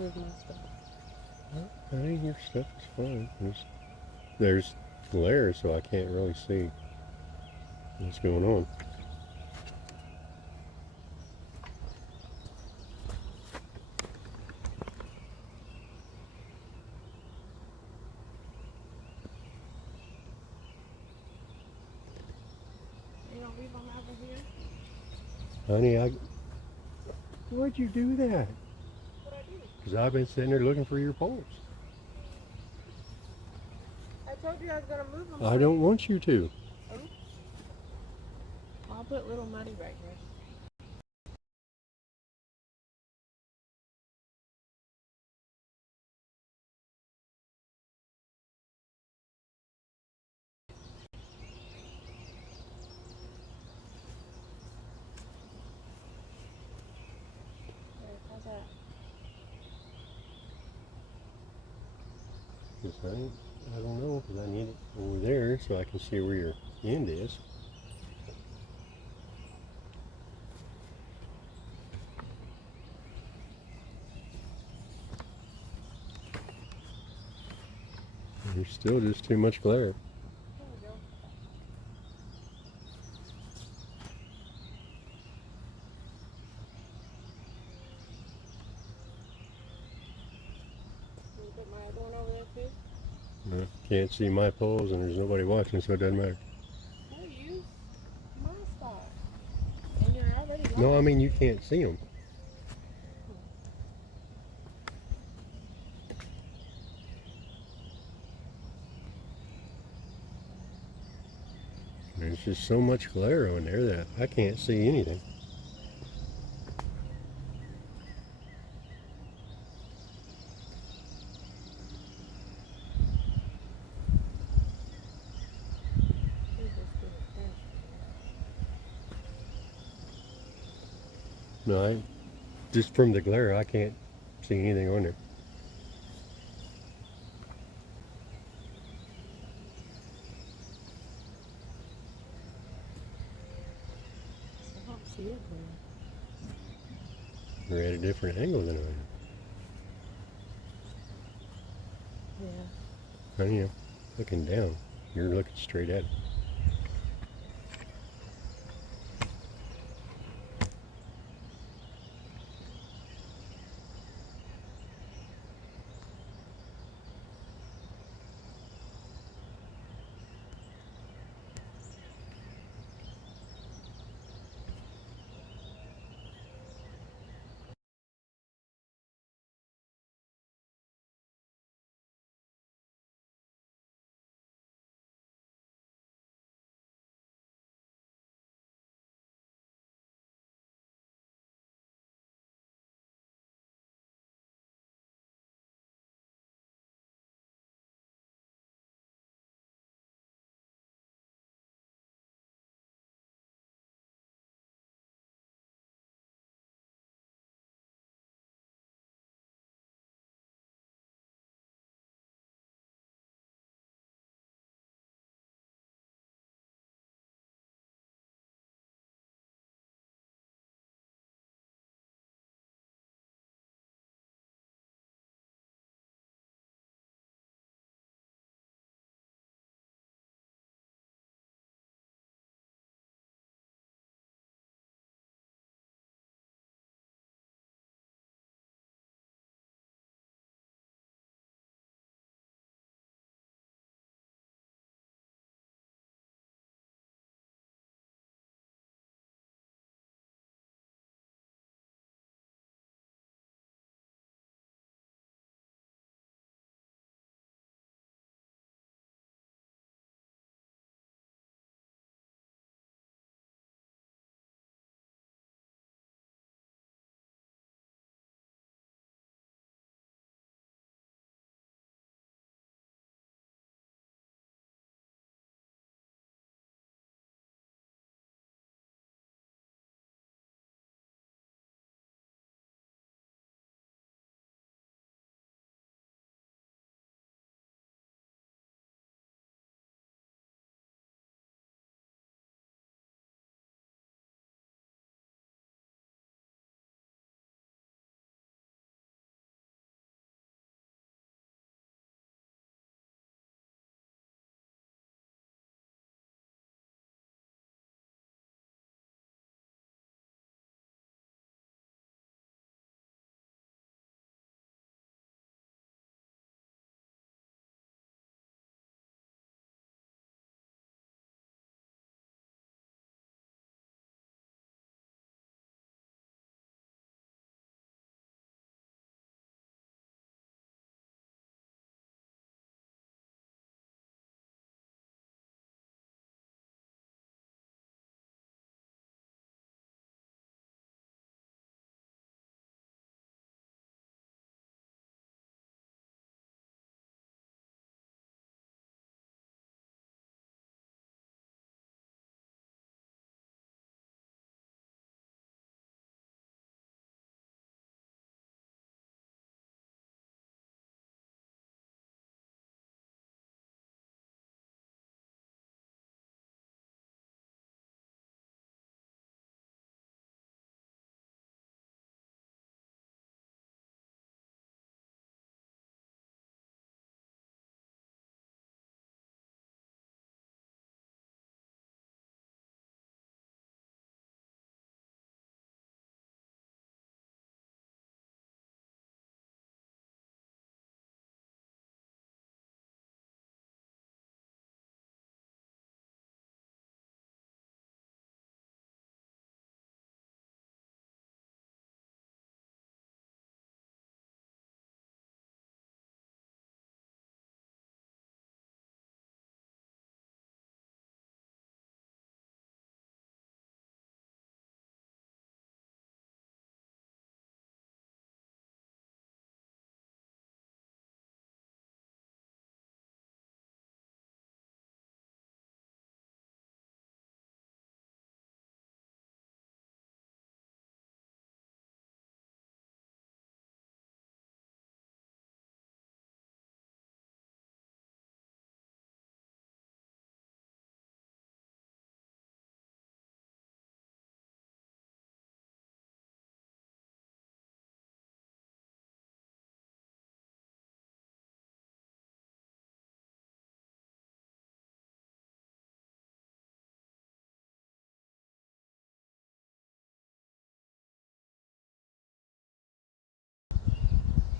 move my stuff. Honey, your stuff is fine. There's glare, so I can't really see what's going on. You don't leave them over here? Honey, why'd you do that? What I do? Because I've been sitting there looking for your poles. I told you I was going to move them. I don't want you to. Oh. I'll put little Muddy right here. How's that? Because I don't know, because I need it over there so I can see where your end is. There's still just too much glare. There we go. Can you put my other one over there too? I can't see my poles and there's nobody watching, so it doesn't matter. No, use my spot. And you're already lost. No, I mean you can't see them. There's just so much glare on there that I can't see anything. No, just from the glare, I can't see anything on there. I don't see it there. We're at a different angle than I am. Yeah. Honey, I'm looking down. You're looking straight at it.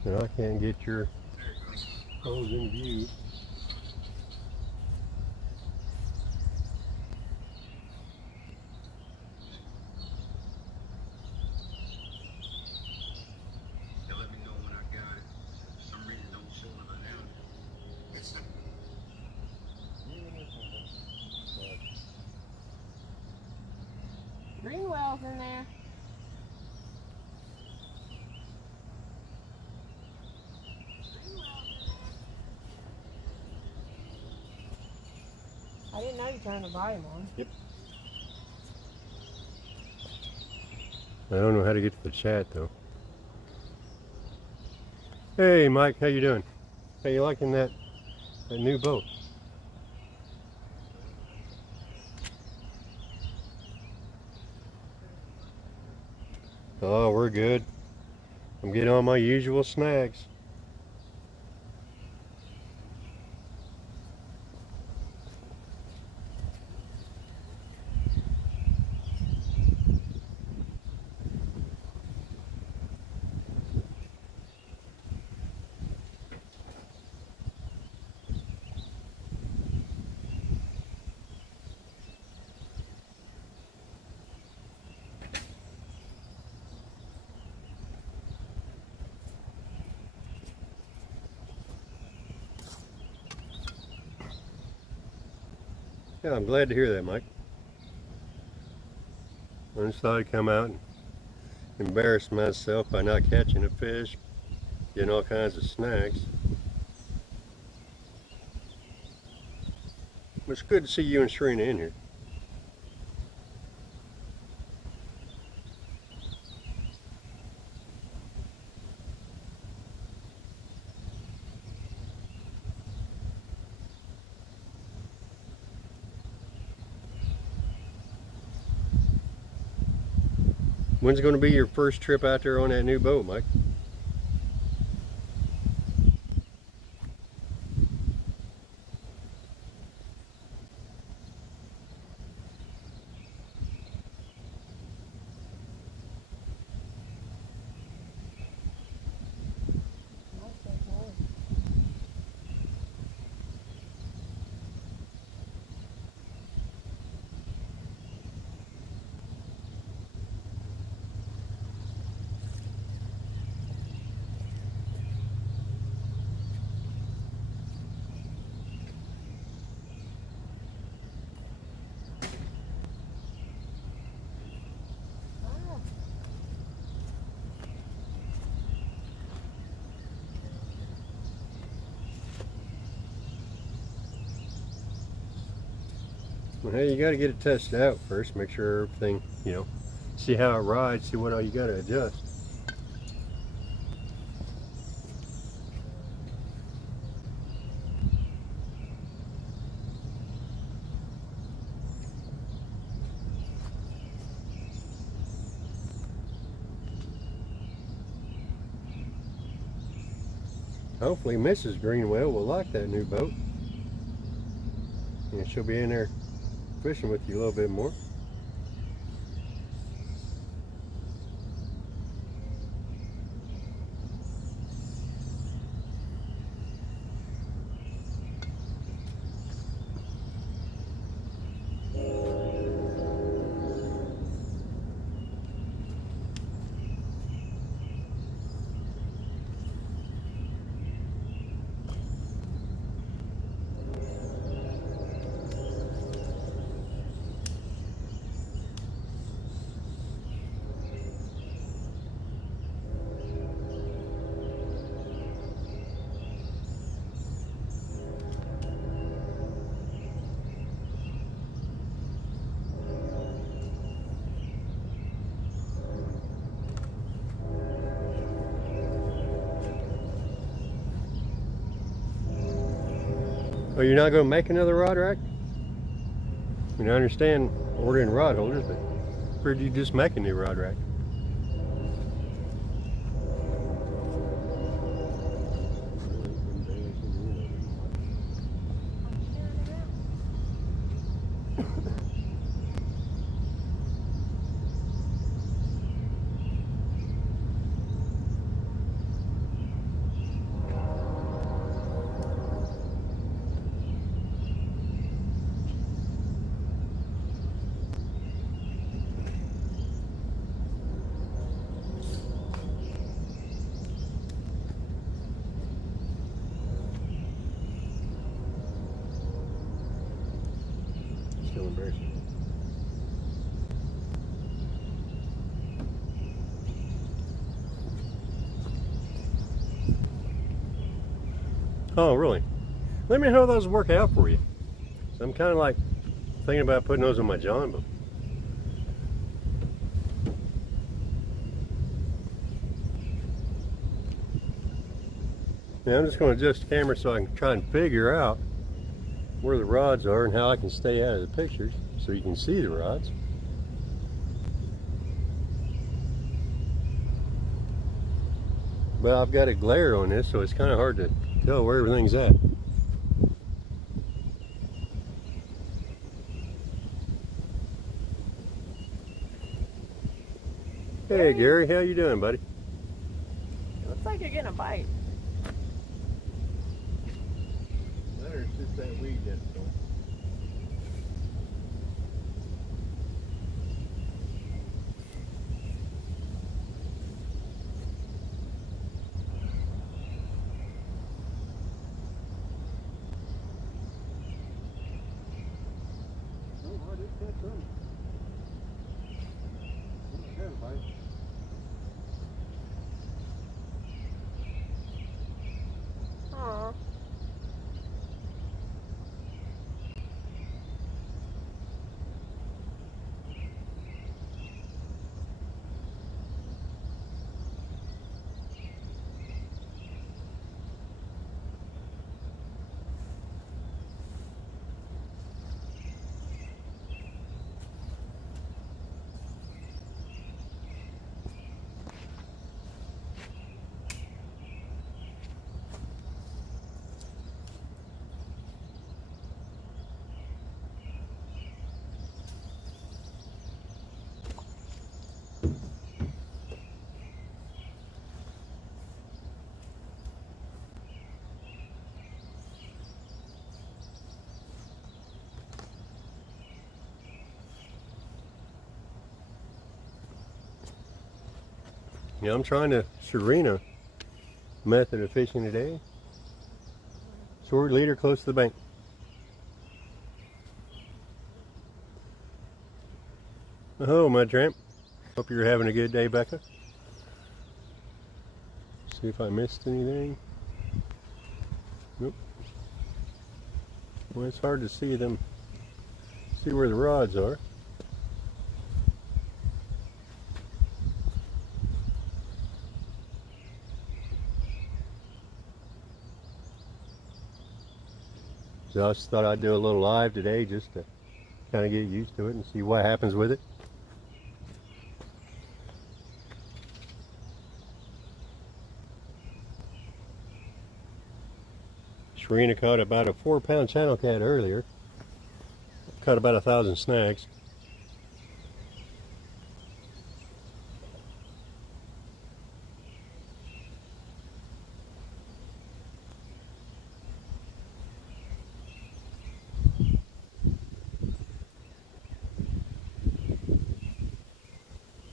and I can't get your hose in view. Greenwell's in there. I didn't know you turned the volume on. Yep. I don't know how to get to the chat though. Hey Mike, how you doing? How you liking that new boat? Oh, we're good. I'm getting on my usual snags. Yeah, I'm glad to hear that, Mike. I just thought I'd come out and embarrass myself by not catching a fish, getting all kinds of snags. It's good to see you and Shireena in here. When's it going to be your first trip out there on that new boat, Mike? Well, hey, you got to get it tested out first. Make sure everything, see how it rides, see what all you got to adjust. Hopefully Mrs. Greenwell will like that new boat. And she'll be in there fishing with you a little bit more. Oh, you're not going to make another rod rack? I mean, I understand ordering rod holders, but where do you just make a new rod rack? There she is. Oh, really? Let me know how those work out for you. So I'm kind of like thinking about putting those on my John boat. Now I'm just going to adjust the camera so I can try and figure out where the rods are and how I can stay out of the pictures so you can see the rods. But I've got a glare on this, so it's kind of hard to tell where everything's at. Hey Gary, how you doing, buddy? It looks like you're getting a bite. There's just that weed that's going. Oh, I did catch some. I got a bite. Aw. Yeah, I'm trying the Shireena method of fishing today. Short leader close to the bank. Oh, my tramp. Hope you're having a good day, Becca. See if I missed anything. Nope. Well, it's hard to see them. See where the rods are. So I just thought I'd do a little live today just to kind of get used to it and see what happens with it. Shireena caught about a 4-pound channel cat earlier. Caught about 1,000 snags.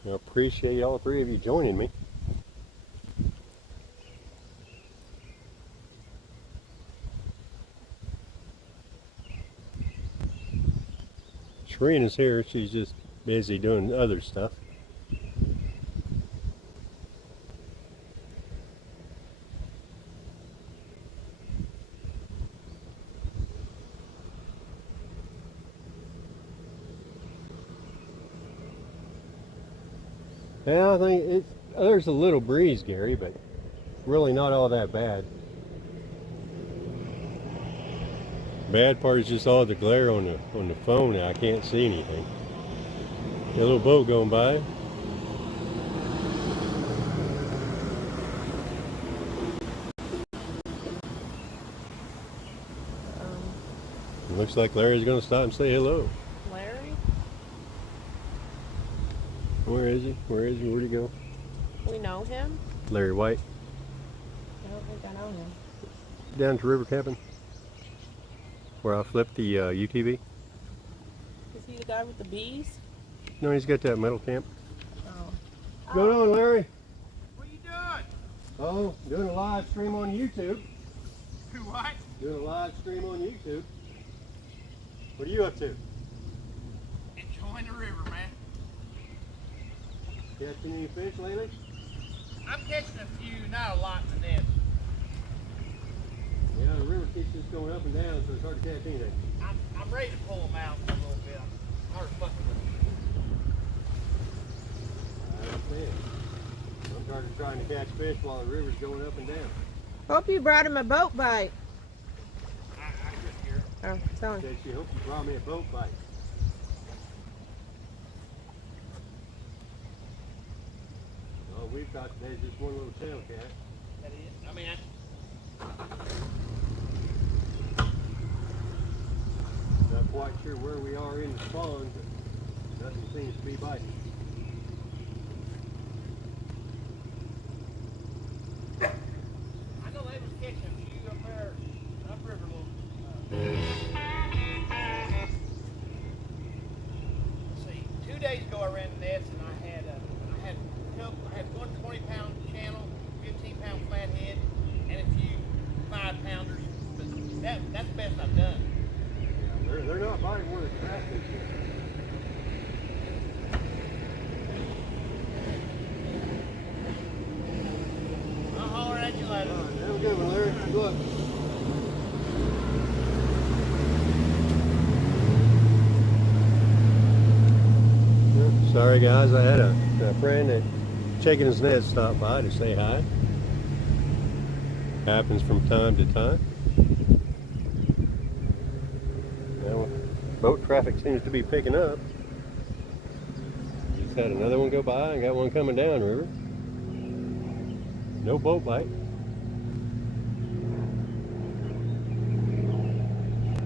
I appreciate all three of you joining me. Shireena's here, she's just busy doing other stuff. Yeah, I think there's a little breeze, Gary, but really not all that bad. Bad part is just all the glare on the phone. I can't see anything. A little boat going by. Looks like Larry's going to stop and say hello. Larry? Where is he? Where is he? Where'd he go? We know him? Larry White. I don't think I know him. Down to River Cabin, where I flipped the UTV. Is he the guy with the bees? No, he's got that metal camp. Oh. What's going on, Larry? What are you doing? Oh, doing a live stream on YouTube. Do what? Doing a live stream on YouTube. What are you up to? in the river, man. Catching any fish lately? I'm catching a few, not a lot in the net. Yeah, the river keeps just going up and down, so it's hard to catch anything. I'm ready to pull them out a little bit. I'm hard fucking with them. I understand. I'm tired of trying to catch fish while the river's going up and down. Hope you brought him a boat bite. I couldn't hear it. Oh, sorry. Said she hoped you brought me a boat bite. All we've got today is just one little tail cat. That is. I mean, Not quite sure where we are in the pond, but nothing seems to be biting. I know they was catching a few up there, upriver little. Let's see. 2 days ago I ran the nets and I had one 20-pound channel, 15-pound flathead, and a few 5-pounders. But that's the best I've done. Yeah, they're not biting where the trash is. I'll holler at you later. All right, have a good one, Larry. Good luck. Sorry guys, I had a friend that checking his net stopped by to say hi. Happens from time to time. Now, boat traffic seems to be picking up. Just had another one go by and got one coming down river. No boat bite.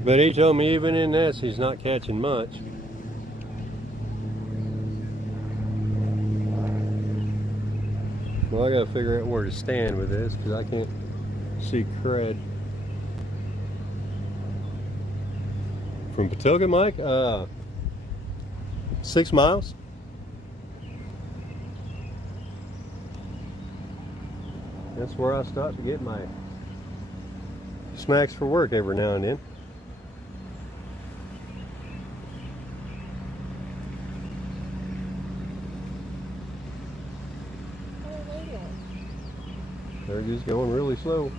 But he told me even in this he's not catching much. Well, I gotta figure out where to stand with this because I can't see crud. From Patoka, Mike? 6 miles. That's where I stop to get my snacks for work every now and then. They're just going really slow.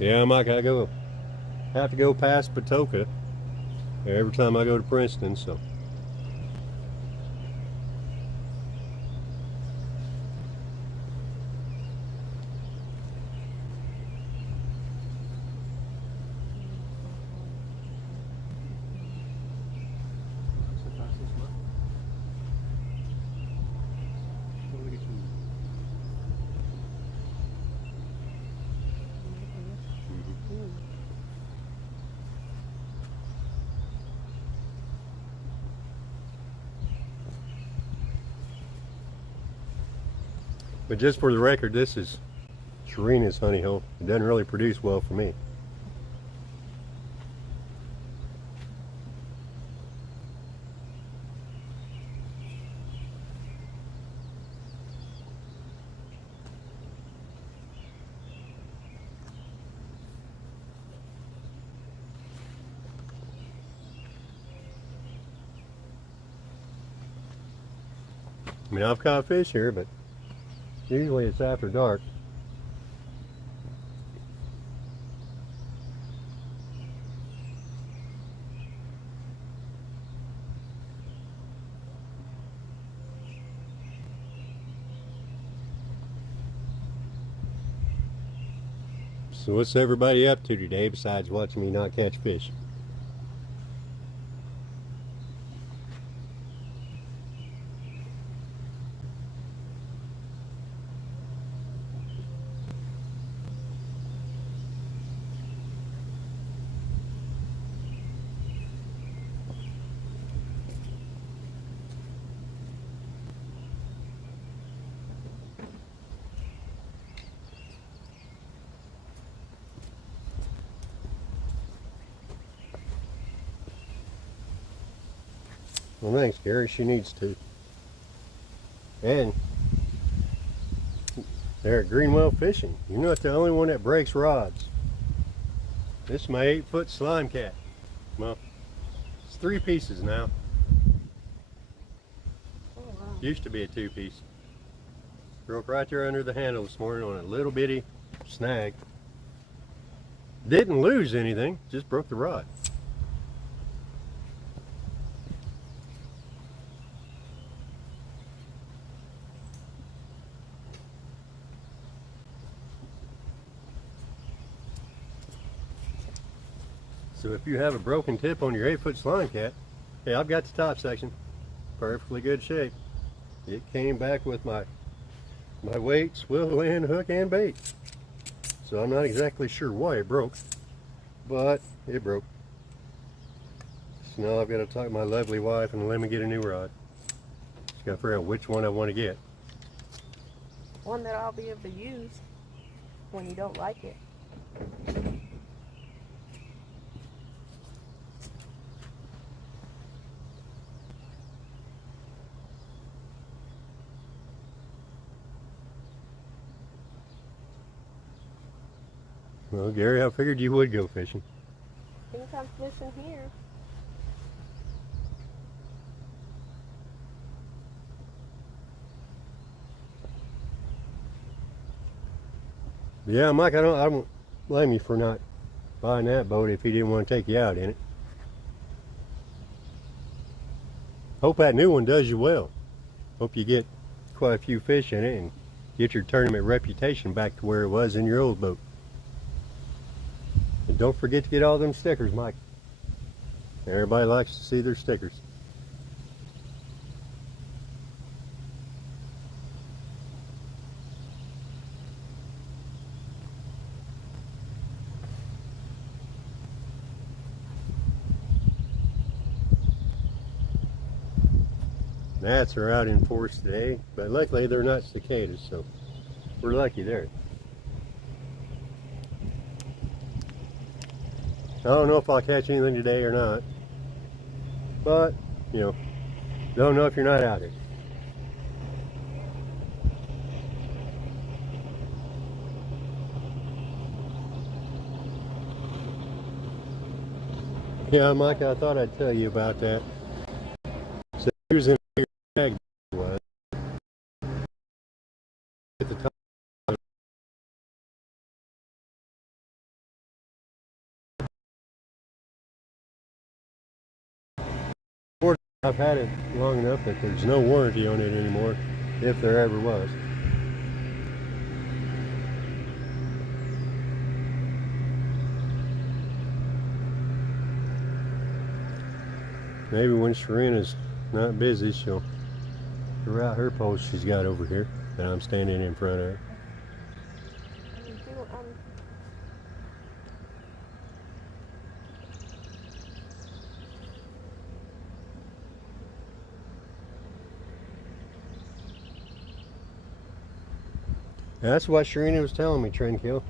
Yeah, Mike, I have to go past Patoka every time I go to Princeton, so. But just for the record, this is Shireena's honey hole. It doesn't really produce well for me. I mean, I've caught fish here, but usually it's after dark. So what's everybody up to today besides watching me not catch fish? Well, thanks, Gary. She needs to. And they're at Greenwell Fishing. You're not the only one that breaks rods. This is my 8-foot slime cat. Well, it's 3 pieces now. Oh, wow. Used to be a 2-piece. Broke right there under the handle this morning on a little bitty snag. Didn't lose anything, just broke the rod. So if you have a broken tip on your 8-foot slime cat, hey, I've got the top section, perfectly good shape. It came back with my weight, swivel end, hook, and bait. So I'm not exactly sure why it broke, but it broke. So now I've got to talk to my lovely wife and let me get a new rod. Just got to figure out which one I want to get. One that I'll be able to use when you don't like it. Well, Gary, I figured you would go fishing. Think I'm fishing here. Yeah, Mike, I don't blame you for not buying that boat if he didn't want to take you out in it. Hope that new one does you well. Hope you get quite a few fish in it and get your tournament reputation back to where it was in your old boat. And don't forget to get all them stickers, Mike. Everybody likes to see their stickers. Gnats are out in force today, but luckily they're not cicadas, so we're lucky there. I don't know if I'll catch anything today or not, but, you know, don't know if you're not out here. Yeah, Mike, I thought I'd tell you about that. So he was in a bigger bag than he was. At the top. I've had it long enough that there's no warranty on it anymore, if there ever was. Maybe when Shireena's not busy, she'll throw out her post she's got over here that I'm standing in front of. That's what Shireena was telling me, Trendkill.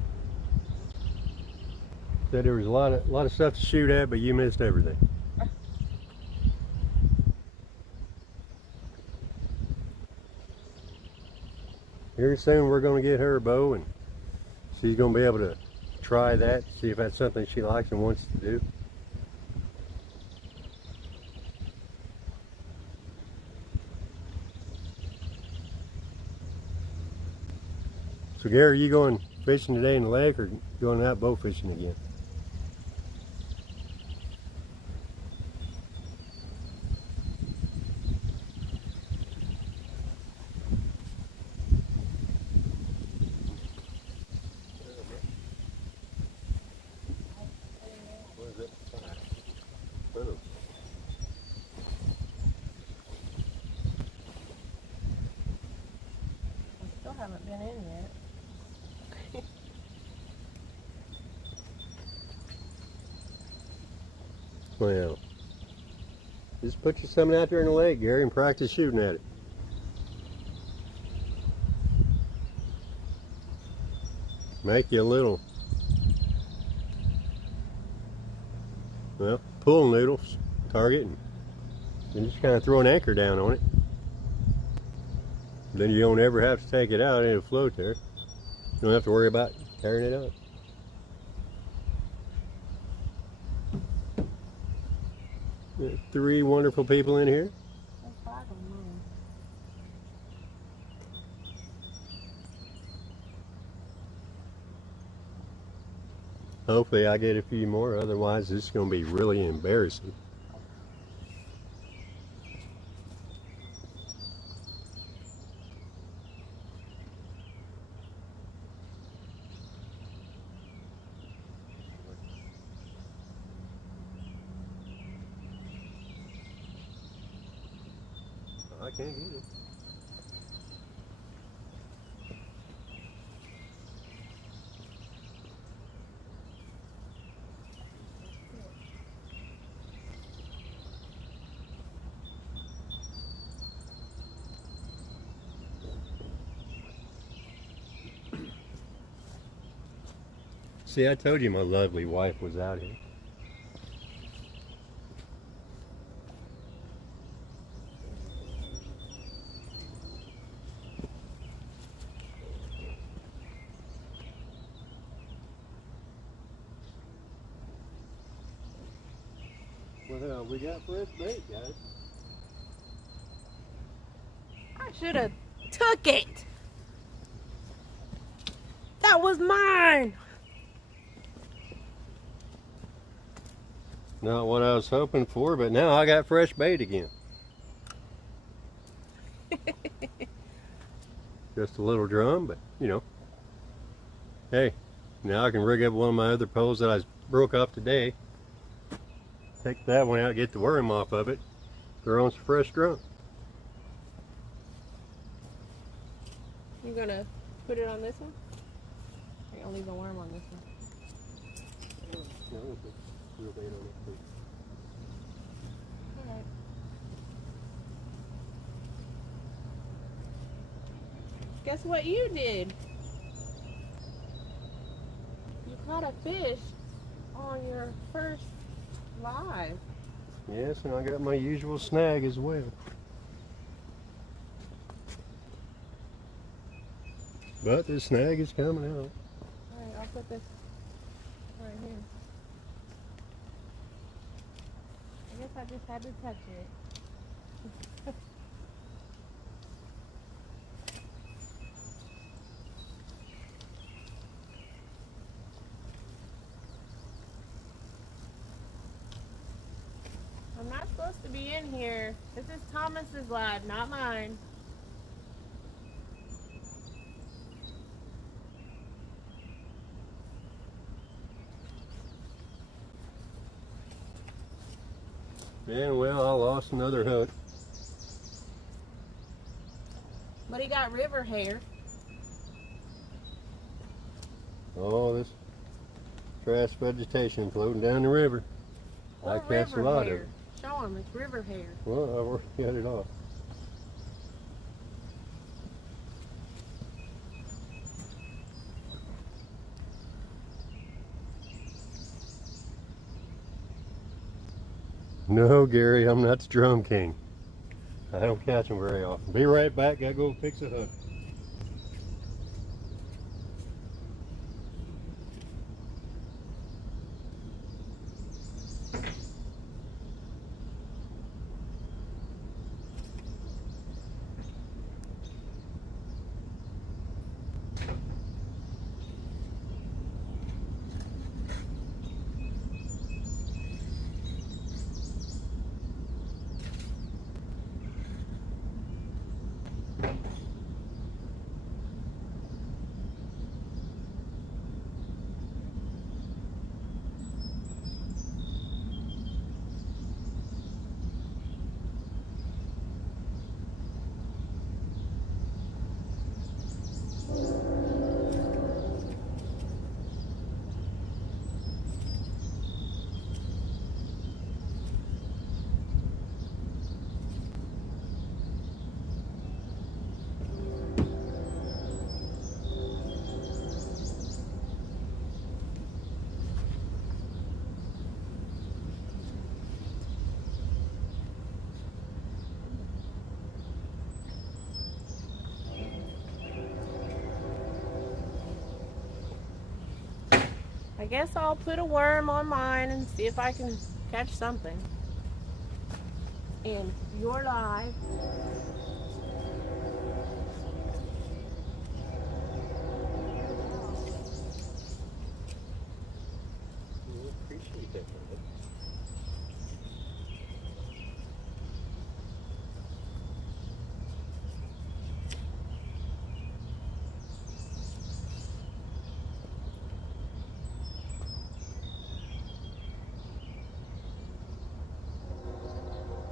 Said there was a lot of stuff to shoot at, but you missed everything. Here soon we're going to get her a bow, and she's going to be able to try that, see if that's something she likes and wants to do. So Gary, are you going fishing today in the lake or going out bow fishing again? What is it? Oh. I still haven't been in yet. Well, just put you something out there in the lake, Gary, and practice shooting at it. Make you a little, well, pool noodles, target, and And just kind of throw an anchor down on it. Then you don't ever have to take it out and it'll float there. You don't have to worry about tearing it up. There's 3 wonderful people in here. There's 5 on mine. Hopefully I get a few more, otherwise this is going to be really embarrassing. I can't get it. See, I told you my lovely wife was out here. Well, we got fresh bait, guys. I should have took it. That was mine. Not what I was hoping for, but now I got fresh bait again. Just a little drum, but you know. Hey, now I can rig up one of my other poles that I broke off today. Take that one out, get the worm off of it, throw on some fresh drum. You gonna put it on this one? Or you gonna leave the worm on this one? No, I'll put real bait on it too. Alright. Guess what you did? You caught a fish on your first live. Yes, and I got my usual snag as well. But the snag is coming out. Alright, I'll put this right here. I guess I just had to touch it. I'm not supposed to be in here. This is Thomas's live, not mine. And well, I lost another hook. But he got river hair. All this trash vegetation floating down the river. I What catch a river lot hair? of it. Show him, it's river hair. Well, I already got it off. No, Gary, I'm not the drum king. I don't catch them very often. Be right back. Gotta go fix a hook. I guess I'll put a worm on mine and see if I can catch something. And you're live. Appreciate that, brother.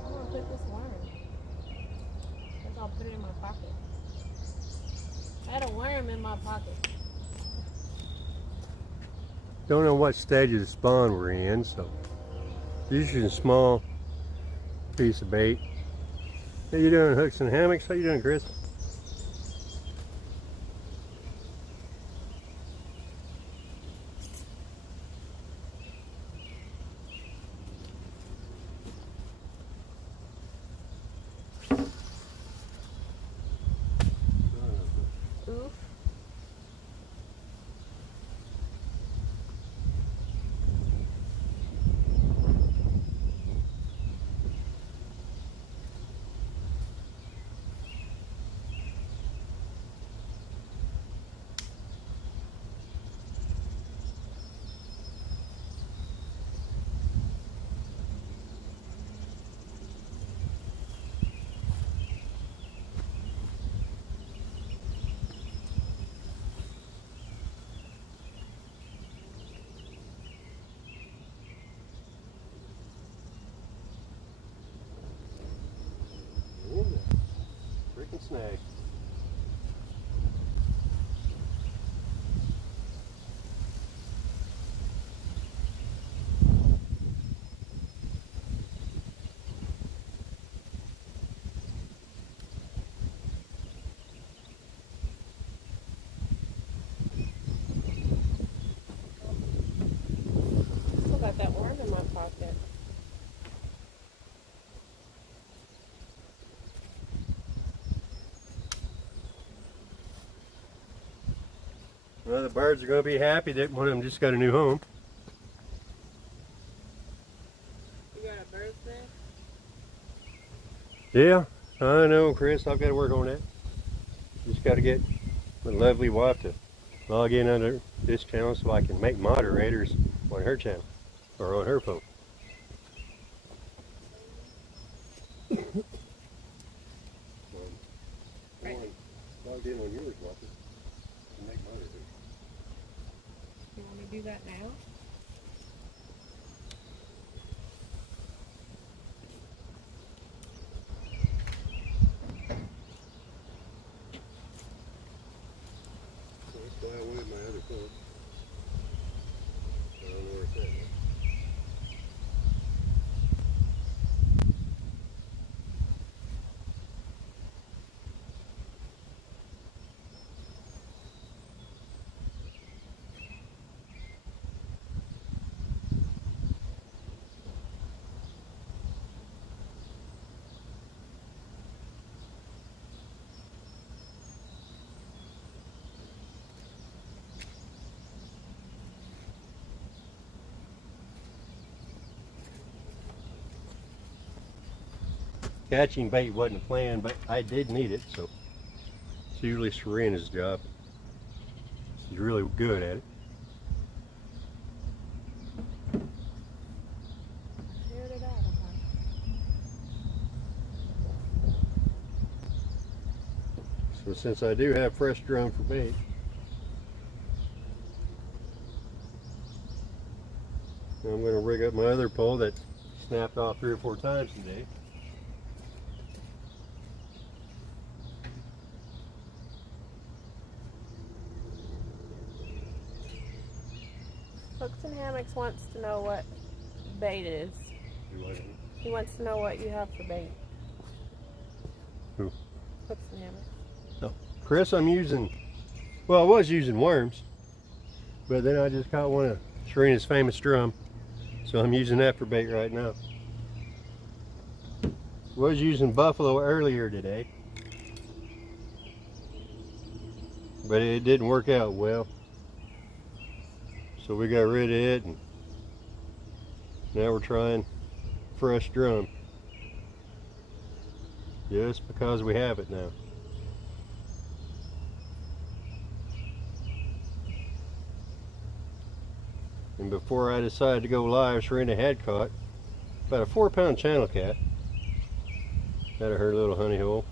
I'm gonna put this worm. Guess I'll put it in my pocket. I had a worm in my pocket. Don't know what stage of the spawn we're in, so usually a small piece of bait. How you doing, Hooks and Hammocks? How you doing, Chris? Oof. Freaking snag. Still got that worm in my pocket. Well, the birds are going to be happy that one of them just got a new home. You got a bird's nest? Yeah, I know, Chris. I've got to work on that. Just got to get my lovely wife to log in under this channel so I can make moderators on her channel or on her phone. Logged in on yours, Walter. To make moderators. You want me to do that now? That's why I wanted my other phone. I don't know where it's at. Catching bait wasn't a plan, but I did need it, so it's usually Shireena's job. She's really good at it. Shared it out, okay. So since I do have fresh drum for bait, I'm going to rig up my other pole that snapped off 3 or 4 times today. Hooks and Hammocks wants to know what bait is. He wants to know what you have for bait. Who? Hooks and Hammocks. No. Chris, I'm using, well, I was using worms, but then I just caught one of Shireena's famous drum, so I'm using that for bait right now. Was using buffalo earlier today, but it didn't work out well. So we got rid of it, and now we're trying fresh drum. Just because we have it now. And before I decided to go live, Shireena had caught about a 4-pound channel cat out of her little honey hole,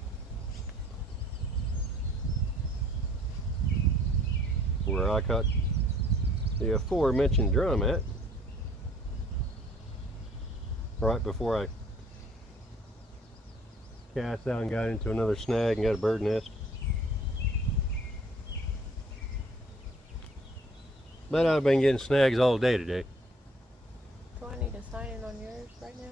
where I caught the aforementioned drum at right before I cast out and got into another snag and got a bird nest. But I've been getting snags all day today. Do I need to sign in on yours right now?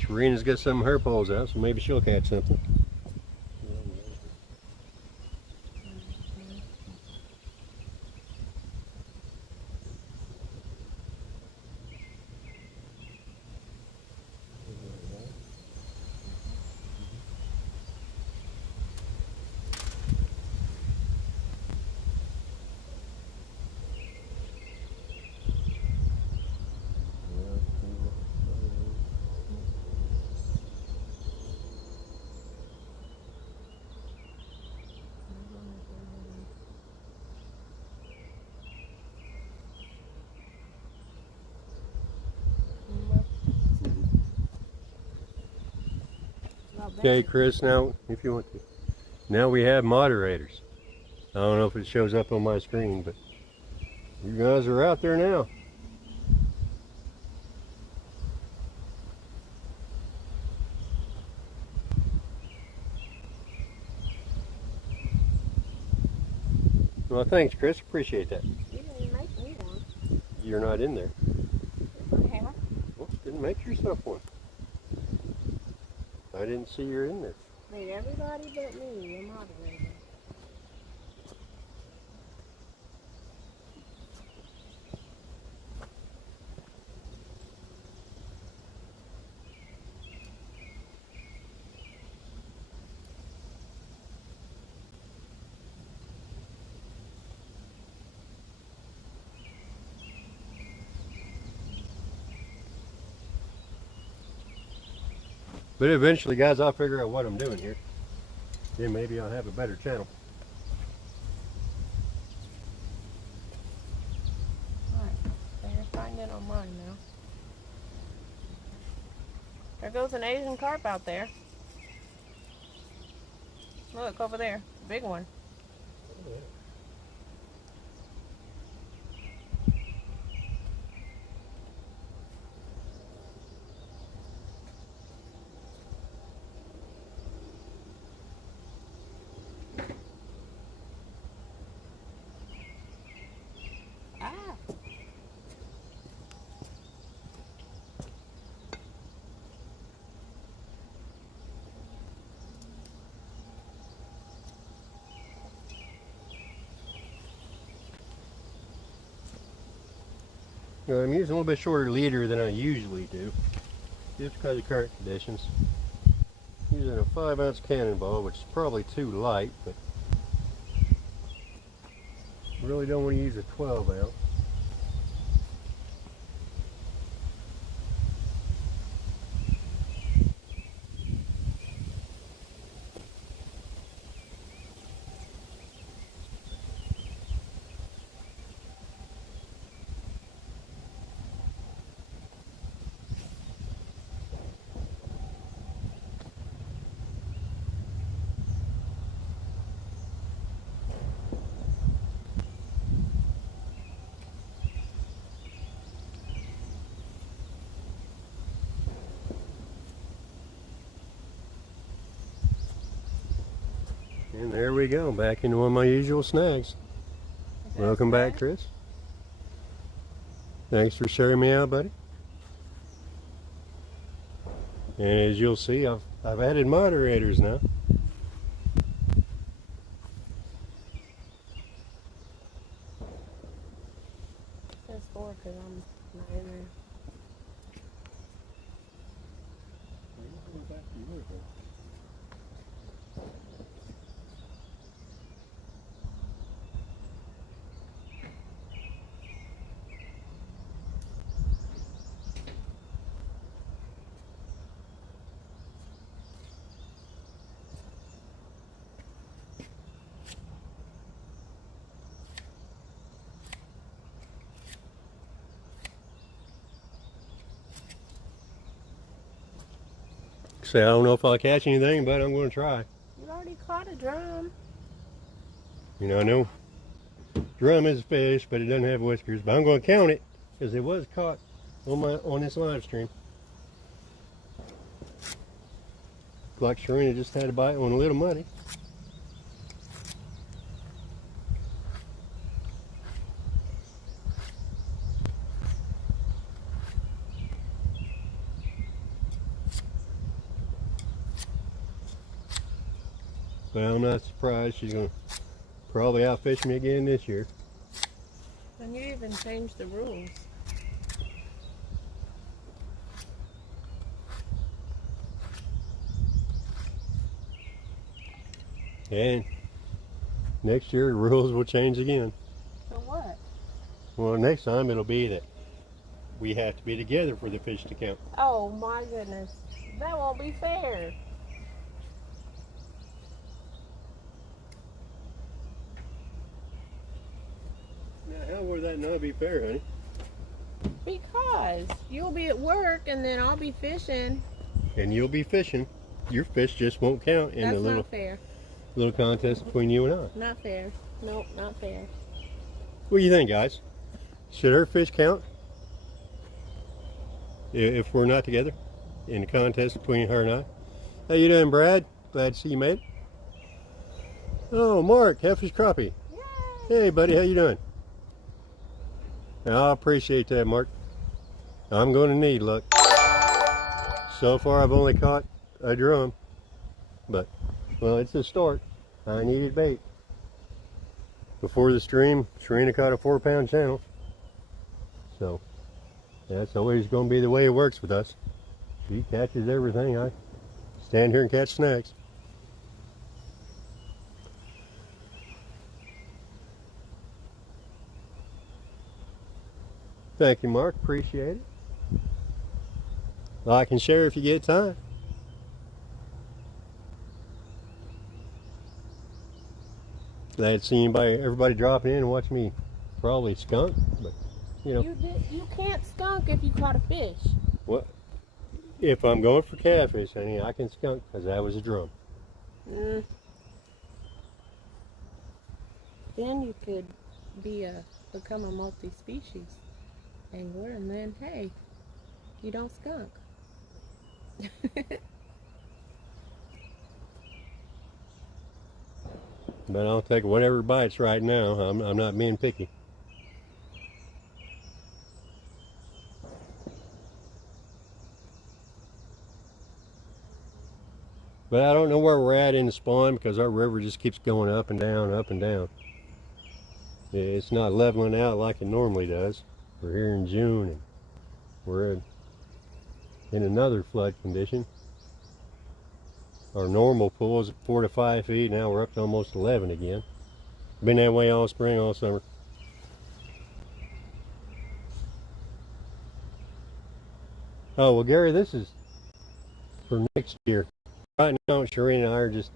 Shireena's got some of her poles out, so maybe she'll catch something. Okay, Chris, now, if you want to. Now we have moderators. I don't know if it shows up on my screen, but you guys are out there now. Well, thanks, Chris. Appreciate that. You didn't make me one. You're not in there. Okay. Well, didn't make yourself one. I didn't see you're in there. Made everybody but me a moderator. But eventually, guys, I'll figure out what I'm doing here. Then maybe I'll have a better channel. Alright, so you're signed in on mine now. There goes an Asian carp out there. Look, over there. Big one. I'm using a little bit shorter leader than I usually do, just because of current conditions. Using a 5-ounce cannonball, which is probably too light, but really don't want to use a 12-ounce. And there we go, back into one of my usual snags. Welcome back, Chris. Thanks for sharing me out, buddy. And as you'll see, I've added moderators now. It says 4 because I'm not in there. Say, I don't know if I'll catch anything, but I'm going to try. You already caught a drum. You know, I know drum is a fish, but it doesn't have whiskers. But I'm going to count it because it was caught on this live stream. Like Shireena just had a bite on a little muddy. Well, I'm not surprised. She's going to probably outfish me again this year. And you even changed the rules. And next year the rules will change again. So what? Well, next time it'll be that we have to be together for the fish to count. Oh my goodness. That won't be fair. Now, how would that not be fair, honey? Because you'll be at work and then I'll be fishing. And you'll be fishing. Your fish just won't count in That's the little not fair. little contest between you and I. Not fair. Nope, not fair. What do you think, guys? Should her fish count if we're not together in the contest between her and I? How you doing, Brad? Glad to see you made it. Oh, Mark, Heffish Crappie. Yay! Hey, buddy, how you doing? I appreciate that, Mark. I'm going to need luck. So far, I've only caught a drum, but, well, it's a start. I needed bait. Before the stream, Shireena caught a 4-pound channel. So, that's always going to be the way it works with us. She catches everything. I stand here and catch snags. Thank you, Mark. Appreciate it. Like and share if you get time. Glad to see everybody dropping in and watch me probably skunk, but you know. You can't skunk if you caught a fish. What? If I'm going for catfish, honey, I can skunk because that was a drum. Then you could become a multi-species angler, and then hey, you don't skunk. But I'll take whatever bites right now. I'm not being picky. But I don't know where we're at in the spawn because our river just keeps going up and down, up and down. It's not leveling out like it normally does. We're here in June and we're in another flood condition. Our normal pool is 4 to 5 feet. Now we're up to almost 11 again. Been that way all spring, all summer. Oh, well, Gary, this is for next year. Right now, Shireena and I are just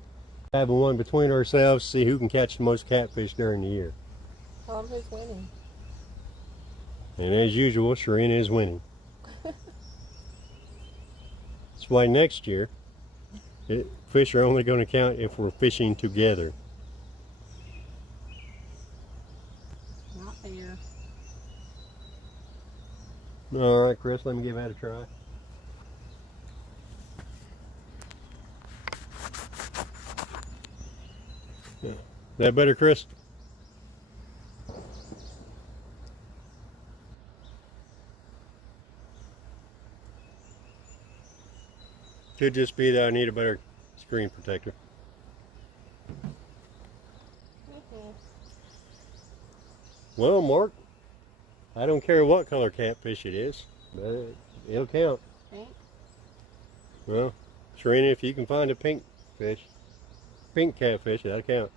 having one between ourselves to see who can catch the most catfish during the year. Who's winning? And as usual, Shireena is winning. That's why next year, fish are only going to count if we're fishing together. Not fair. All right, Chris, let me give that a try. Yeah. That better, Chris? Could just be that I need a better screen protector. Well, Mark, I don't care what color catfish it is, but it'll count. Pink? Well, Shireena, if you can find a pink catfish, that'll count.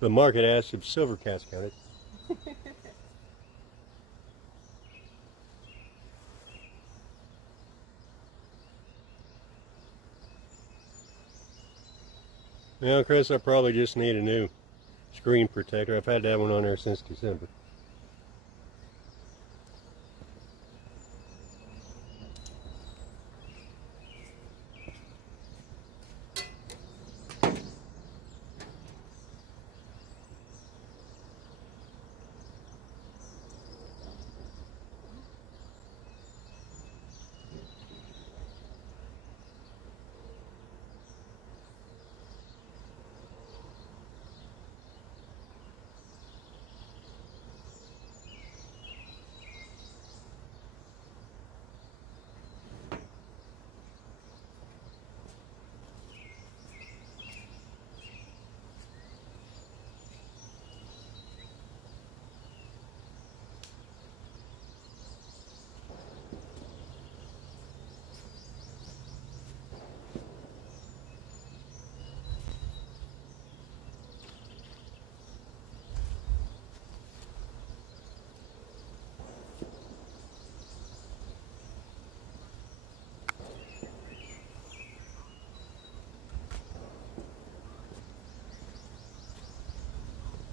The market asked if silver cats counted. Well, Chris, I probably just need a new screen protector. I've had that one on there since December.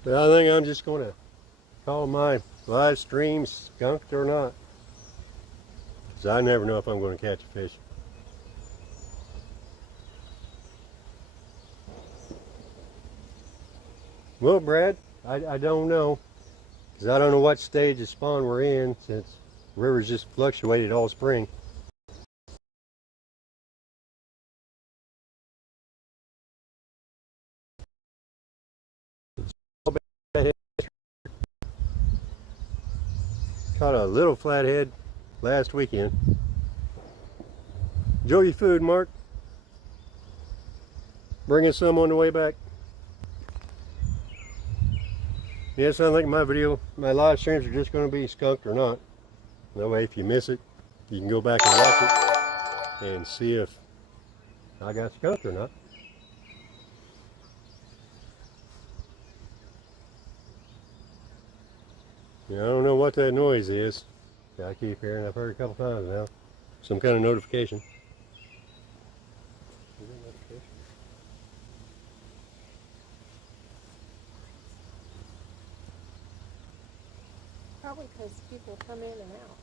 But I think I'm just going to call my live stream skunked or not. Because I never know if I'm going to catch a fish. Well, Brad, I don't know. Because I don't know what stage of spawn we're in, since the river's just fluctuated all spring. Caught a little flathead last weekend. Enjoy your food, Mark. Bring us some on the way back. Yes, I think my live streams are just going to be skunked or not. That way, if you miss it, you can go back and watch it and see if I got skunked or not. Yeah, I don't know what that noise is. I keep hearing, I've heard a couple times now. Some kind of notification. Probably because people come in and out.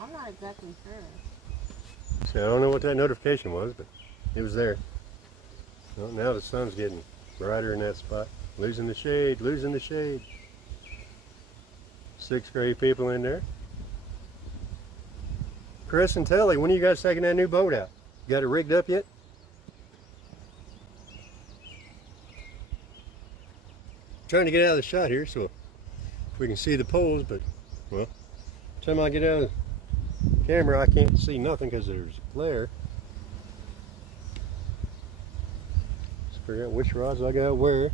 I'm not exactly sure. See, I don't know what that notification was, but it was there. Well, now the sun's getting brighter in that spot. Losing the shade, losing the shade. 6th grade people in there. Chris and Telly, when are you guys taking that new boat out? Got it rigged up yet? Trying to get out of the shot here so we can see the poles, but well, time I get out of the camera I can't see nothing because there's glare. Let's figure out which rods I got where.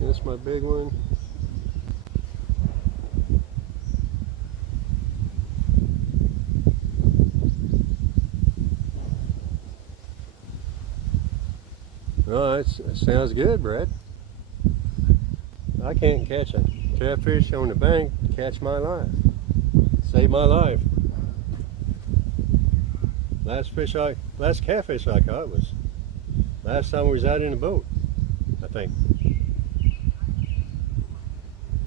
That's my big one. Oh, that sounds good, Brad. I can't catch a catfish on the bank to catch my life. Save my life. Last catfish I caught was last time we was out in the boat, I think.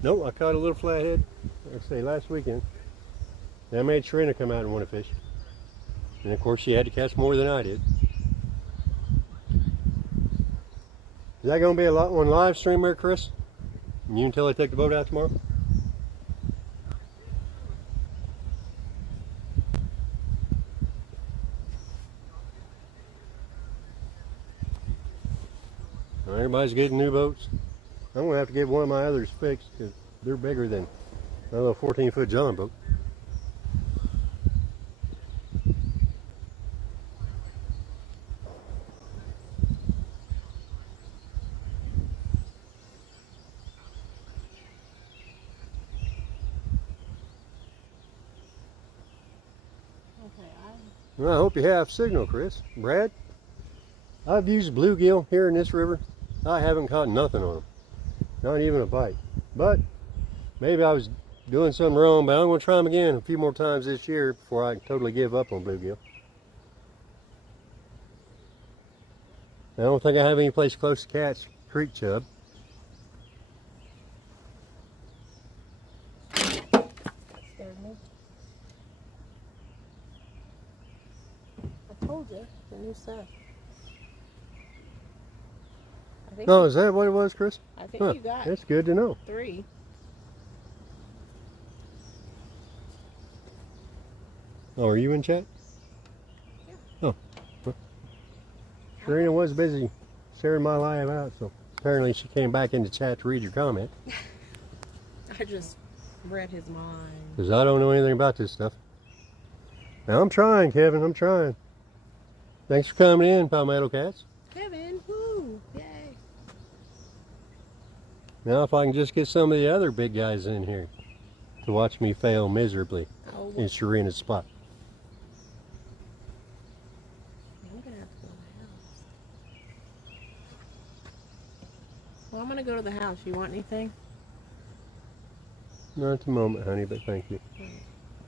Nope, I caught a little flathead, like I say, last weekend. I made Shireena come out and want to fish. And of course she had to catch more than I did. Is that going to be a lot on live stream there, Chris? You until I take the boat out tomorrow? Well, everybody's getting new boats. I'm going to have to get one of my others fixed because they're bigger than my little 14-foot John boat. Well, I hope you have signal, Chris. Brad, I've used bluegill here in this river. I haven't caught nothing on them. Not even a bite. But maybe I was doing something wrong, but I'm going to try them again a few more times this year before I totally give up on bluegill. I don't think I have any place close to Catt's creek chub. I told you, the new stuff. Oh, is that what it was, Chris? I think you got That's good to know. 3. Oh, are you in chat? Yeah. Oh. Well, Shireena was busy sharing my live out, so apparently she came back into chat to read your comment. I just read his mind. Because I don't know anything about this stuff. Now I'm trying, Kevin, I'm trying. Thanks for coming in, Palmetto Cats. Kevin, woo, yay. Now if I can just get some of the other big guys in here to watch me fail miserably in Shireena's spot. I'm going to have to go to the house. Well, I'm going to go to the house. You want anything? Not at the moment, honey, but thank you.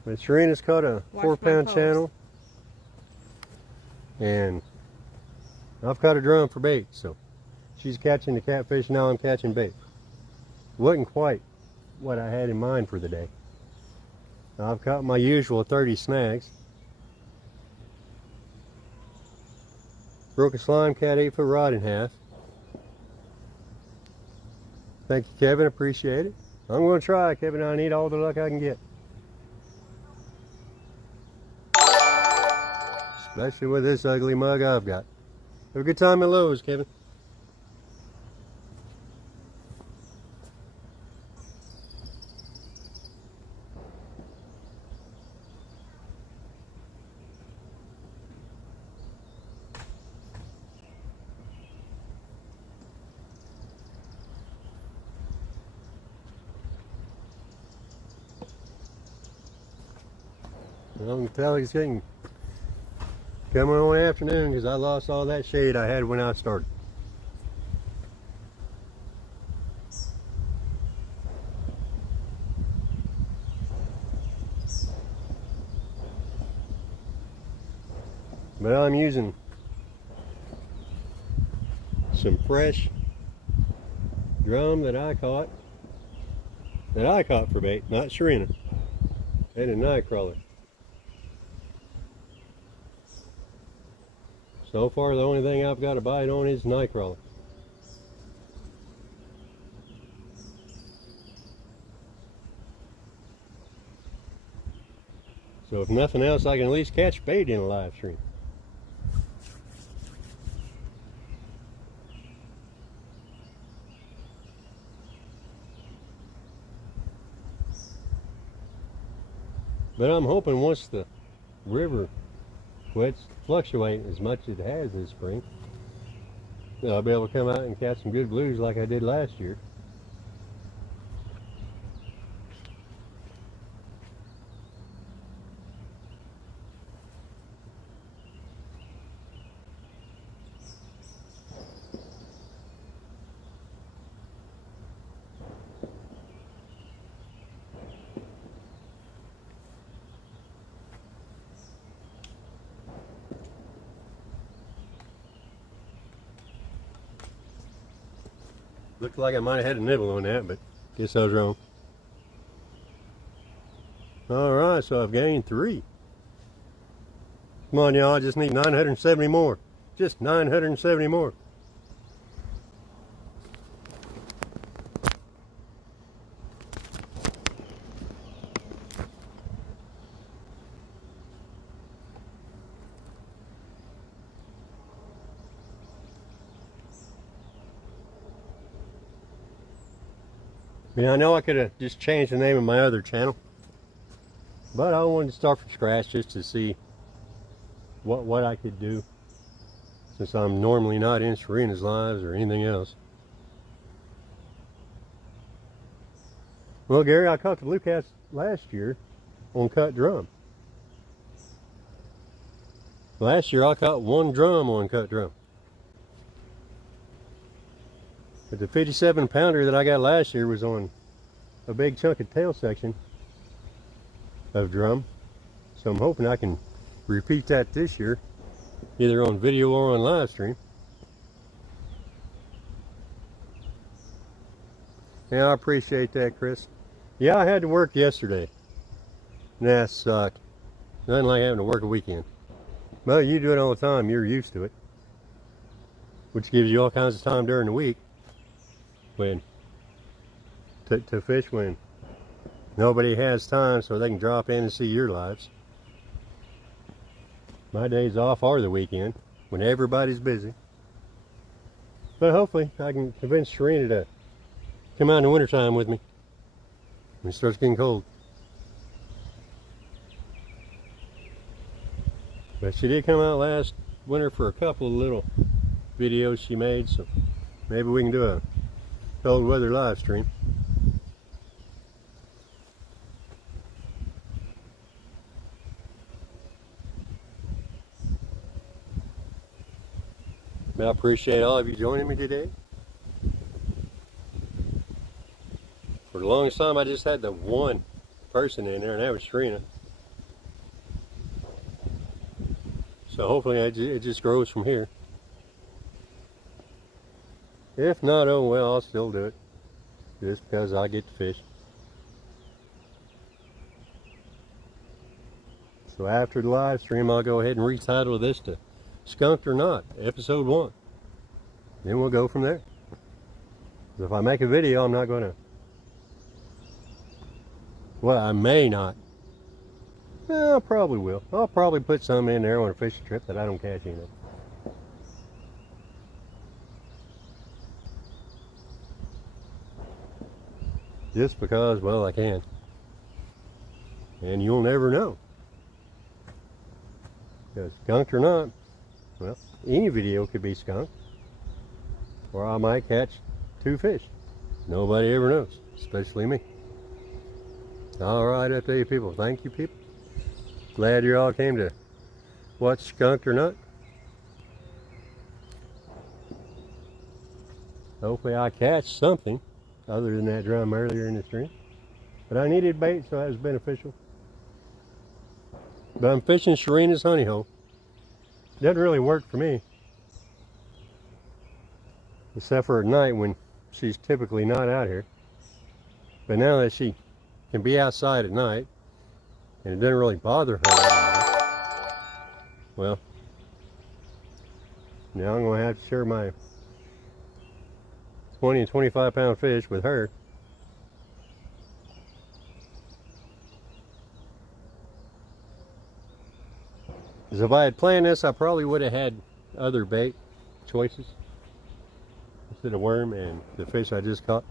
But Shireena's caught a 4-pound channel. And I've caught a drum for bait, so she's catching the catfish, now I'm catching bait. Wasn't quite what I had in mind for the day. I've caught my usual 30 snags. Broke a slime cat 8-foot rod in half. Thank you, Kevin, appreciate it. I'm going to try, Kevin. I need all the luck I can get. Especially with this ugly mug I've got. Have a good time at Lowe's, Kevin. I can tell it's getting coming on afternoon because I lost all that shade I had when I started. But I'm using some fresh drum that I caught for bait, not Shireena, and a night crawler. So far, the only thing I've got a bite on is nightcrawler. So if nothing else, I can at least catch bait in a live stream. But I'm hoping once the river quits fluctuating as much as it has this spring, I'll be able to come out and catch some good blues like I did last year. Looked like I might have had a nibble on that, but guess I was wrong. Alright, so I've gained 3. Come on, y'all, I just need 970 more. Just 970 more. Yeah, I know I could have just changed the name of my other channel, but I wanted to start from scratch just to see what I could do, since I'm normally not in Shireena's lives or anything else. Well, Gary, I caught the blue cats last year on cut drum. Last year I caught 1 drum on cut drum. But the 57 pounder that I got last year was on a big chunk of tail section of drum. So I'm hoping I can repeat that this year, either on video or on live stream. Yeah, I appreciate that, Chris. Yeah, I had to work yesterday. And that sucked. Nothing like having to work a weekend. Well, you do it all the time, you're used to it. Which gives you all kinds of time during the week to fish when nobody has time, so they can drop in and see your lives. My days off are the weekend when everybody's busy. But hopefully I can convince Shireena to come out in the wintertime with me when it starts getting cold. But she did come out last winter for a couple of little videos she made, so maybe we can do a cold weather live stream. I appreciate all of you joining me today. For the longest time I just had the one person in there, and that was Shireena. So hopefully it just grows from here. If not, oh well, I'll still do it. Just because I get to fish. So after the live stream, I'll go ahead and retitle this to Skunked or Not, episode 1. Then we'll go from there. If I make a video, I'm not going to... Well, I may not. Well, I probably will. I'll probably put some in there on a fishing trip that I don't catch anything. Just because, well, I can. And you'll never know. Because skunked or not, well, any video could be skunked. Or I might catch 2 fish. Nobody ever knows, especially me. All right, up to you people. Thank you, people. Glad you all came to watch Skunked or Not. Hopefully I catch something other than that drum earlier in the stream. But I needed bait, so that was beneficial. But I'm fishing Shireena's honey hole. Doesn't really work for me. Except for at night when she's typically not out here. But now that she can be outside at night, and it doesn't really bother her anymore, well, now I'm going to have to share my 20 and 25 pound fish with her. Because if I had planned this, I probably would have had other bait choices instead of worm and the fish I just caught.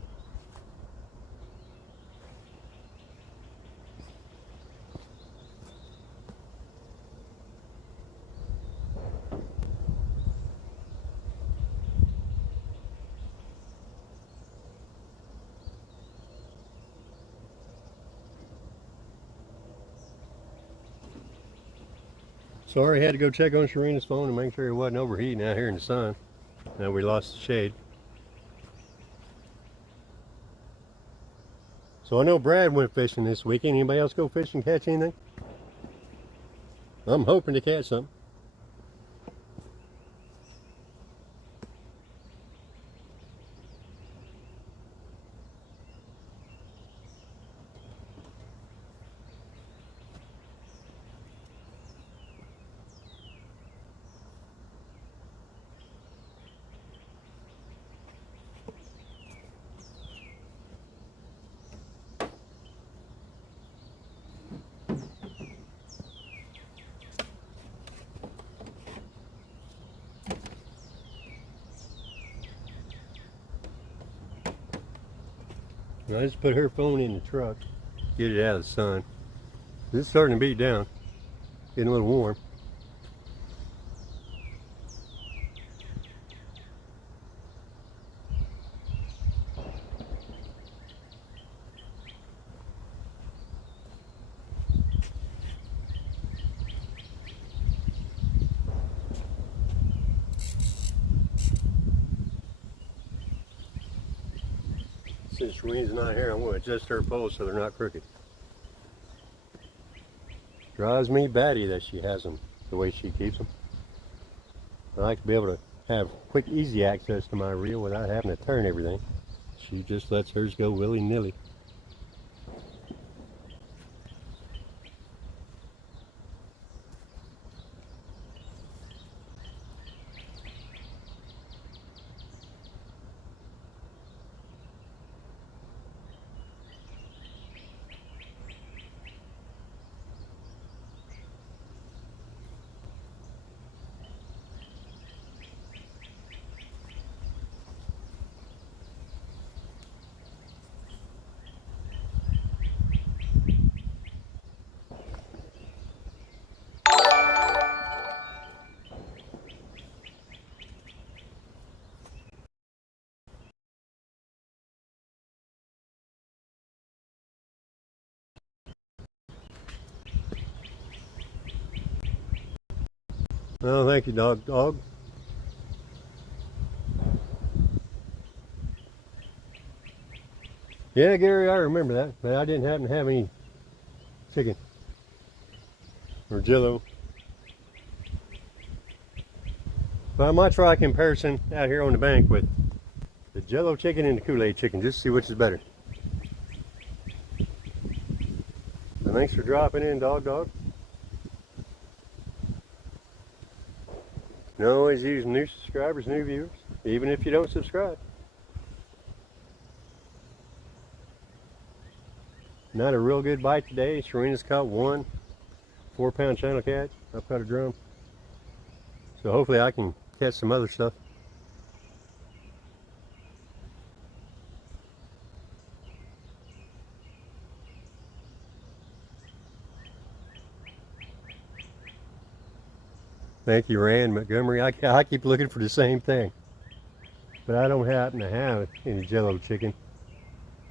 Sorry, I had to go check on Shireena's phone and make sure it wasn't overheating out here in the sun. Now we lost the shade. So I know Brad went fishing this weekend. Anybody else go fishing and catch anything? I'm hoping to catch something. I just put her phone in the truck, get it out of the sun. It's starting to beat down, getting a little warm. Since Shireena's not here, I'm going to adjust her poles so they're not crooked. Drives me batty that she has them the way she keeps them. I like to be able to have quick, easy access to my reel without having to turn everything. She just lets hers go willy-nilly. Well, thank you, dog. Yeah, Gary, I remember that, but I didn't happen to have any chicken or jello. But I might try a comparison out here on the bank with The Jello chicken and the Kool-Aid chicken, just to see which is better. So thanks for dropping in, Dog. You can always use new subscribers, new viewers, even if you don't subscribe. Not a real good bite today. Shireena's caught one 4-pound channel cat. I've caught a drum. So hopefully I can catch some other stuff. Thank you, Rand Montgomery. I keep looking for the same thing, but I don't happen to have any Jello chicken.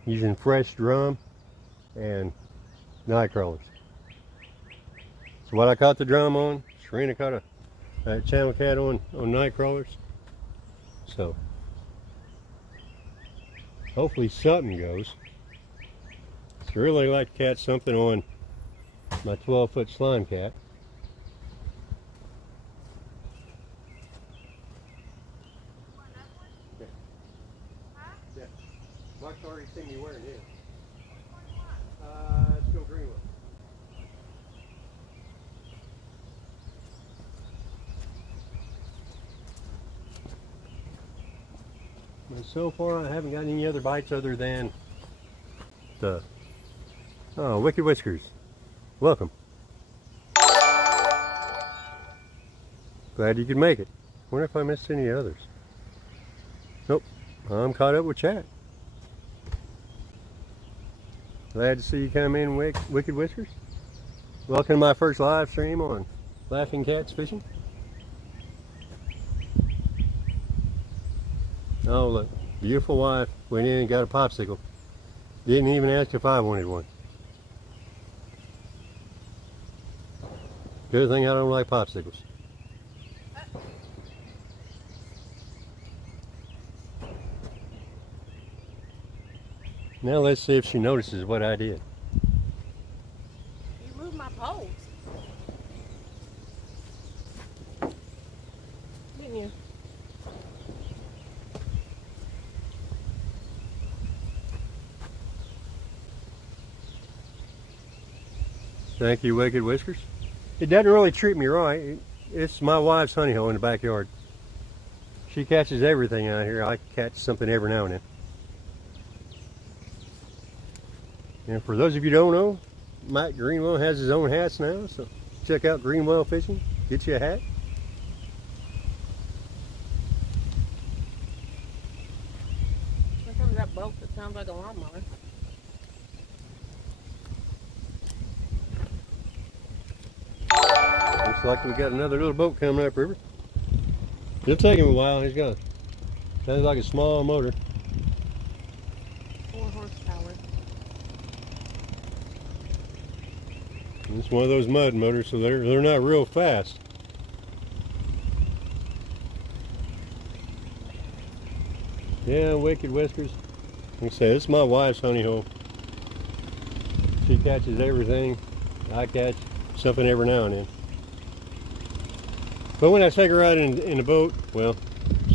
Using fresh drum and night crawlers. So what I caught the drum on, Shireena caught a channel cat on night crawlers. So hopefully something goes. So really like to catch something on my 12-foot slime cat. Mark's already seen me wearing his. Let's go green one. And so far I haven't got any other bites other than the Wicked Whiskers. Welcome. Glad you could make it. Wonder if I missed any others. Nope, I'm caught up with chat. Glad to see you come in, Wicked Whiskers. Welcome to my first live stream on Laughing Cats Fishing. Oh look, beautiful wife went in and got a popsicle. Didn't even ask if I wanted one. Good thing I don't like popsicles. Now let's see if she notices what I did. You moved my poles. Didn't you? Thank you, Wicked Whiskers. It doesn't really treat me right. It's my wife's honey hole in the backyard. She catches everything out here. I catch something every now and then. And for those of you who don't know, Mike Greenwell has his own hats now, so check out Greenwell Fishing, get you a hat. Here comes that boat that sounds like a lawnmower. Looks like we got another little boat coming up river. It'll take him a while, he's got, sounds like a small motor. 4 horsepower. It's one of those mud motors, so they're not real fast. Yeah, Wicked Whiskers. Like I said, it's my wife's honey hole. She catches everything. I catch something every now and then. But when I take her out in the boat, well,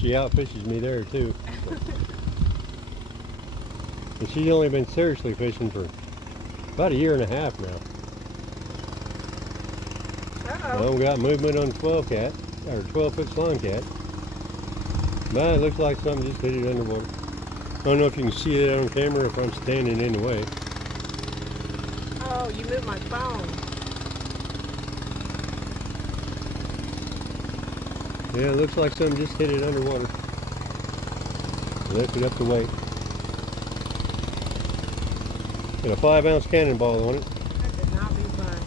she outfishes me there too. And she's only been seriously fishing for about 1.5 years now. Well, we got movement on the 12-foot slime cat. But it looks like something just hit it underwater. I don't know if you can see it on camera if I'm standing in the way. Oh, you moved my phone. Yeah, it looks like something just hit it underwater. Lifted up the weight. Got a 5-ounce cannonball on it. That did not be fun.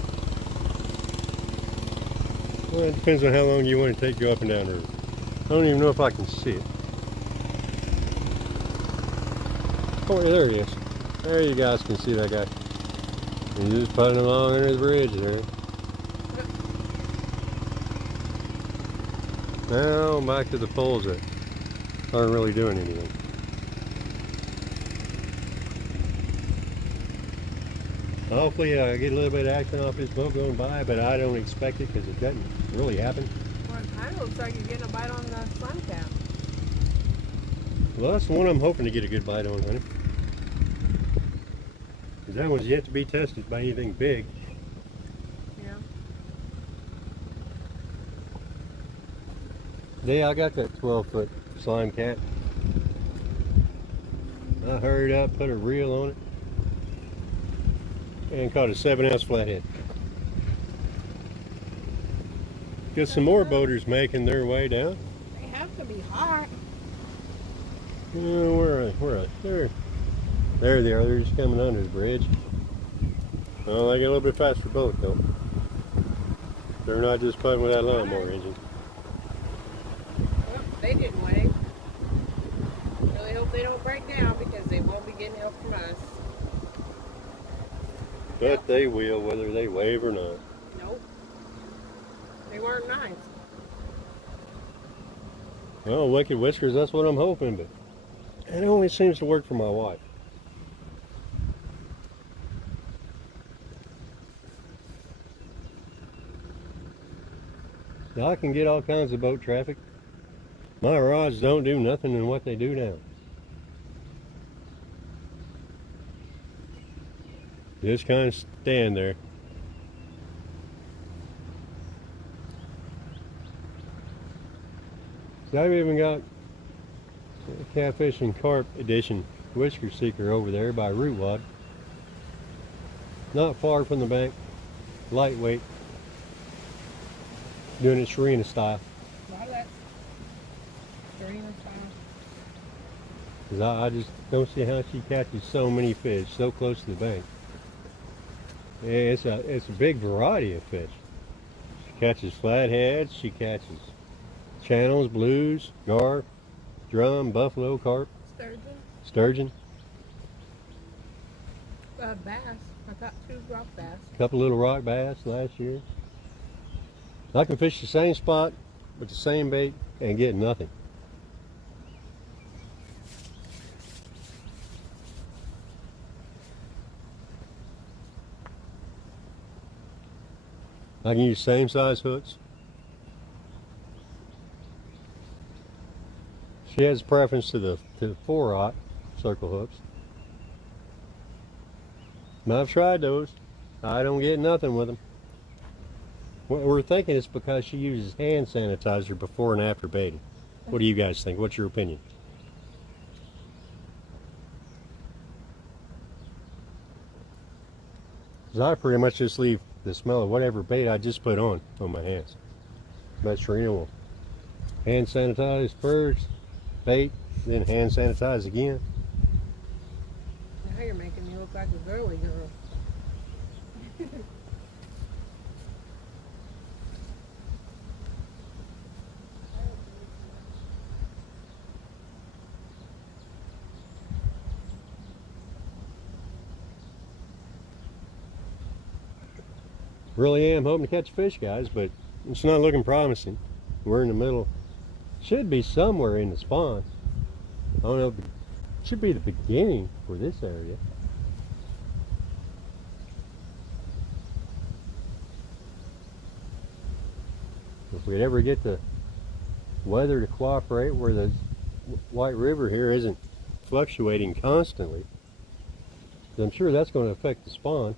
Well, it depends on how long you want to take to go up and down the river. I don't even know if I can see it. Oh, there he is. There you guys can see that guy. He's just putting along under the bridge there. Now back to the poles that aren't really doing anything. Hopefully I get a little bit of action off this boat going by, but I don't expect it because it doesn't really happen. Well, it kind of looks like you're getting a bite on the slime cat. Well, that's the one I'm hoping to get a good bite on, honey. Because that one's yet to be tested by anything big. Yeah. Yeah, I got that 12-foot slime cat. I hurried up, put a reel on it, and caught a 7-ounce flathead. Got some more boaters making their way down. They have to be hot. Where are they? There they are. They're just coming under the bridge. Well, they get a little bit faster boat though. They're not just putting with that lawnmower engine. Well, they didn't wave. Really hope they don't break down because they won't be getting help from us. But they will, whether they wave or not. Nope. They weren't nice. Well, wicked whiskers, that's what I'm hoping, but it only seems to work for my wife. Now, I can get all kinds of boat traffic. My rods don't do nothing in what they do now. Just kind of stand there. So I've even got a catfish and carp edition whisker seeker over there by Root Wad. Not far from the bank, lightweight, doing it Shireena style. Well, that's Shireena style. Cause I just don't see how she catches so many fish so close to the bank. Yeah, it's a big variety of fish. She catches flatheads, she catches channels, blues, gar, drum, buffalo, carp, sturgeon. Bass. I got 2 rock bass. A couple little rock bass last year. I can fish the same spot with the same bait and get nothing. I can use same size hooks. She has a preference to the 4-aught circle hooks. Now, I've tried those. I don't get nothing with them. We're thinking it's because she uses hand sanitizer before and after baiting. What do you guys think? What's your opinion? Because I pretty much just leave the smell of whatever bait I just put on my hands. But Shireena will hand sanitize first, bait, then hand sanitize again. Now you're making me look like a girly girl. Really am hoping to catch fish, guys, but it's not looking promising. We're in the middle. Should be somewhere in the spawn. I don't know. It should be the beginning for this area. If we'd ever get the weather to cooperate where the White River here isn't fluctuating constantly, then I'm sure that's going to affect the spawn.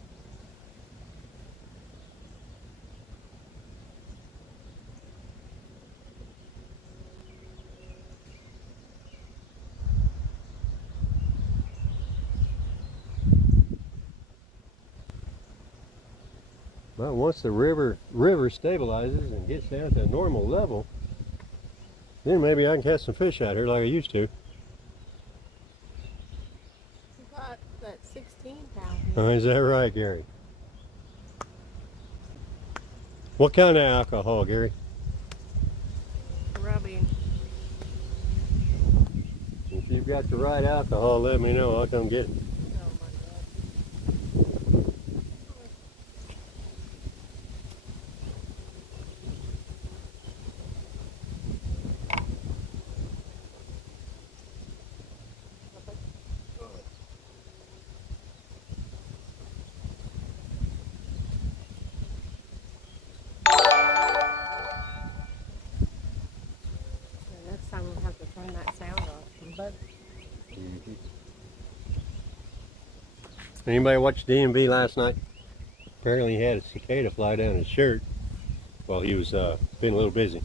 Well, once the river stabilizes and gets down to a normal level, then maybe I can catch some fish out here like I used to. You got that 16-pound. Oh, is that right, Gary? What kind of alcohol, Gary? Rubbing. If you've got the right alcohol, let me know. I'll come get it. Oh my God. Next time we'll have to turn that sound off. But Anybody watch DMV last night? Apparently he had a cicada fly down his shirt while he was being a little busy.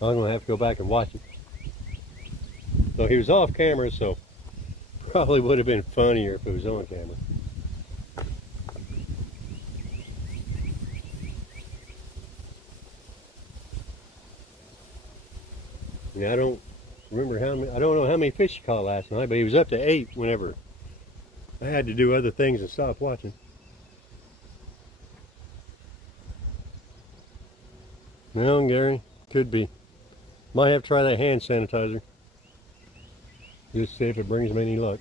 I'm going to have to go back and watch it. So he was off camera, so probably would have been funnier if it was on camera. Yeah, I don't remember how many, I don't know how many fish he caught last night, but he was up to 8 whenever I had to do other things and stop watching. No, Gary, could be. Might have to try that hand sanitizer. Just see if it brings me any luck.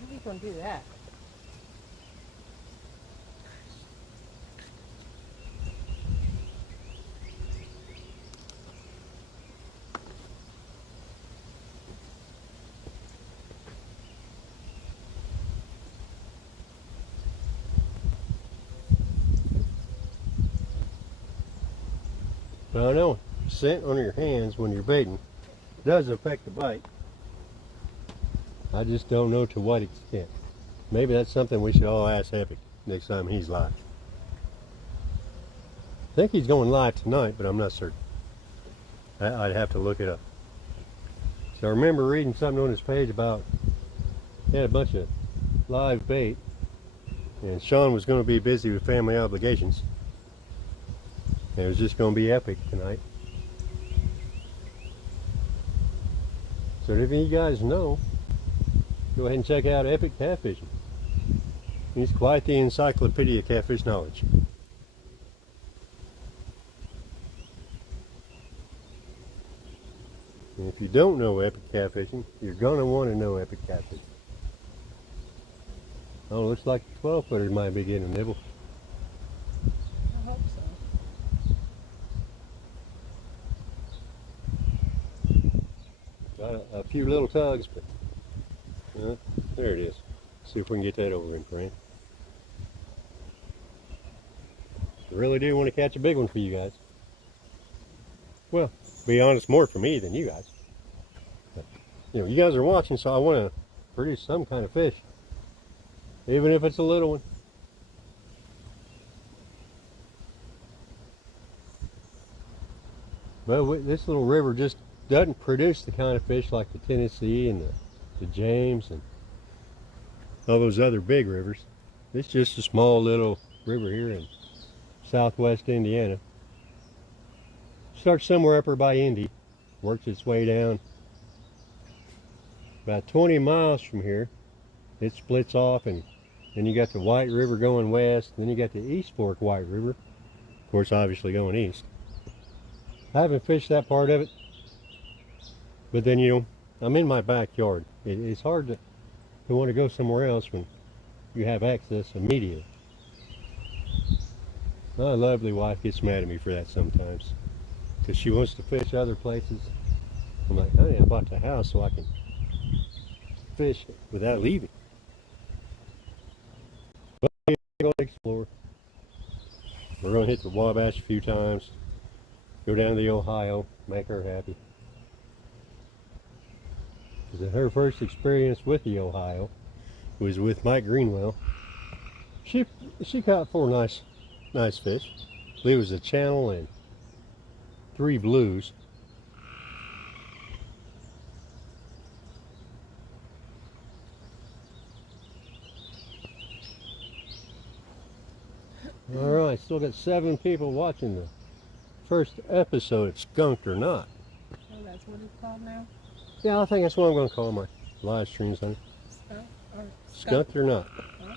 How are you gonna do that? Well, I know scent on your hands when you're baiting does affect the bite. I just don't know to what extent. Maybe that's something we should all ask Epic next time he's live. I think he's going live tonight, but I'm not certain. I'd have to look it up. So I remember reading something on his page about he had a bunch of live bait, and Sean was going to be busy with family obligations. It was just going to be Epic tonight. So if you guys know, go ahead and check out Epic Catfishing. He's quite the encyclopedia of catfish knowledge. And if you don't know Epic Catfishing, you're going to want to know Epic Catfishing. Oh, looks like the 12-footer might be getting a nibble. I hope so. Got a few little tugs, but there it is. See if we can get that over in frame. I really do want to catch a big one for you guys. Well, to be honest, more for me than you guys. But, you guys are watching, so I want to produce some kind of fish, even if it's a little one. But this little river just doesn't produce the kind of fish like the Tennessee and the James and all those other big rivers. It's just a small little river here in southwest Indiana. Starts somewhere upper by Indy, works its way down. About 20 miles from here, it splits off, and then you got the White River going west, then you got the East Fork White River, of course obviously going east. I haven't fished that part of it, but then I'm in my backyard. It's hard to want to go somewhere else when you have access immediately. My lovely wife gets mad at me for that sometimes, because she wants to fish other places. I'm like, honey, I bought the house so I can fish without leaving. But we're going to explore. We're going to hit the Wabash a few times, go down to the Ohio, make her happy. Because her first experience with the Ohio was with Mike Greenwell. She caught 4 nice fish. I believe it was a channel and 3 blues. Alright, still got 7 people watching the first episode of Skunked or Not. Oh, that's what it's called now? Yeah, I think that's what I'm going to call my live streams, honey. Skunked or Not. Okay.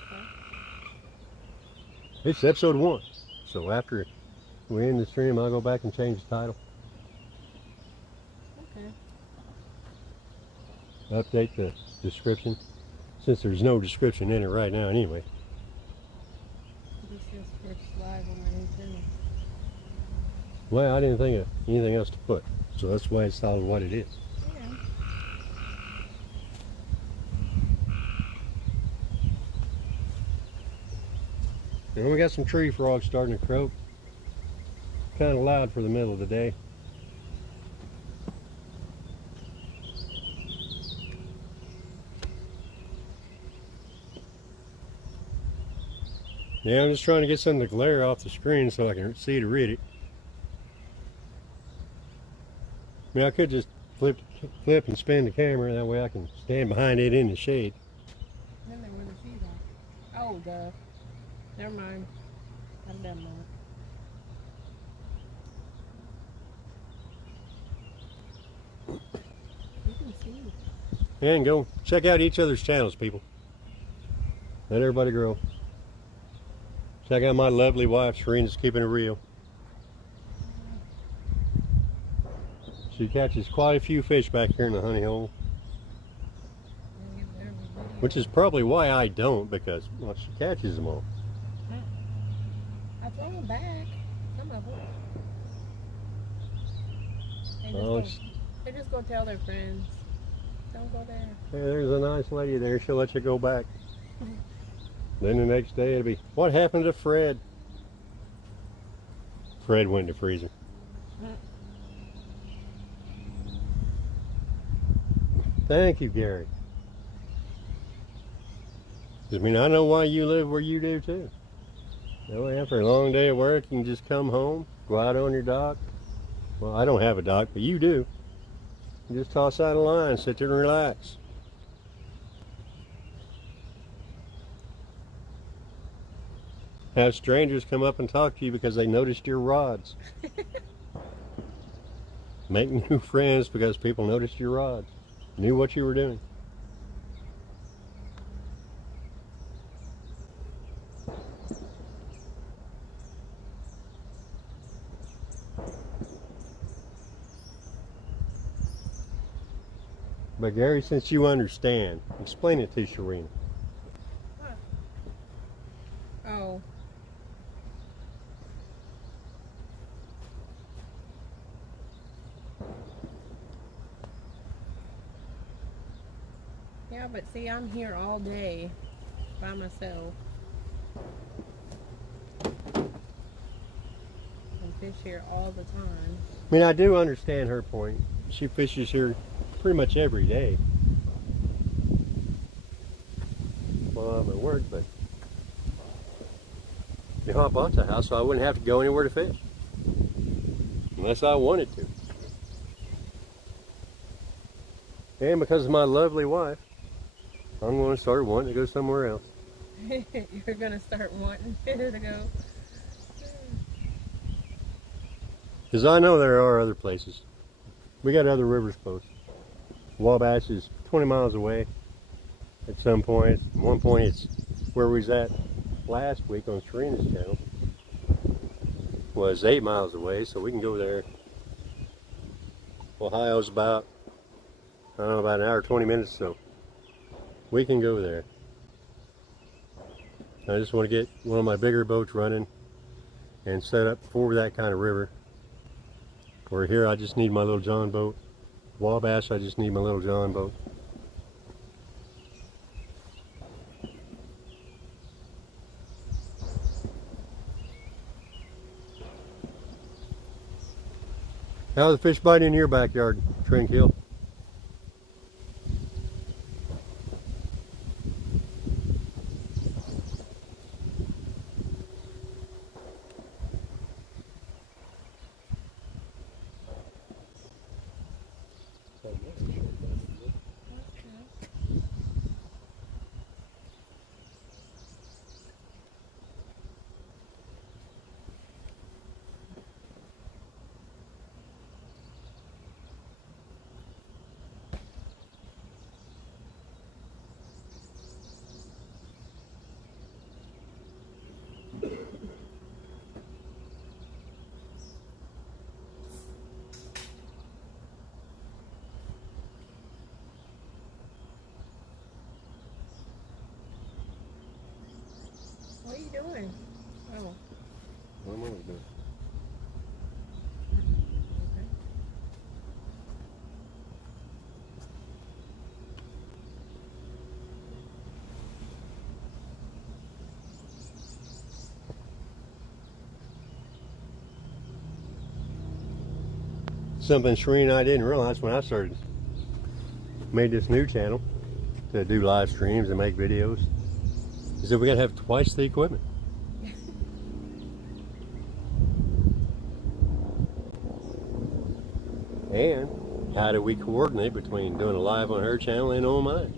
It's episode 1. So after we end the stream, I'll go back and change the title. Okay. Update the description, since there's no description in it right now anyway. This is first live on my new channel. Well, I didn't think of anything else to put, so that's why it's titled what it is. Yeah. And we got some tree frogs starting to croak. Kind of loud for the middle of the day. Yeah, I'm just trying to get some of the glare off the screen so I can see to read it. I mean, I could just flip and spin the camera, that way I can stand behind it in the shade. Then they were the sheet off. Oh, duh. Never mind. I've done that. You can see. And go check out each other's channels, people. Let everybody grow. Check out my lovely wife, Shireena's Keeping It Real. She catches quite a few fish back here in the honey hole. Which is probably why I don't, because well, she catches them all. I throw them back. Some of them. They're just gonna tell their friends. Don't go there. Hey, there's a nice lady there. She'll let you go back. Then the next day it'll be, what happened to Fred? Fred went to freezer. Thank you, Gary. I mean, I know why you live where you do too. You know, after a long day of work, you can just come home, go out on your dock. Well, I don't have a dock, but you do. You just toss out a line, sit there and relax. Have strangers come up and talk to you because they noticed your rods. Make new friends because people noticed your rods. Knew what you were doing. But Gary, since you understand, explain it to Shireena. Oh. Yeah, but see, I'm here all day by myself. And fish here all the time. I mean, I do understand her point. She fishes here pretty much every day while I'm at work, but you know, I bought the house so I wouldn't have to go anywhere to fish unless I wanted to. And because of my lovely wife, I'm going to start wanting to go somewhere else. You're going to start wanting her to go. Because I know there are other places. We got other rivers close. Wabash is 20 miles away at some point. At one point it's where we was at last week on Shireena's channel. Was 8 miles away, so we can go there. Ohio's about, I don't know, about an hour 20 minutes, so we can go there. I just want to get one of my bigger boats running and set up for that kind of river. Where here I just need my little John boat. Wabash, I just need my little John boat. How's the fish biting in your backyard, Tranquil? What are you doing? Oh. What am I doing? Okay. Something Shireena and I didn't realize when I made this new channel to do live streams and make videos is that we gotta have twice the equipment. And how do we coordinate between doing a live on her channel and on mine?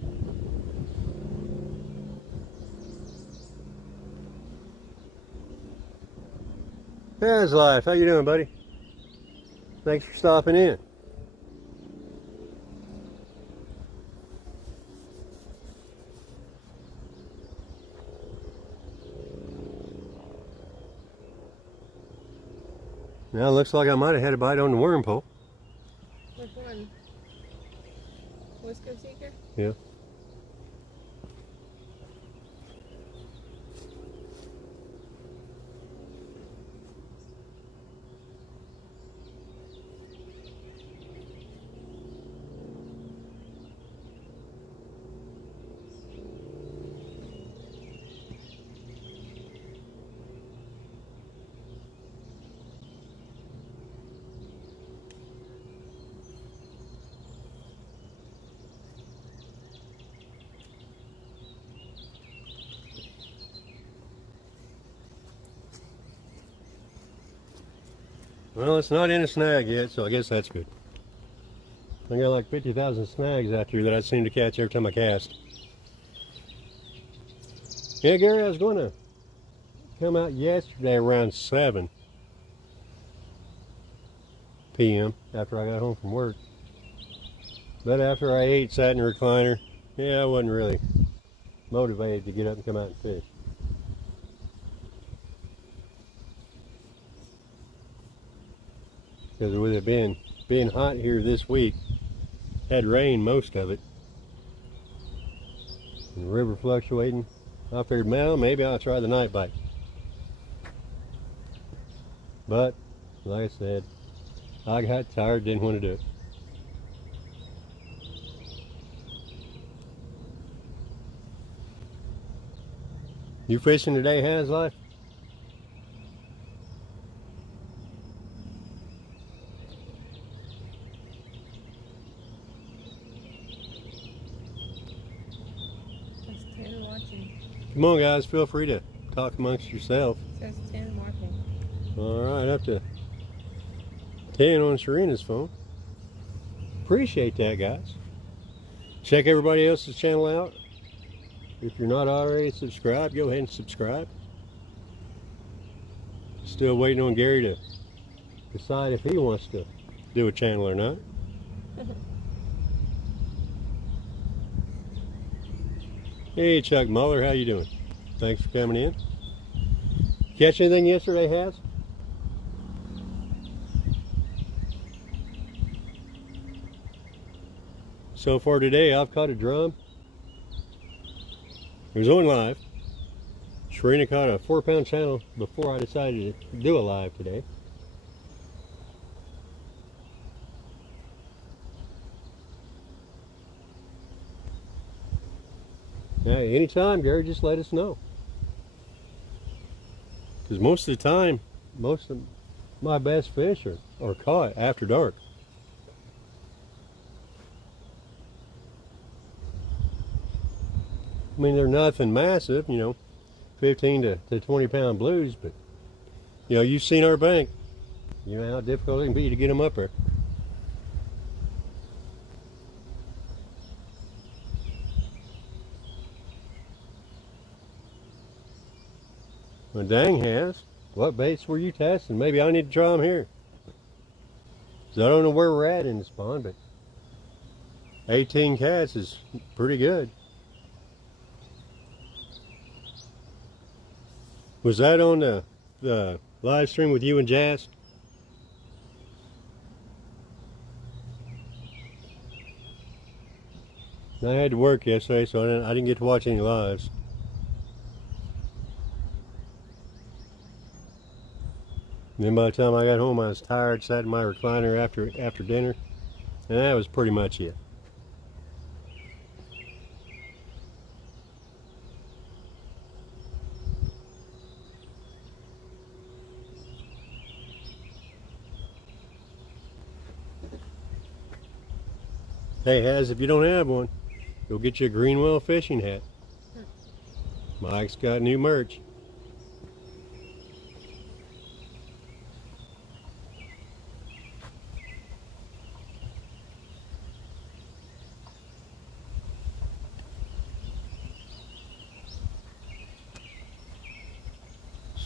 How's life? How you doing, buddy? Thanks for stopping in. Now it looks like I might have had a bite on the worm pole. Which one? Whisker Seeker? Yeah. Well, it's not in a snag yet, so I guess that's good. I got like 50,000 snags out here that I seem to catch every time I cast. Yeah, Gary, I was going to come out yesterday around 7 p.m. after I got home from work. But after I ate, sat in the recliner, yeah, I wasn't really motivated to get up and come out and fish. Because with it being hot here this week, had rain most of it, and the river fluctuating, I figured, well, maybe I'll try the night bite. But, like I said, I got tired, didn't want to do it. You fishing today, Has Life? Come on, guys, feel free to talk amongst yourself. It says 10 watching. All right, up to 10 on Shireena's phone. Appreciate that, guys. Check everybody else's channel out. If you're not already subscribed, go ahead and subscribe. Still waiting on Gary to decide if he wants to do a channel or not. Hey, Chuck Muller, how you doing? Thanks for coming in. Catch anything yesterday, Has? So far today, I've caught a drum. It was on live. Shireena caught a 4-pound channel before I decided to do a live today. Now, anytime, Gary, just let us know. Because most of the time, most of my best fish are caught after dark. I mean, they're nothing massive, you know, 15 to 20 pound blues, but, you know, you've seen our bank. You know how difficult it can be to get them up there. Well, dang, Has, what baits were you testing? Maybe I need to try them here. So I don't know where we're at in this pond, but 18 cats is pretty good. Was that on the live stream with you and Jazz? I had to work yesterday, so I didn't get to watch any lives. And then by the time I got home, I was tired, sat in my recliner after dinner, and that was pretty much it. Hey, Has, if you don't have one, go get you a Greenwell fishing hat. Mike's got new merch.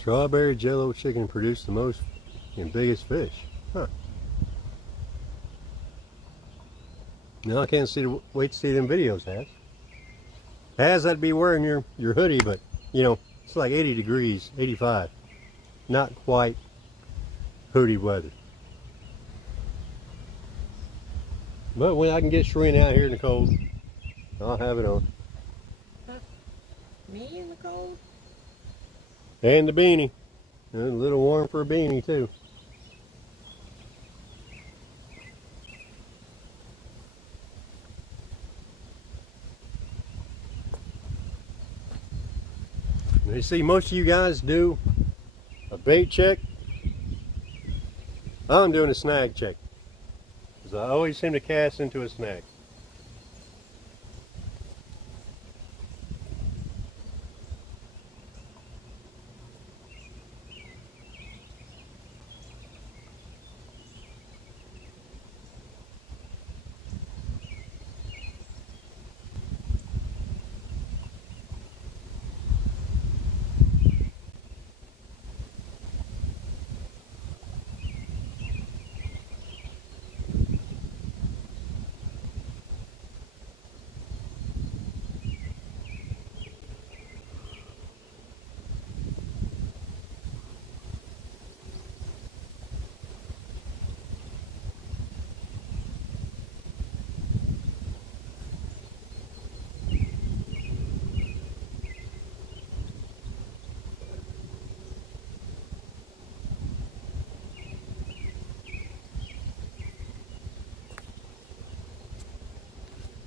Strawberry Jello chicken produced the most and biggest fish. Huh. No, I can't wait to see them videos, Haz. Haz, I'd be wearing your hoodie, but you know, it's like 80 degrees, 85. Not quite hoodie weather. But when I can get Shireena out here in the cold, I'll have it on. Me in the cold? And the beanie. A little warm for a beanie too. You see, most of you guys do a bait check. I'm doing a snag check, because I always seem to cast into a snag.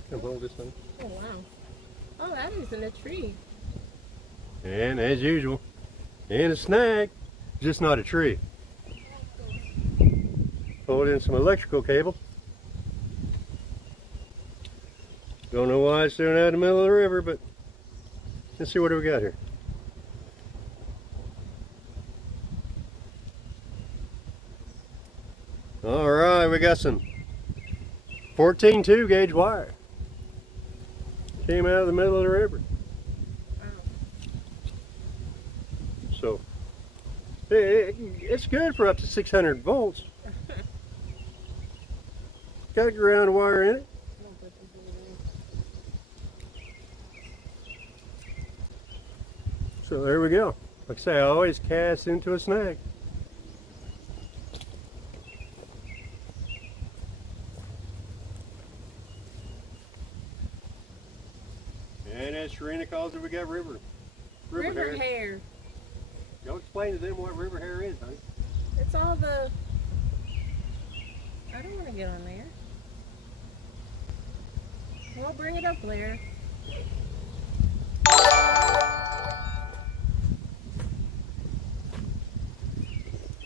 Can I hold this thing? Oh, wow. Oh, that is in a tree. And as usual, and a snag, just not a tree. Pulled in some electrical cable. Don't know why it's doing out in the middle of the river, but let's see what do we got here. All right, we got some 14 2 gauge wire. Came out of the middle of the river. So it's good for up to 600 volts. Got a ground wire in it. So there we go. Like I say, I always cast into a snag. And as Shireena calls it, we got river Hair. Y'all explain to them what river hair is, honey. It's all the... I don't want to get on there. Well, bring it up later.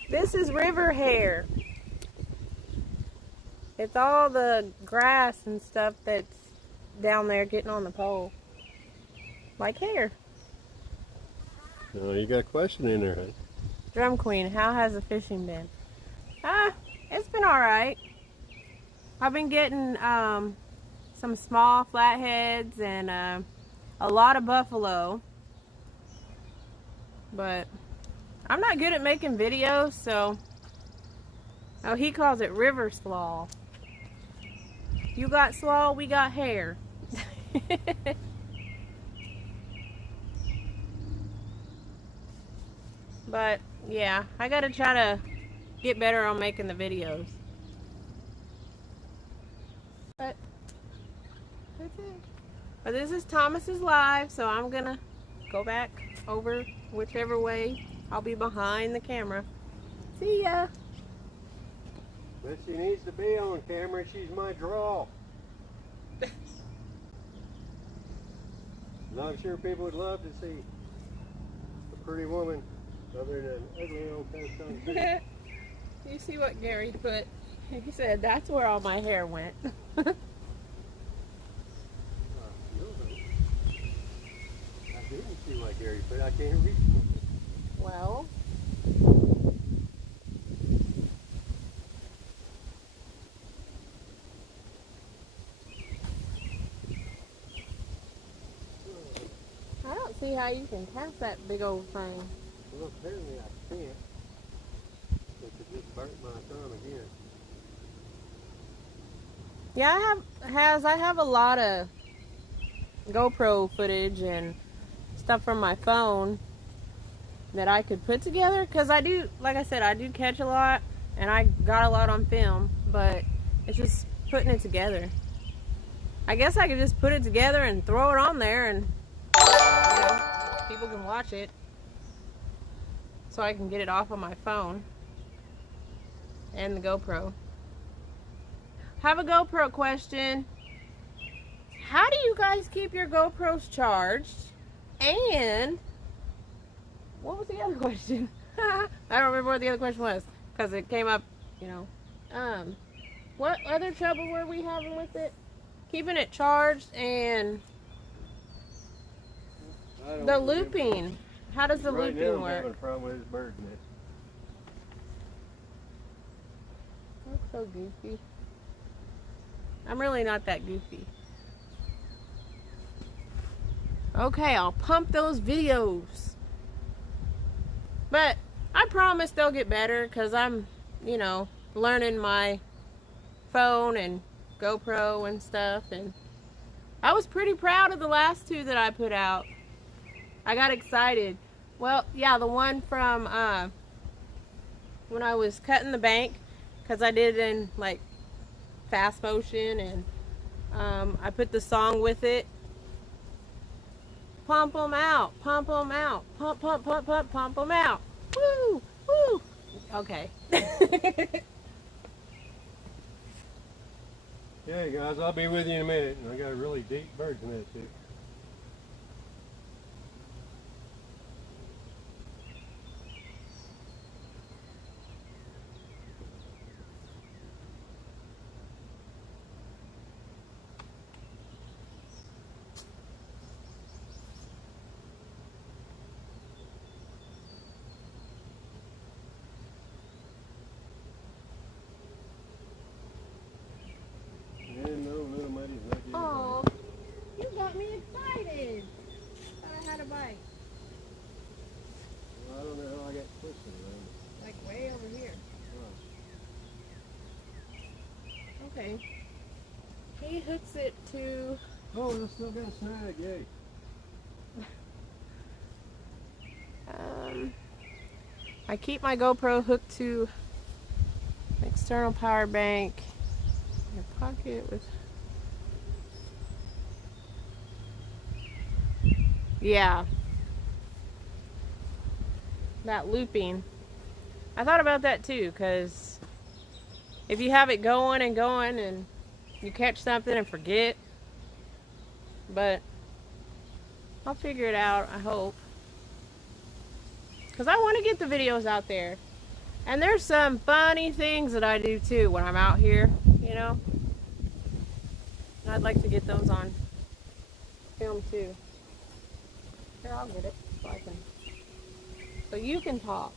This is river hair. It's all the grass and stuff that's down there getting on the pole. Like hair. No, you got a question in there, honey. Drum Queen, how has the fishing been? It's been alright. I've been getting some small flatheads and a lot of buffalo. But I'm not good at making videos, so... Oh, he calls it river slaw. You got slaw, we got hair. But yeah, I gotta try to get better on making the videos. But that's it. But this is Thomas's live, so I'm gonna go back over whichever way. I'll be behind the camera. See ya. But she needs to be on camera. She's my draw. And I'm sure people would love to see a pretty woman other than ugly old cousin. You see what Gary put? He said, that's where all my hair went. I didn't see what Gary put. I can't reach it. Well, I don't see how you can pass that big old thing. Well, apparently I can't. It just burnt my thumb again. Yeah, I have a lot of GoPro footage and stuff from my phone that I could put together, because I do, like I said, I do catch a lot and I got a lot on film, but it's just putting it together. I guess I could just put it together and throw it on there, and you know, people can watch it, so I can get it off of my phone and the GoPro. Have a GoPro question. How do you guys keep your GoPros charged? And what was the other question? I don't remember what the other question was, because it came up, you know. What other trouble were we having with it? Keeping it charged and the looping. How does the Right now, looping I'm work? having a problem with this bird's nest. That's so goofy. I'm really not that goofy. Okay, I'll pump those videos. But I promise they'll get better, because I'm, you know, learning my phone and GoPro and stuff. And I was pretty proud of the last two that I put out. I got excited. Well, yeah, the one from when I was cutting the bank, because I did it in like fast motion, and I put the song with it. Pump them out, pump them out, pump, pump, pump, pump, pump them out. Woo, woo. Okay. Okay, guys, I'll be with you in a minute. And I got a really deep bird's nest here. Oh, you got me excited. Thought I had a bite. Well, I don't know how I got twisted around. Like way over here. Okay. He hooks it to... Oh, I still got a snag, yay. I keep my GoPro hooked to an external power bank. In a pocket with... Yeah. That looping. I thought about that too, because if you have it going and going and you catch something and forget, but I'll figure it out, I hope. Because I want to get the videos out there. And there's some funny things that I do too when I'm out here, you know. And I'd like to get those on film too. Here, I'll get it so you can talk.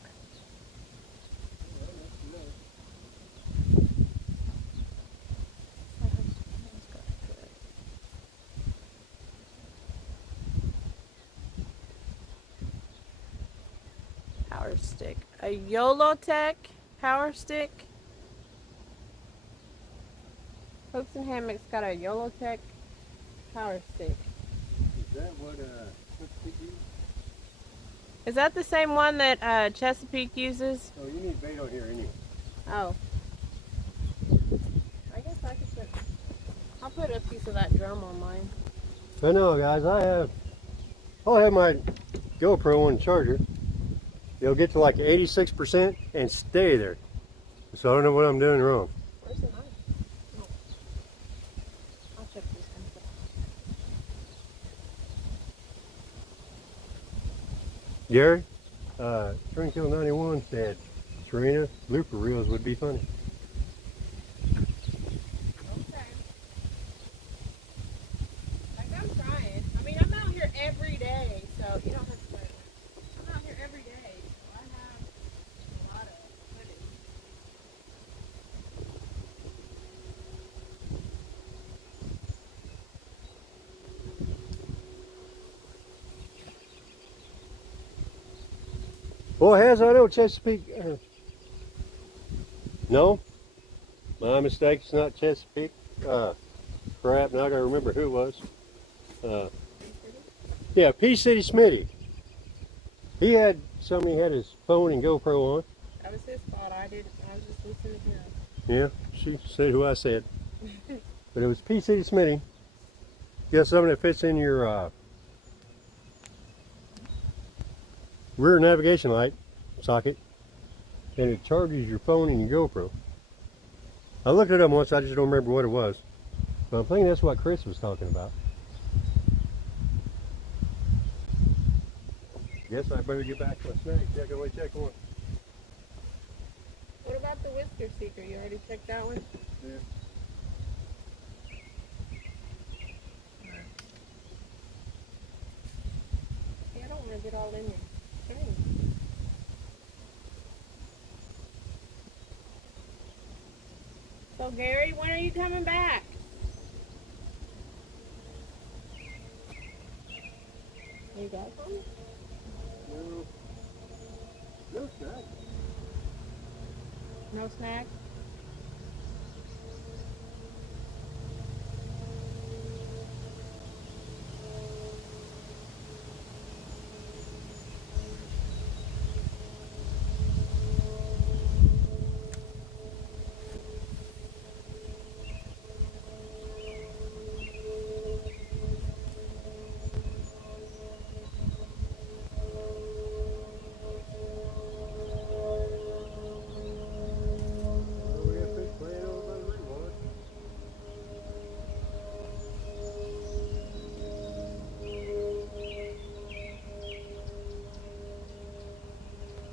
Power stick. A YOLOTech power stick. Hooks and Hammocks got a YOLOTech power stick. Is that what Chesapeake uses? Is that the same one that Chesapeake uses? Oh, you need bait on here anyway. Oh. I guess I could put... I'll put a piece of that drum on mine. I know, guys. I'll have my GoPro on charger. It'll get to like 86% and stay there. So I don't know what I'm doing wrong. Where's the knife? Oh. I'll check this one. Gary, Stringkill 91 said, Shireena, blooper reels would be funny. Okay. Like, I'm trying. I mean, I'm out here every day, so you don't have to worry. I'm out here every day, so I have a lot of footage. Well, as I know, Chesapeake. No, my mistake. It's not Chesapeake. Crap, now I gotta remember who it was. Yeah, P City Smitty. He had something. He had his phone and GoPro on. That was his fault. I was just listening to him. Yeah, she said who I said. But it was P City Smitty. You got something that fits in your rear navigation light socket, and it charges your phone and your GoPro. I looked it up once, I just don't remember what it was. But I'm thinking that's what Chris was talking about. Guess I better get back to my snag. Check one. What about the whisker seeker? You already checked that one? Yeah. Yeah, I don't want to get all in there. Dang. So Gary, when are you coming back? You got some? No. No snag. No snack?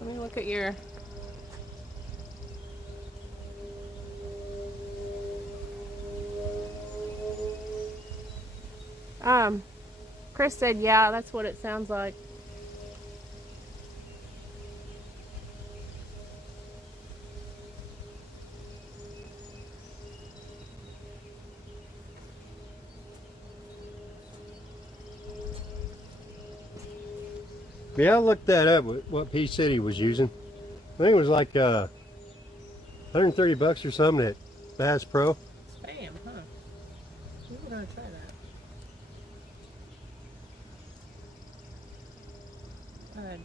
Let me look at your... Chris said, yeah, that's what it sounds like. Yeah, I looked that up, what P City was using. I think it was like 130 bucks or something at Bass Pro. Spam, huh? We were gonna try that.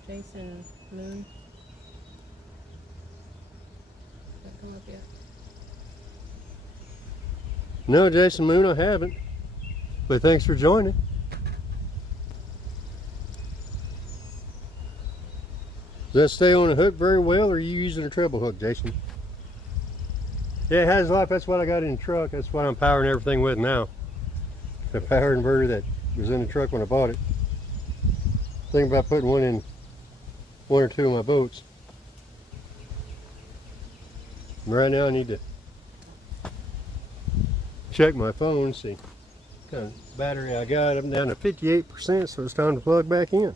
Jason Moon. Did that come up yet? No, Jason Moon, I haven't. But thanks for joining. Does that stay on the hook very well, or are you using a treble hook, Jason? Yeah, it has life. That's what I got in the truck. That's what I'm powering everything with now. The power inverter that was in the truck when I bought it. Thinking about putting one in one or two of my boats. Right now I need to check my phone, see what kind of battery I got. I'm down to 58%, so it's time to plug back in.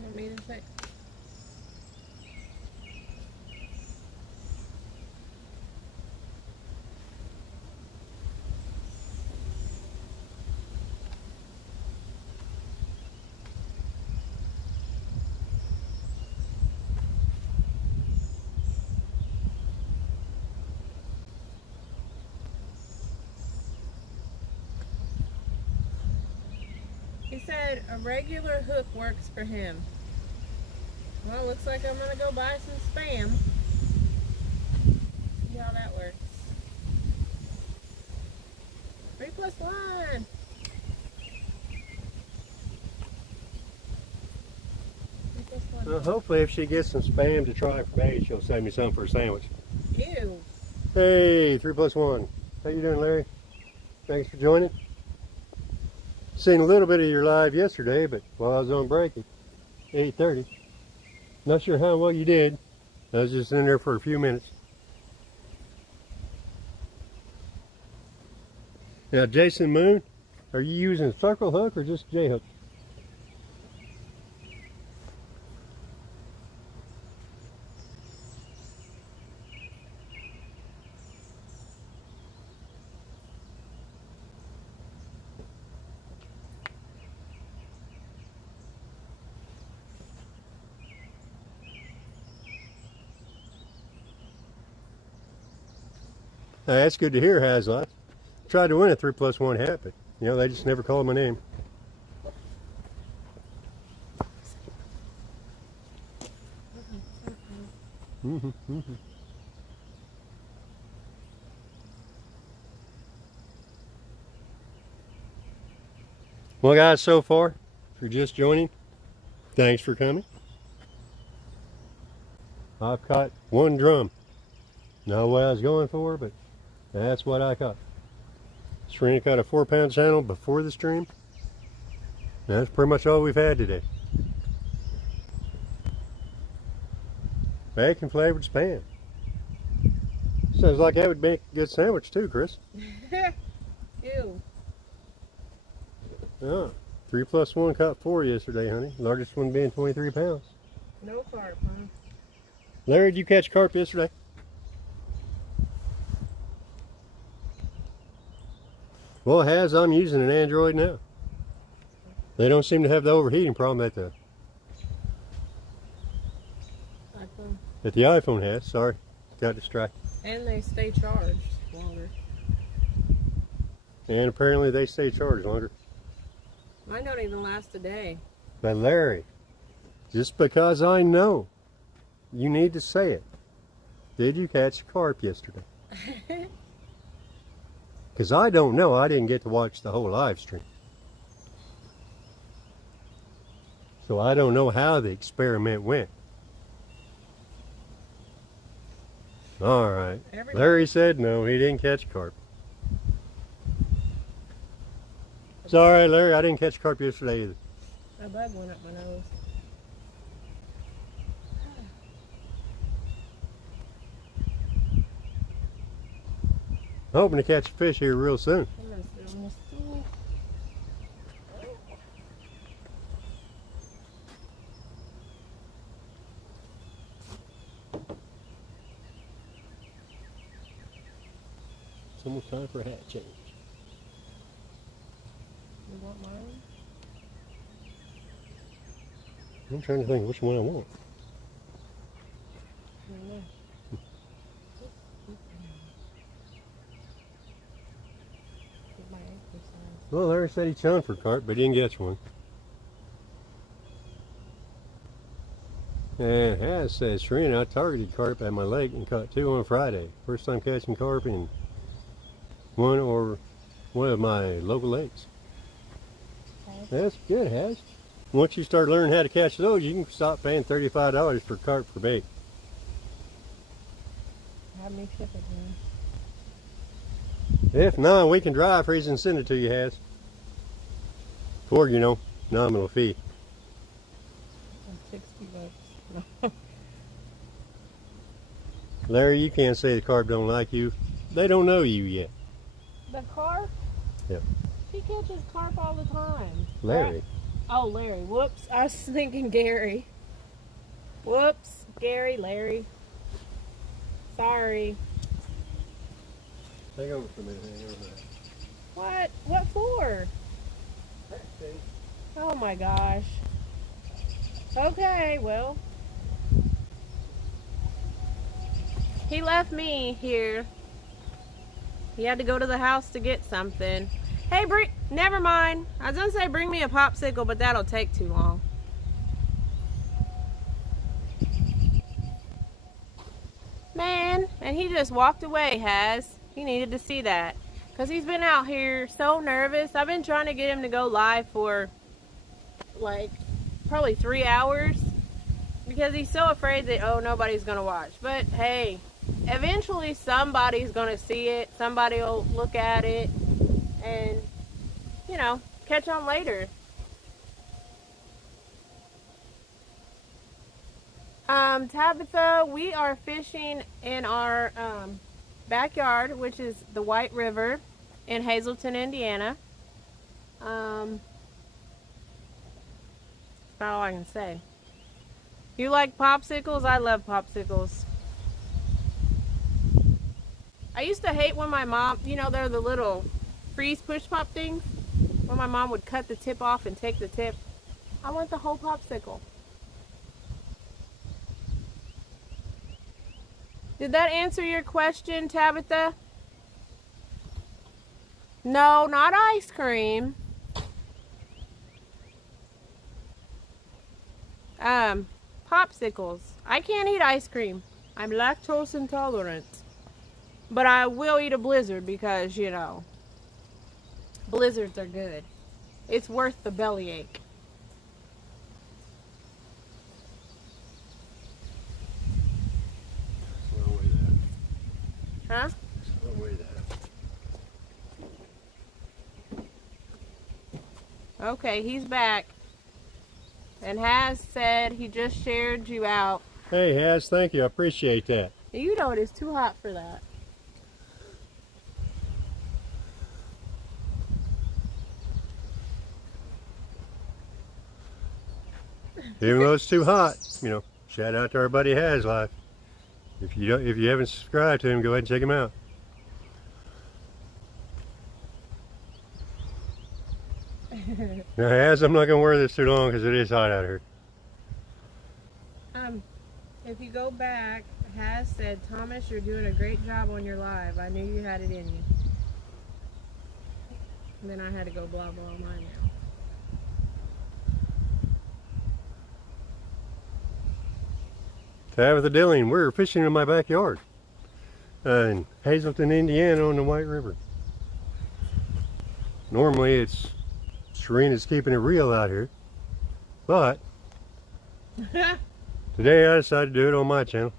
Want me to say? He said a regular hook works for him. Well, looks like I'm gonna go buy some Spam. See how that works. 3+1. Well, hopefully if she gets some Spam to try for me, she'll send me some for a sandwich. Ew. Hey, 3+1. How you doing, Larry? Thanks for joining. Seen a little bit of your live yesterday, but while I was on break at 8:30. Not sure how well you did. I was just in there for a few minutes. Now, Jason Moon, are you using a circle hook or just J hook? Now, that's good to hear, Hazlot. Tried to win a 3+1 hat, but you know they just never called my name. Well, guys, so far, if you're just joining, thanks for coming. I've caught one drum. Not what I was going for, but that's what I caught. Shireena caught a 4-pound channel before the stream. That's pretty much all we've had today. Bacon flavored spam. Sounds like that would make a good sandwich too, Chris. Ew. Oh, 3+1 caught 4 yesterday, honey. Largest one being 23 pounds. No carp, huh? Larry, did you catch carp yesterday? Well, I'm using an Android now. They don't seem to have the overheating problem that the iPhone has. Sorry, got distracted. And they stay charged longer. And apparently they stay charged longer. Mine don't even last a day. But Larry, just because I know, you need to say it. Did you catch carp yesterday? Because I don't know. I didn't get to watch the whole live stream. So I don't know how the experiment went. All right. Larry said no, he didn't catch carp. Sorry, Larry, I didn't catch carp yesterday either. A bug went up my nose. I'm hoping to catch a fish here real soon. It's almost time for a hat change. You want mine? I'm trying to think which one I want. Well, Larry said he chuned for carp, but he didn't catch one. And Haz says, Shireena, I targeted carp at my lake and caught 2 on Friday. First time catching carp in one of my local lakes. Okay. That's good, Haz. Once you start learning how to catch those, you can stop paying $35 for carp for bait. Have me ship it, man. If not, we can dry freeze and send it to you, Haz. For, you know, nominal fee. 60 bucks. Larry, you can't say the carp don't like you. They don't know you yet. The carp? Yep. She catches carp all the time. Larry. Oh, Larry. Whoops. I was thinking Gary. Whoops. Gary, Larry. Sorry. Hang over for a minute. Hang over there. What? What for? Oh my gosh. Okay, well. He left me here. He had to go to the house to get something. Hey, never mind. I was gonna say bring me a popsicle, but that'll take too long. Man, and he just walked away, He needed to see that. Because he's been out here so nervous. I've been trying to get him to go live for like probably 3 hours. Because he's so afraid that, oh, nobody's going to watch. But hey, eventually somebody's going to see it. Somebody will look at it and, you know, catch on later. Tabitha, we are fishing in our backyard, which is the White River. in Hazleton, Indiana. That's about all I can say. You like popsicles? I love popsicles. I used to hate when my mom, you know, they're the little freeze push pop things. When my mom would cut the tip off and take the tip. I want the whole popsicle. Did that answer your question, Tabitha? No, not ice cream. Popsicles. I can't eat ice cream. I'm lactose intolerant. But I will eat a blizzard because, you know, blizzards are good. It's worth the bellyache. Huh? Okay, he's back. And Has said he just shared you out. Hey, Has, thank you. I appreciate that. You know it is too hot for that. Even though it's too hot, you know, shout out to our buddy Has Life. If you haven't subscribed to him, go ahead and check him out. Now, Has, I'm not going to wear this too long because it is hot out here. If you go back, Has said, Thomas, you're doing a great job on your live. I knew you had it in you. And then I had to go blah blah mine now. Tabitha Dilling, we're fishing in my backyard in Hazleton, Indiana on the White River. Normally it's Shireena's keeping it real out here, but today I decided to do it on my channel.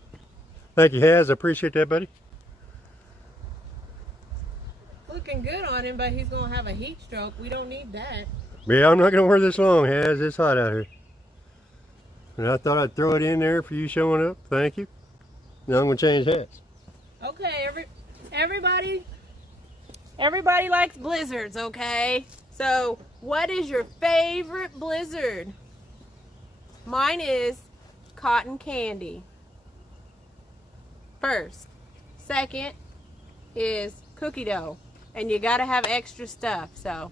Thank you, Has. I appreciate that, buddy. Looking good on him, but he's going to have a heat stroke. We don't need that. Yeah, I'm not going to wear this long, Has. It's hot out here. And I thought I'd throw it in there for you showing up. Thank you. Now I'm going to change hats. Okay, everybody likes blizzards, okay? So, what is your favorite blizzard? Mine is cotton candy. First. Second is cookie dough. And you gotta have extra stuff, so.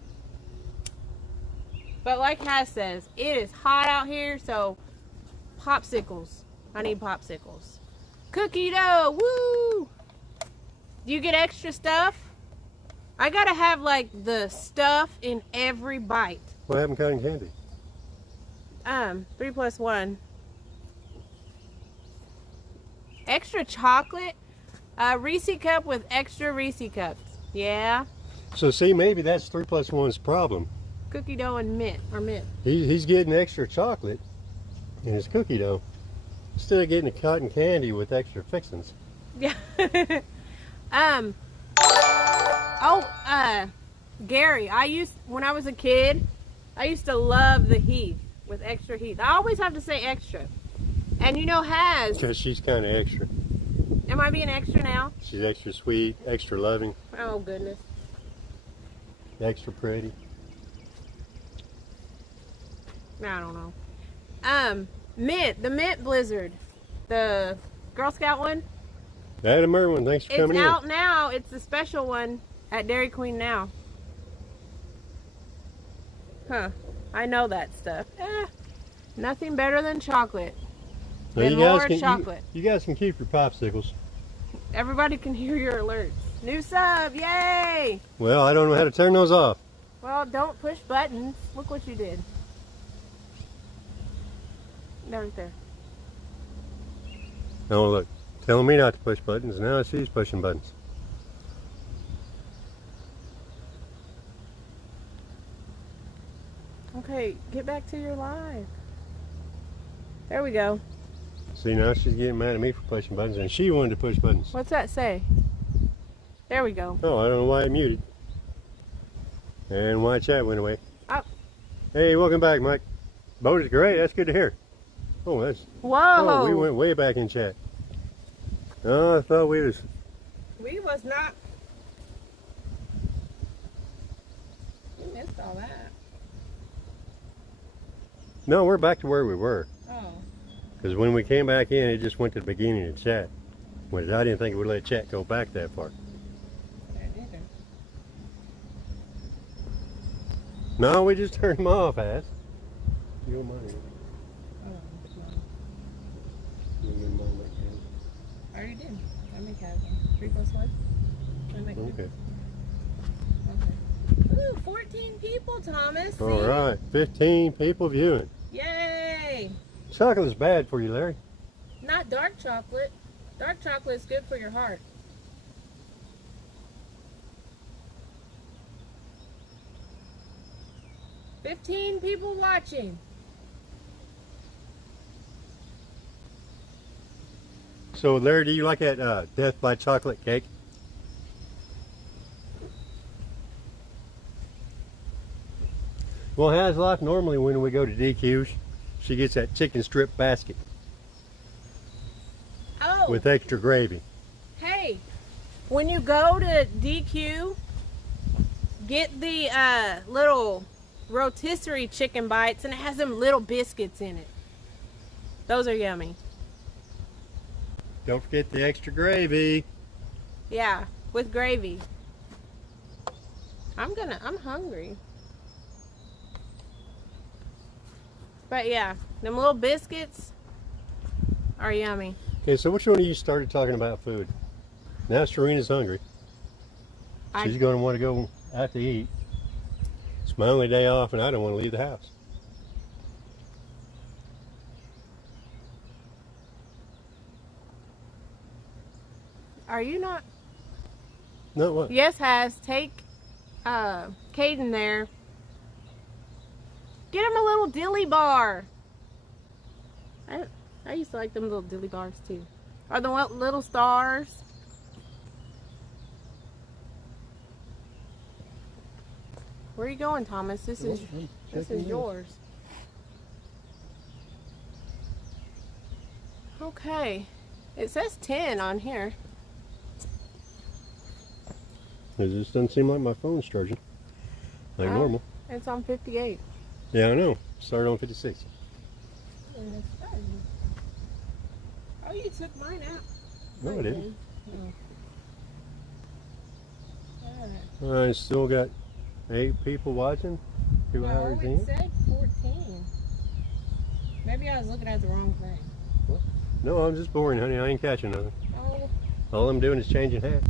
But like Has says, it is hot out here, so popsicles. I need popsicles. Cookie dough, woo! Do you get extra stuff? I gotta have like the stuff in every bite. What happened to cotton candy? 3 plus 1. Extra chocolate. Reese cup with extra Reese cups. Yeah. So see, maybe that's 3 plus 1's problem. Cookie dough and mint, or mint. He's getting extra chocolate in his cookie dough instead of getting the cotton candy with extra fixings. Yeah. Gary, when I was a kid, I used to love the Heath with extra Heath. I always have to say extra. And you know Has. Because she's kind of extra. Am I being extra now? She's extra sweet, extra loving. Oh, goodness. Extra pretty. I don't know. Mint, the mint blizzard. The Girl Scout one. Adam Merwin, thanks for coming in. It's out now. It's the special one at Dairy Queen now. Huh. I know that stuff. Nothing better than chocolate. So And you guys more can, chocolate. You guys can keep your popsicles. Everybody can hear your alerts. New sub, yay! Well, I don't know how to turn those off. Well, don't push buttons. Look what you did. Right there. Oh, look. Telling me not to push buttons. Now she's pushing buttons. Okay, get back to your live. There we go. See, now she's getting mad at me for pushing buttons, and she wanted to push buttons. What's that say? There we go. Oh, I don't know why it muted. And why chat went away. Oh. Hey, welcome back, Mike. Boat is great. That's good to hear. Oh, that's... Whoa! Oh, we went way back in chat. Oh, I thought we was... We was not... with all that. No, we're back to where we were. Oh. Because when we came back in, it just went to the beginning of chat. Whereas I didn't think it would let chat go back that far. I didn't. No, we just turned them off, ass. You don't mind. Oh, no. You don't mind like I already did. I make have one. 3 plus 1. I make that? Okay. Okay. Ooh, 14 people, Thomas. See? All right, 15 people viewing. Yay! Chocolate's bad for you, Larry. Not dark chocolate. Dark chocolate is good for your heart. $15 people watching. So, Larry, do you like that Death by Chocolate cake? Well, how's life normally when we go to DQ's? She gets that chicken strip basket Oh, with extra gravy. hey, when you go to DQ, get the little rotisserie chicken bites, and it has them little biscuits in it. Those are yummy. Don't forget the extra gravy. Yeah, with gravy. I'm hungry. But yeah, them little biscuits are yummy. Okay, so which one of you started talking about food? Now Shireena's hungry. She's going to want to go out to eat. It's my only day off and I don't want to leave the house. Are you not? No, what? Yes, has. Take Caden there. Get him a little dilly bar. I used to like them little dilly bars too. Or the little stars. Where are you going, Thomas? This is yours. Okay. It says 10 on here. It just doesn't seem like my phone's charging. Like normal. It's on 58. Yeah, I know. Started on 56. Oh, you took mine out. No, I didn't. Oh. I still got 8 people watching. 2 hours No, in. it said 14. Maybe I was looking at the wrong thing. No, I'm just boring, honey. I ain't catching nothing. Oh. All I'm doing is changing hats.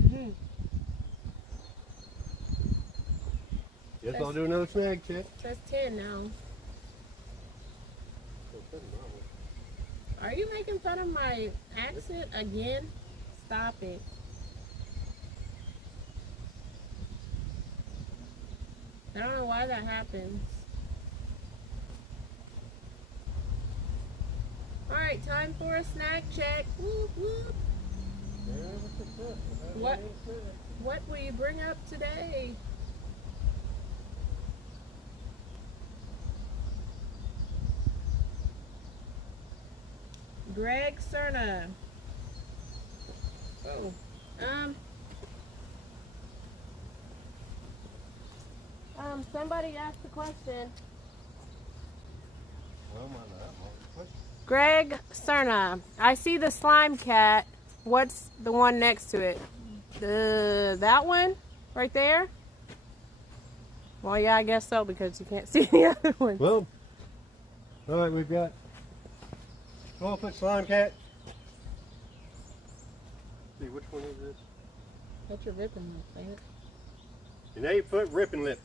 Mm-hmm. Guess I'll do another snag check. Says 10 now. Are you making fun of my accent again? Stop it. I don't know why that happens. Alright, time for a snack check. Woo, woo. What will you bring up today? Greg Cerna. Oh. Somebody asked a question. Greg Cerna. I see the slime cat. What's the one next to it? That one? Right there? Well, yeah, I guess so, because you can't see the other one. Well, alright, we've got 12-foot slime cat. Let's see, which one is this? That's your ripping lip, ain't it? An 8-foot ripping lip.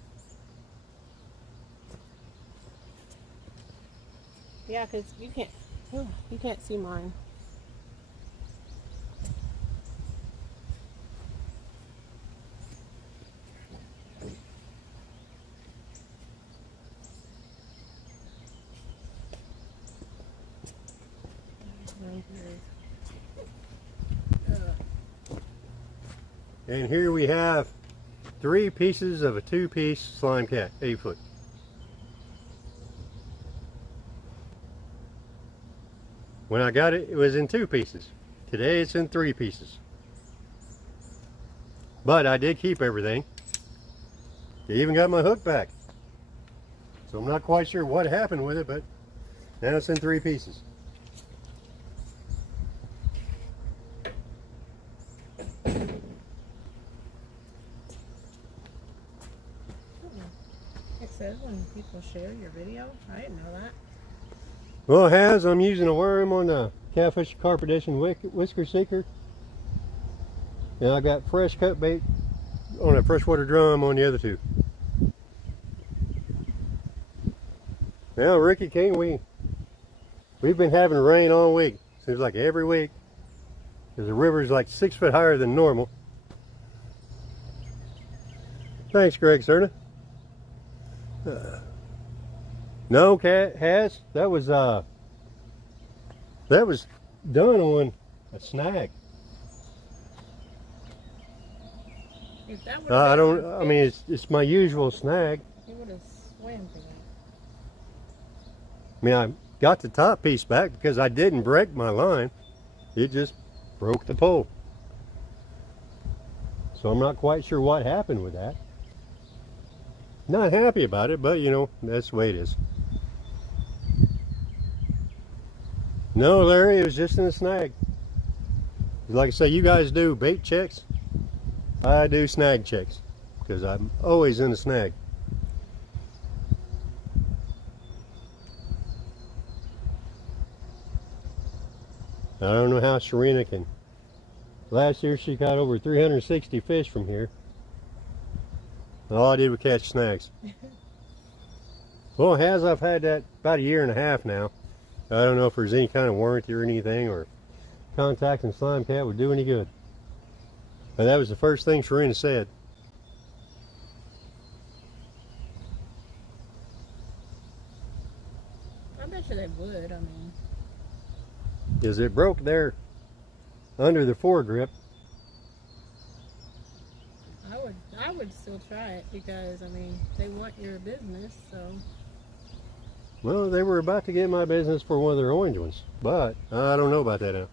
Yeah, because you can't see mine. And here we have 3 pieces of a 2-piece slime cat, 8-foot. When I got it, it was in 2 pieces. Today it's in 3 pieces. But I did keep everything. It even got my hook back. So I'm not quite sure what happened with it, but now it's in 3 pieces. It says when people share your video. I didn't know that. Well, it has. I'm using a worm on the Catfish Carp Edition Whisker Seeker. And I got fresh cut bait on a freshwater drum on the other 2. Now, Ricky King, we've been having rain all week. Seems like every week. Because the river's like 6 foot higher than normal. Thanks, Greg Cerna. No, Catt has. That was done on a snag. If that I mean, it's my usual snag. He would have swam for that. I mean, I got the top piece back because I didn't break my line. It just broke the pole. So I'm not quite sure what happened with that. Not happy about it, but you know, that's the way it is. No, Larry, it was just in a snag. Like I say, you guys do bait checks. I do snag checks because I'm always in a snag. I don't know how Shireena can. Last year she caught over 360 fish from here. All I did was catch snags. Well, I've had that about 1.5 years now. I don't know if there's any kind of warranty or anything, or contacting Slime Cat would do any good. But that was the first thing Shireena said. I bet you they would, I mean. Is it broke there under the foregrip? I would still try it because, I mean, they want your business, so. Well, they were about to get my business for one of their orange ones, but I don't know about that now.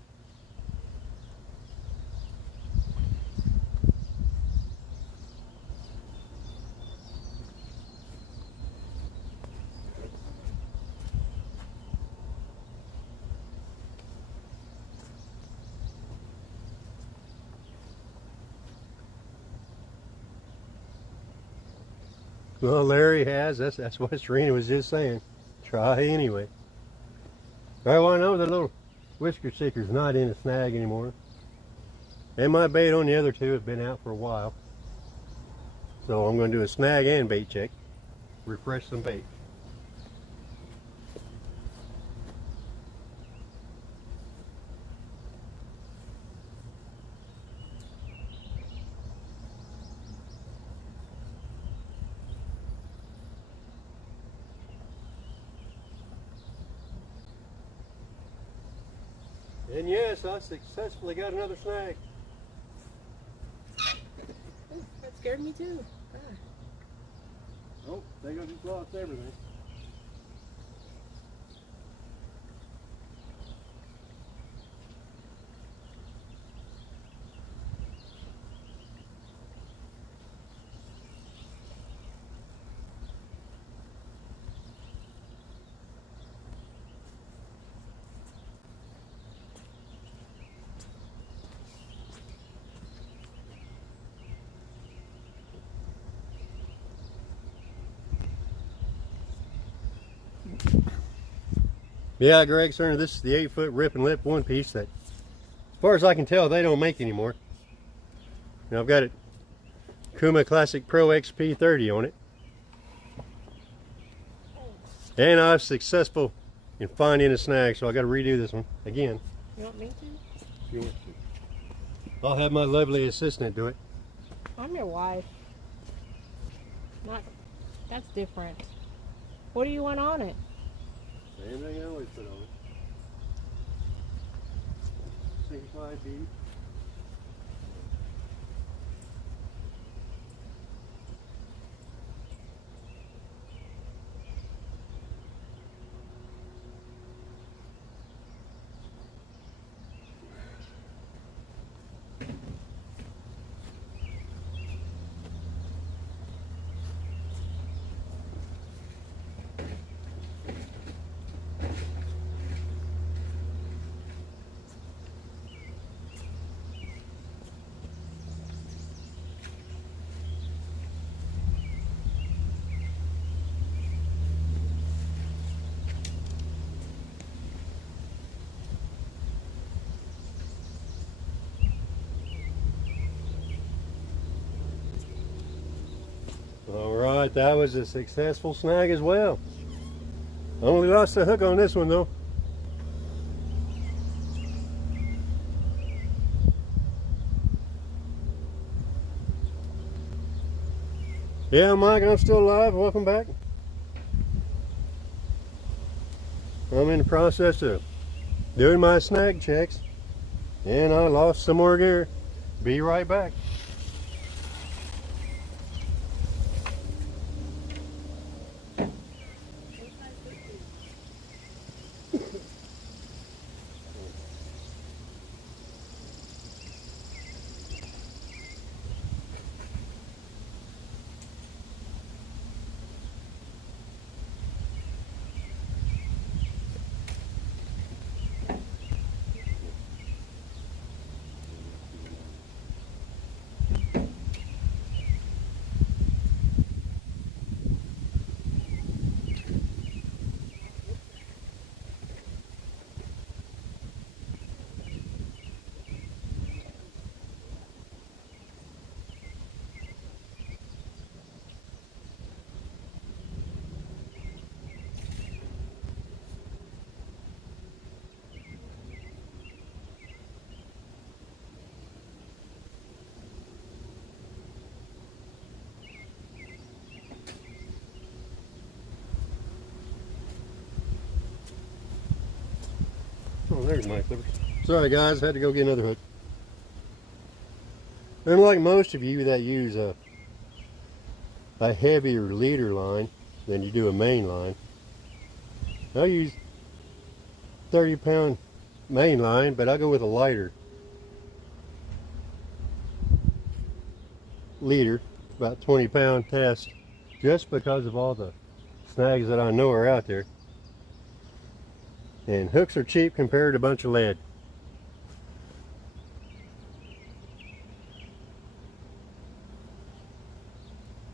Well, Larry has. That's what Shireena was just saying. Try anyway. All right, well, I know the little whisker seeker's not in a snag anymore. And my bait on the other 2 have been out for a while. So I'm going to do a snag and bait check. Refresh some bait. And yes, I successfully got another snag. Ooh, that scared me too. Ah. Oh, they just lost everything. Yeah, Greg Cerna, this is the 8-foot rip and lip one piece that, as far as I can tell, they don't make anymore. Now I've got it Kuma Classic Pro XP 30 on it. And I was successful in finding a snag, so I got to redo this one again. You want me to? If you want to. I'll have my lovely assistant do it. I'm your wife. Not. That's different. What do you want on it? Same thing I always put on it. 65 feet. But that was a successful snag as well. Only lost the hook on this one though. Yeah, Mike, I'm still alive. Welcome back. I'm in the process of doing my snag checks, and I lost some more gear. Be right back. Oh, there's my clippers. Sorry guys, had to go get another hook. Unlike most of you that use a heavier leader line than you do a main line, I use 30-pound main line, but I go with a lighter leader, about 20-pound test, just because of all the snags that I know are out there. And hooks are cheap compared to a bunch of lead.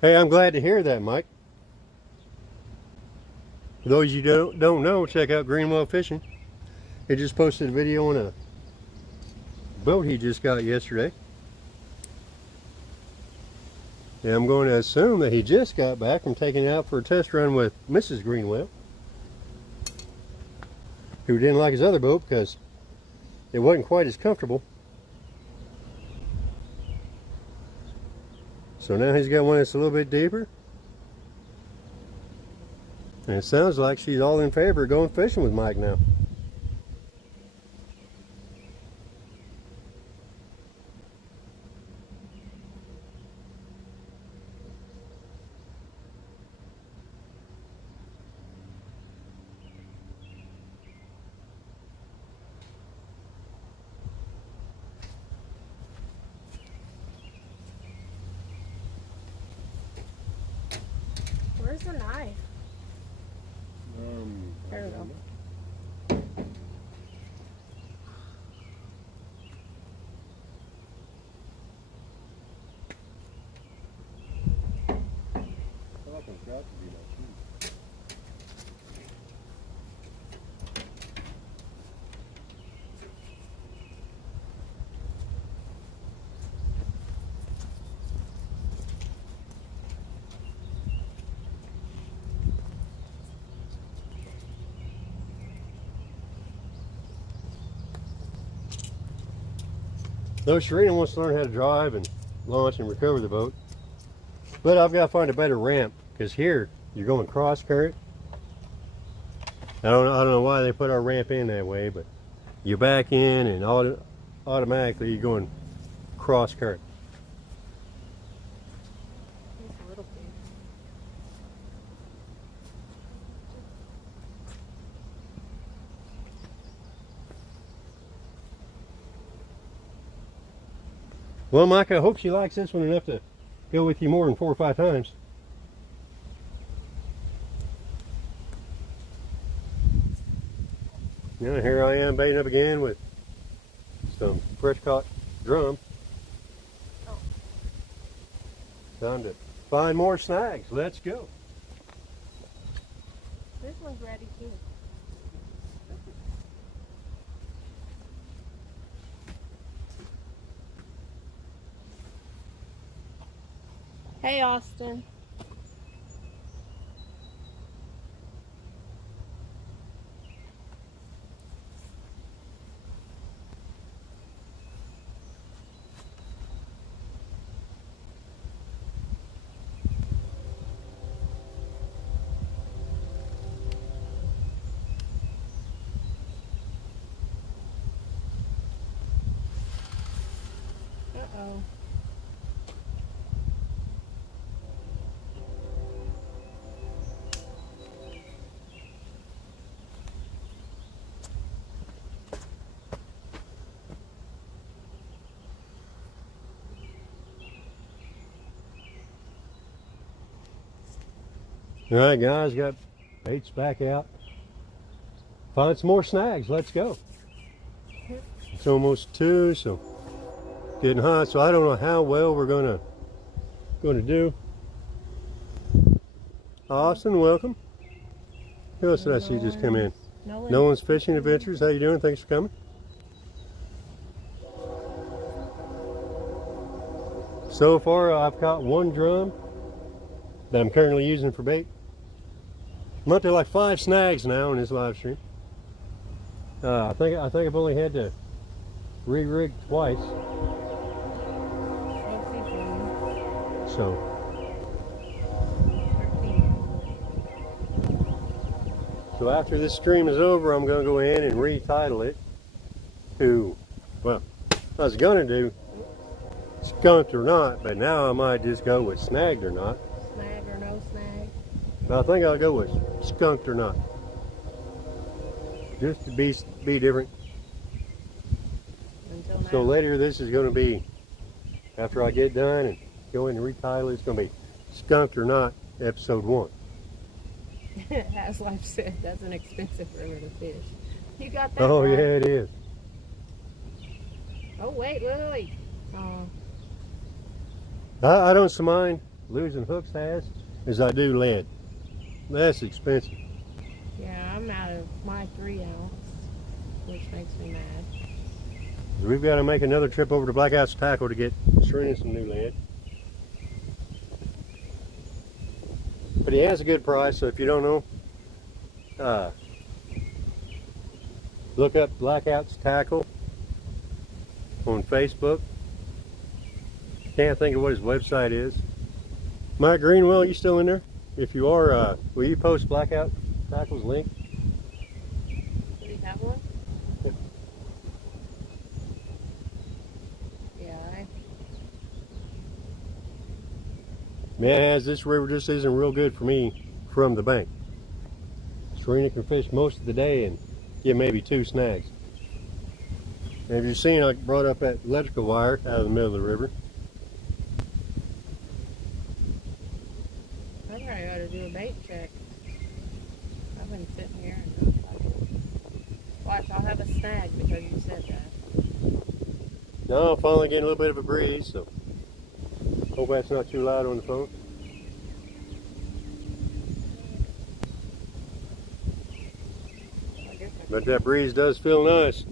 Hey, I'm glad to hear that, Mike. For those you don't know, check out Greenwell Fishing. He just posted a video on a boat he just got yesterday. And I'm going to assume that he just got back from taking it out for a test run with Mrs. Greenwell, who didn't like his other boat because it wasn't quite as comfortable. So now he's got one that's a little bit deeper. And it sounds like she's all in favor of going fishing with Mike now. Where's the knife? There we go. Though Shireena wants to learn how to drive and launch and recover the boat. But I've got to find a better ramp, because here you're going cross current. I don't know why they put our ramp in that way, but you back in and automatically you're going cross current. It's a little big. Well, Mike, I hope she likes this one enough to go with you more than 4 or 5 times. Now here I am baiting up again with some fresh caught drum. Oh. Time to find more snags. Let's go. This one's ready too. Hey, Austin. Uh-oh. All right, guys, got baits back out. Find some more snags. Let's go. It's almost 2, so getting hot. So I don't know how well we're gonna do. Austin, welcome. Who else did I see just come in? Nolan's Fishing Adventures. How you doing? Thanks for coming. So far, I've caught 1 drum that I'm currently using for bait. I'm up to like 5 snags now in this live stream. I think I've only had to re-rig twice. So. So after this stream is over, I'm going to go ahead and retitle it to, well, I was going to do Skunked or Not, but now I might just go with Snagged or Not. Snag or no snag? But I think I'll go with Skunked or Not. Just to be different. Until now. So later this is going to be, after I get done and go in and retitle it, it's going to be Skunked or Not, episode 1. As Life said, that's an expensive river to fish. You got that Oh right. yeah, it is. Oh wait. Oh. I don't so mind losing hooks as I do lead. That's expensive. Yeah, I'm out of my 3 ounce, which makes me mad. We've got to make another trip over to Black House Tackle to get Shireena some new lead. But he has a good price, so if you don't know, look up Blackouts Tackle on Facebook. Can't think of what his website is. Mike Greenwell, you still in there? If you are, will you post Blackout Tackle's link? Do we have one? Yeah. Man, as this river just isn't real good for me from the bank. Shireena can fish most of the day and get maybe 2 snags. And if you've seen, I brought up that electrical wire out of the middle of the river. I probably ought to do a bait check. I've been sitting here and watch, I'll have a snag because you said that. No, I'm finally getting a little bit of a breeze, so hope that's not too loud on the phone. But that breeze does feel nice.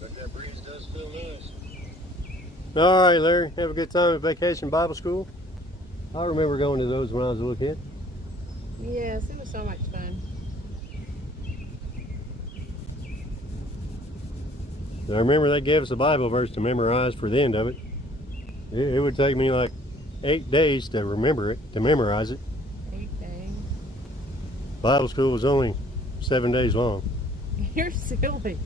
But that breeze does feel nice. All right, Larry, have a good time at Vacation Bible School. I remember going to those when I was a little kid. Yes, it was so much fun. I remember they gave us a Bible verse to memorize for the end of it. It would take me like 8 days to remember it, to memorize it. 8 days. Bible school was only 7 days long. You're silly.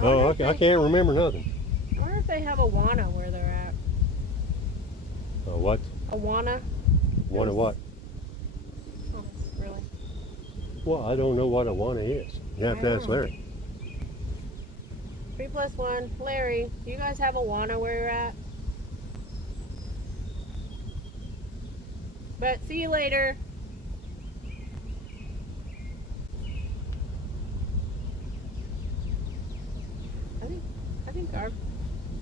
Oh, I can't remember nothing. I wonder if they have Awana where they're at. What? Awana? Wanna what? Oh, really? Well, I don't know what a wanna is. You have to ask Larry. 3+1. Larry, do you guys have Awana where you're at? But see you later. I think our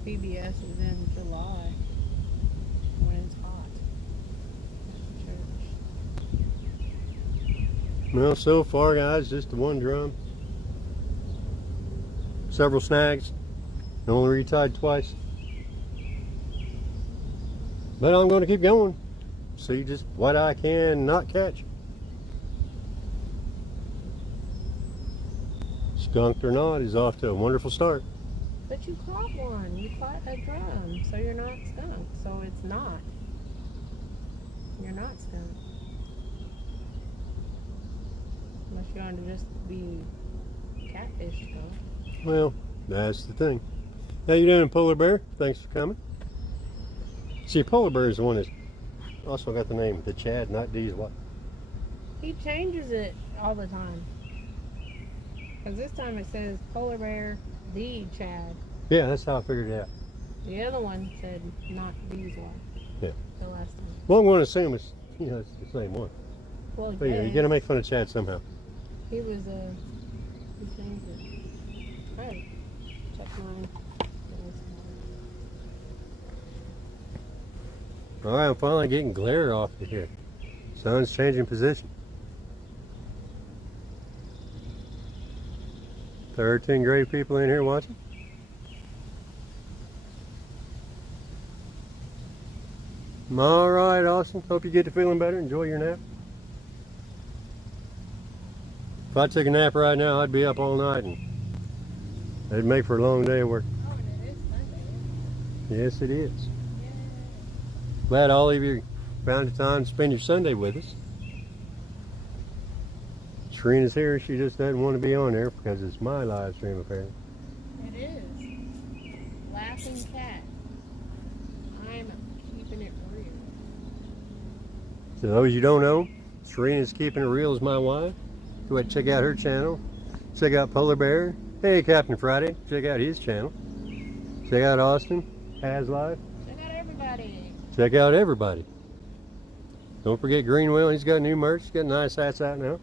PBS is in July when it's hot. Church. Well, so far, guys, just the 1 drum. Several snags. Only retied twice. But I'm going to keep going. See just what I can not catch. Skunked or Not is off to a wonderful start. But you caught one. You caught a drum, so you're not skunked. So it's not. You're not skunked. Unless you want to just be catfish though. Well, that's the thing. How you doing, Polar Bear? Thanks for coming. See, Polar Bear is the one that's also got the name, the Chad, not D's what? He changes it all the time. Because this time it says Polar Bear, the Chad. Yeah, that's how I figured it out. The other one said not these one. Yeah. The last time. Well, I'm going to assume it's, it's the same one. Well, But yeah, you got to make fun of Chad somehow. he was, he changed it. Alright. Check mine. All right, I'm finally getting glare off of here. Sun's changing position. 13 great people in here watching. All right, Austin. Hope you get to feeling better. Enjoy your nap. If I took a nap right now, I'd be up all night, and it'd make for a long day of work. Oh, and it is Sunday. Yes, it is. Glad all of you found the time to spend your Sunday with us. Shireena's here. She just doesn't want to be on there because it's my live stream, apparently. It is. Laughing Cat. I'm keeping it real. So those you don't know, Shireena's Keeping It Real is my wife. Go ahead and check out her channel. Check out Polar Bear. Hey, Captain Friday. Check out his channel. Check out Austin. Has Live. Check out everybody. Check out everybody. Don't forget Greenwell. He's got new merch. He's got nice hats out now.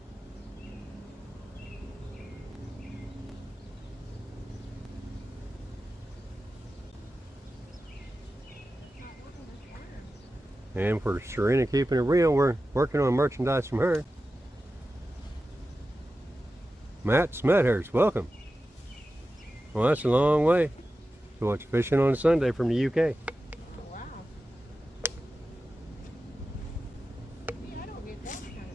And for Shireena Keeping It Real, we're working on merchandise from her. Matt Smethurst, welcome. Well, that's a long way to watch fishing on a Sunday from the UK. Wow. Yeah, I don't get that kind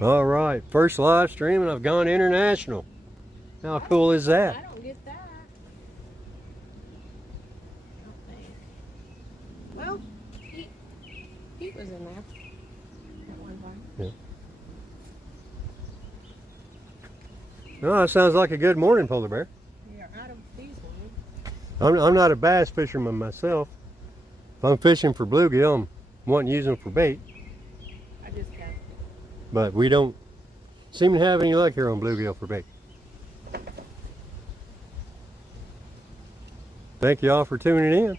of. All right, first live stream and I've gone international. How cool is that? I don't get that. I don't think. Well, he was in there at one time. Yeah. Oh, that sounds like a good morning, Polar Bear. You're out of these ones. I'm not a bass fisherman myself. If I'm fishing for bluegill, I'm wanting to use them for bait. I just got it. But we don't seem to have any luck here on bluegill for bait. Thank you all for tuning in.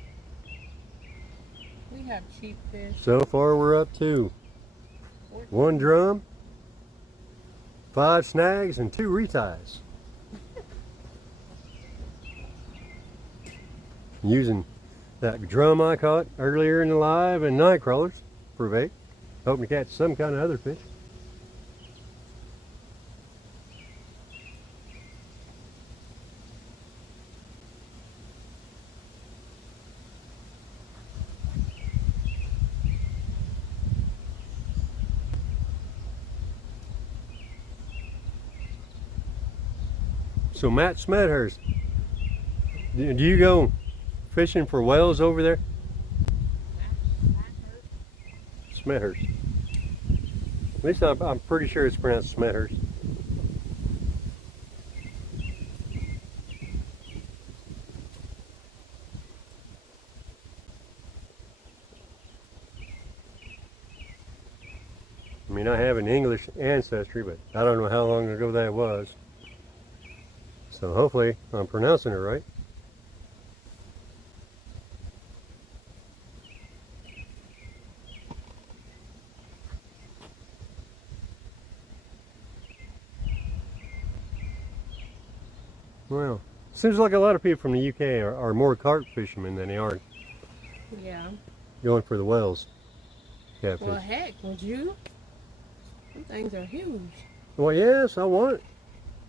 We have cheap fish. So far we're up to 1 drum, 5 snags, and 2 reties. Using that drum I caught earlier in the live and night crawlers for bait. Hoping to catch some kind of other fish. So Matt Smethurst, do you go fishing for whales over there? Smethurst. At least I'm pretty sure it's pronounced Smethurst. I mean, I have an English ancestry, but I don't know how long ago that was. So hopefully I'm pronouncing it right. Well, seems like a lot of people from the UK are more carp fishermen than they are Yeah. going for the whales. Catfish. Well, heck, would you? Them things are huge. Well, yes, I want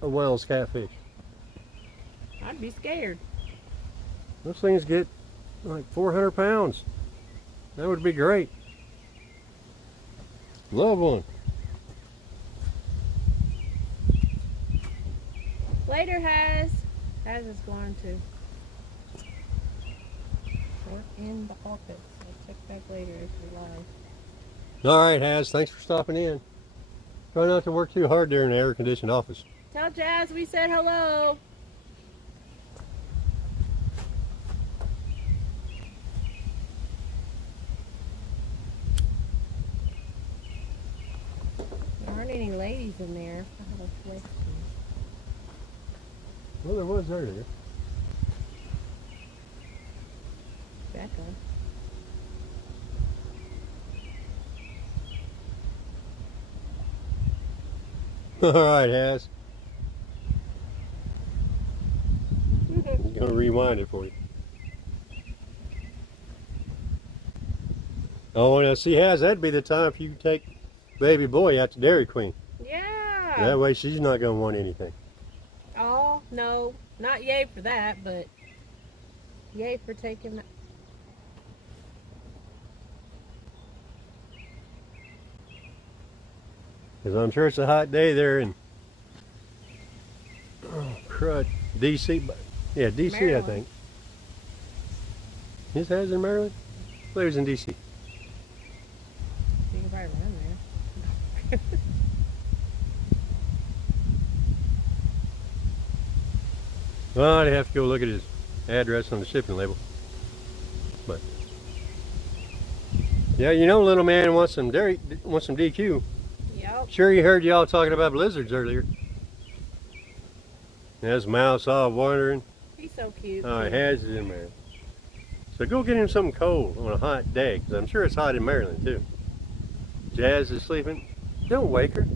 a whale's catfish. I'd be scared. Those things get like 400 pounds. That would be great. Love one. Later, Has is going to work in the office. I'll check back later if you're live. All right, Has, thanks for stopping in. Try not to work too hard there in the air-conditioned office. Tell Jazz we said hello. There aren't any ladies in there. I have a question. Well, there was earlier. Becca. All right, Has. I'm gonna rewind it for you. Oh, now see, Has, that'd be the time for you to take baby boy out to Dairy Queen. Yeah. That way she's not gonna want anything. Oh, no. Not yay for that, but yay for taking... Because I'm sure it's a hot day there in, oh crud, DC. Yeah, DC, Maryland. I think. His Has in Maryland? I thought he was in DC. You can probably run there. Well, I'd have to go look at his address on the shipping label. But yeah, you know, little man wants some DQ. Yep. Sure, you heard y'all talking about blizzards earlier. And his mouth's all wandering. He's so cute. Oh, he has it in there. So go get him something cold on a hot day, because I'm sure it's hot in Maryland too. Jazz is sleeping. Don't wake her.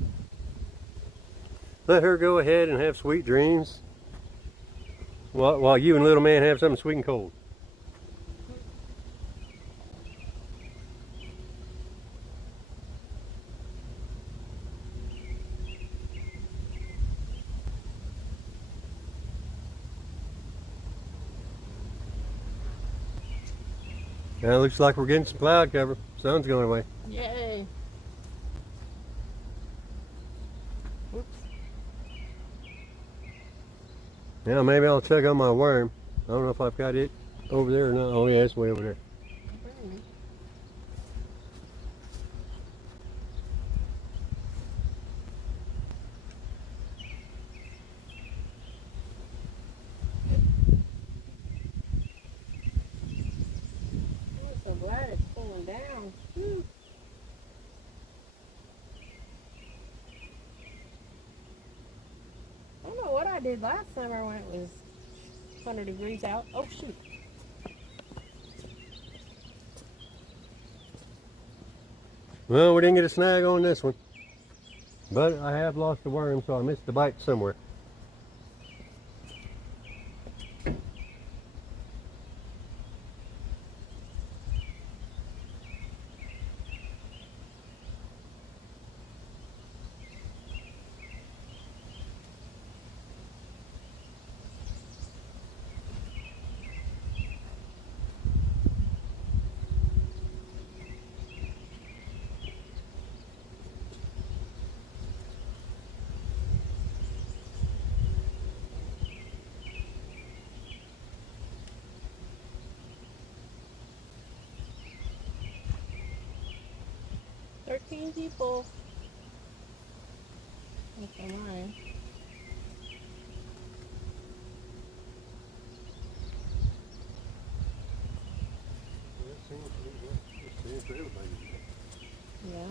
Let her go ahead and have sweet dreams while you and little man have something sweet and cold. Now it looks like we're getting some cloud cover. Sun's going away. Yay. Oops. Now maybe I'll check on my worm. I don't know if I've got it over there or not. Oh yeah, it's way over there. I'm so glad it's cooling down. Whew. I don't know what I did last summer when it was 100 degrees out. Oh shoot. Well, we didn't get a snag on this one. But I have lost a worm, so I missed the bite somewhere. People. That's a line. Yeah.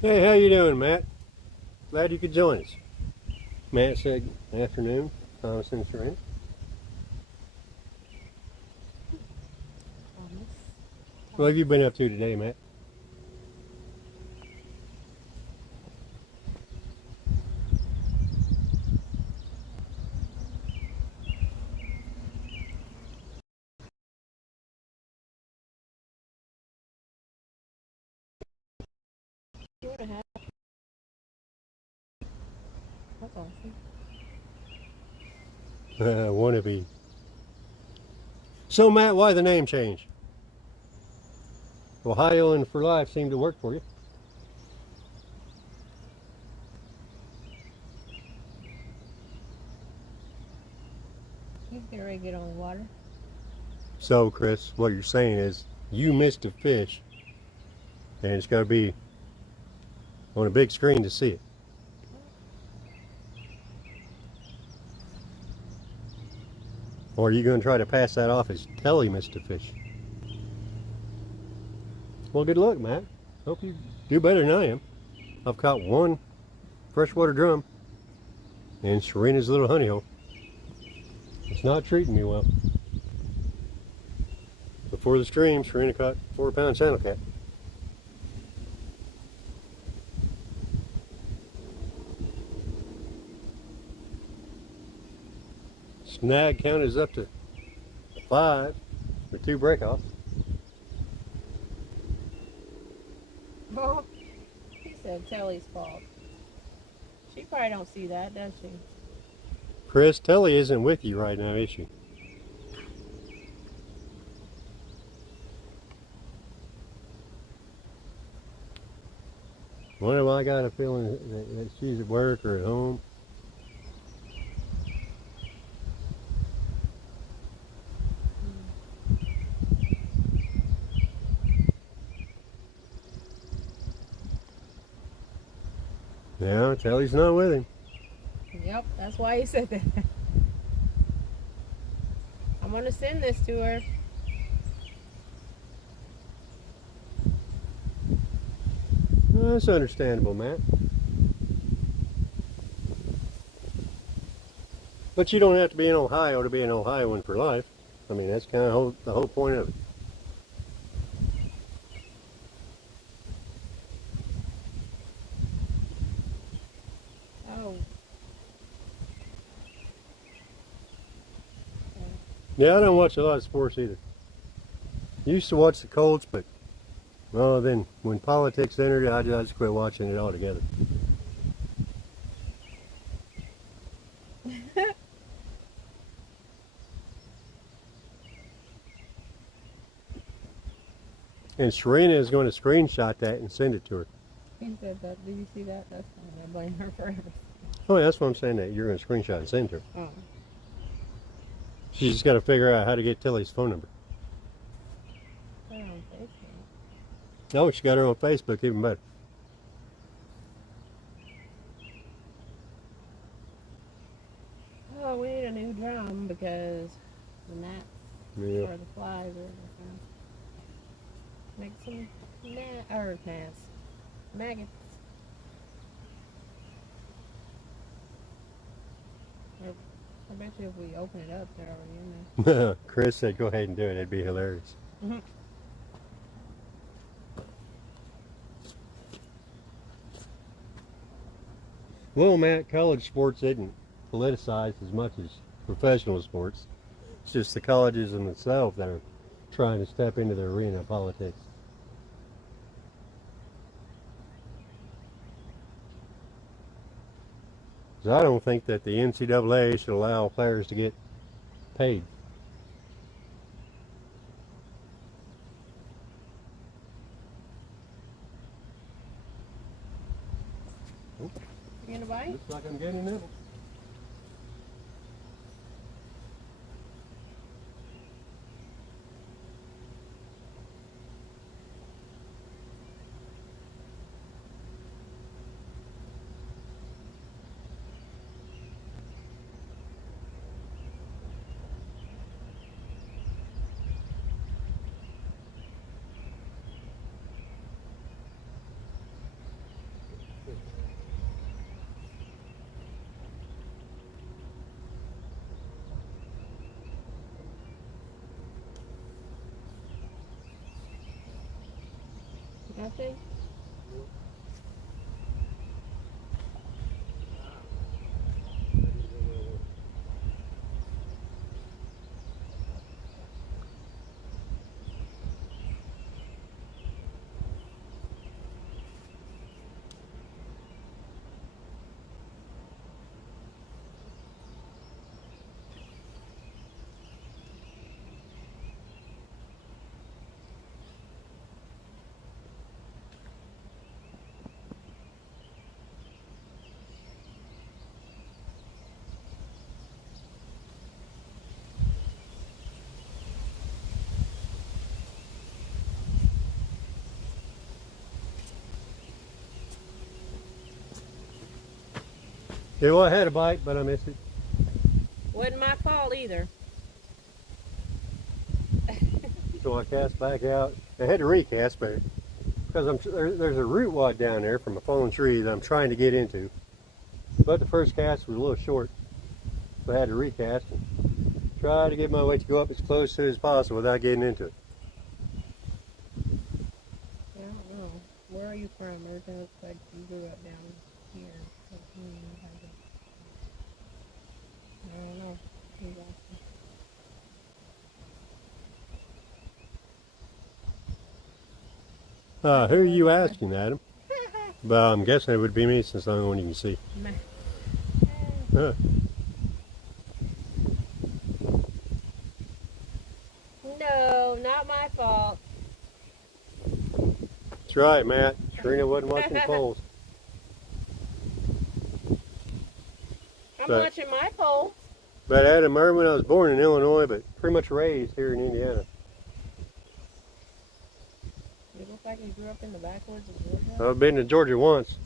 Hey, how you doing, Matt? Glad you could join us. Matt said afternoon. Thomas and Shireena. What have you been up to today, Matt? That's awesome. Wannabe. So, Matt, why the name change? Ohioing for life seemed to work for you. He's getting ready to get on the water. So, Chris, what you're saying is you missed a fish, and it's going to be on a big screen to see it. Or are you going to try to pass that off as Telly missed a fish? Well, good luck, Matt. Hope you do better than I am. I've caught one freshwater drum in Shireena's little honey hole. It's not treating me well. Before the stream, Shireena caught 4-pound channel cat. Snag count is up to 5 with 2 breakoffs. Oh, he said Telly's fault. She probably don't see that, does she? Chris, Telly isn't with you right now, is she? What if I got a feeling that she's at work or at home? Yeah, Telly's not with him. Yep, that's why he said that. I'm gonna send this to her. Well, that's understandable, Matt. But you don't have to be in Ohio to be an Ohioan for life. I mean, that's kind of the whole point of it. Oh. Yeah, I don't watch a lot of sports either. Used to watch the Colts, but well, then when politics entered, I just quit watching it altogether. And Shireena is going to screenshot that and send it to her. He said that. Did you see that? That's fine. I blame her for everything. Oh, yeah, that's what I'm saying, that you're going to screenshot and send to her. Oh. She's just got to figure out how to get Tilly's phone number. Put her on Facebook. Oh, she got her on Facebook, even better. Oh, we need a new drum because the gnats or the flies are make some gnats, maggots. I bet you if we open it up, they're already in there. Chris said go ahead and do it. It'd be hilarious. Mm-hmm. Well, Matt, college sports isn't politicized as much as professional sports. It's just the colleges in themselves that are trying to step into the arena of politics. I don't think that the NCAA should allow players to get paid. You gonna bite? Looks like I'm getting nibbled. Nothing? Yeah, well, I had a bite, but I missed it. Wasn't my fault either. So I cast back out. I had to recast, but because there's a root wad down there from a fallen tree that I'm trying to get into. But the first cast was a little short, so I had to recast and try to get my weight to go up as close to it as possible without getting into it. I don't know. Where are you from? Everything looks like you grew up down here. I don't know. Who are you asking, Adam? But I'm guessing it would be me since I'm the one you can see. No, not my fault. That's right, Matt. Shireena wasn't watching polls. I'm But- watching my poll. But Adam, I remember when I was born in Illinois, but pretty much raised here in Indiana. You look like you grew up in the backwoods of Georgia. I've been to Georgia once.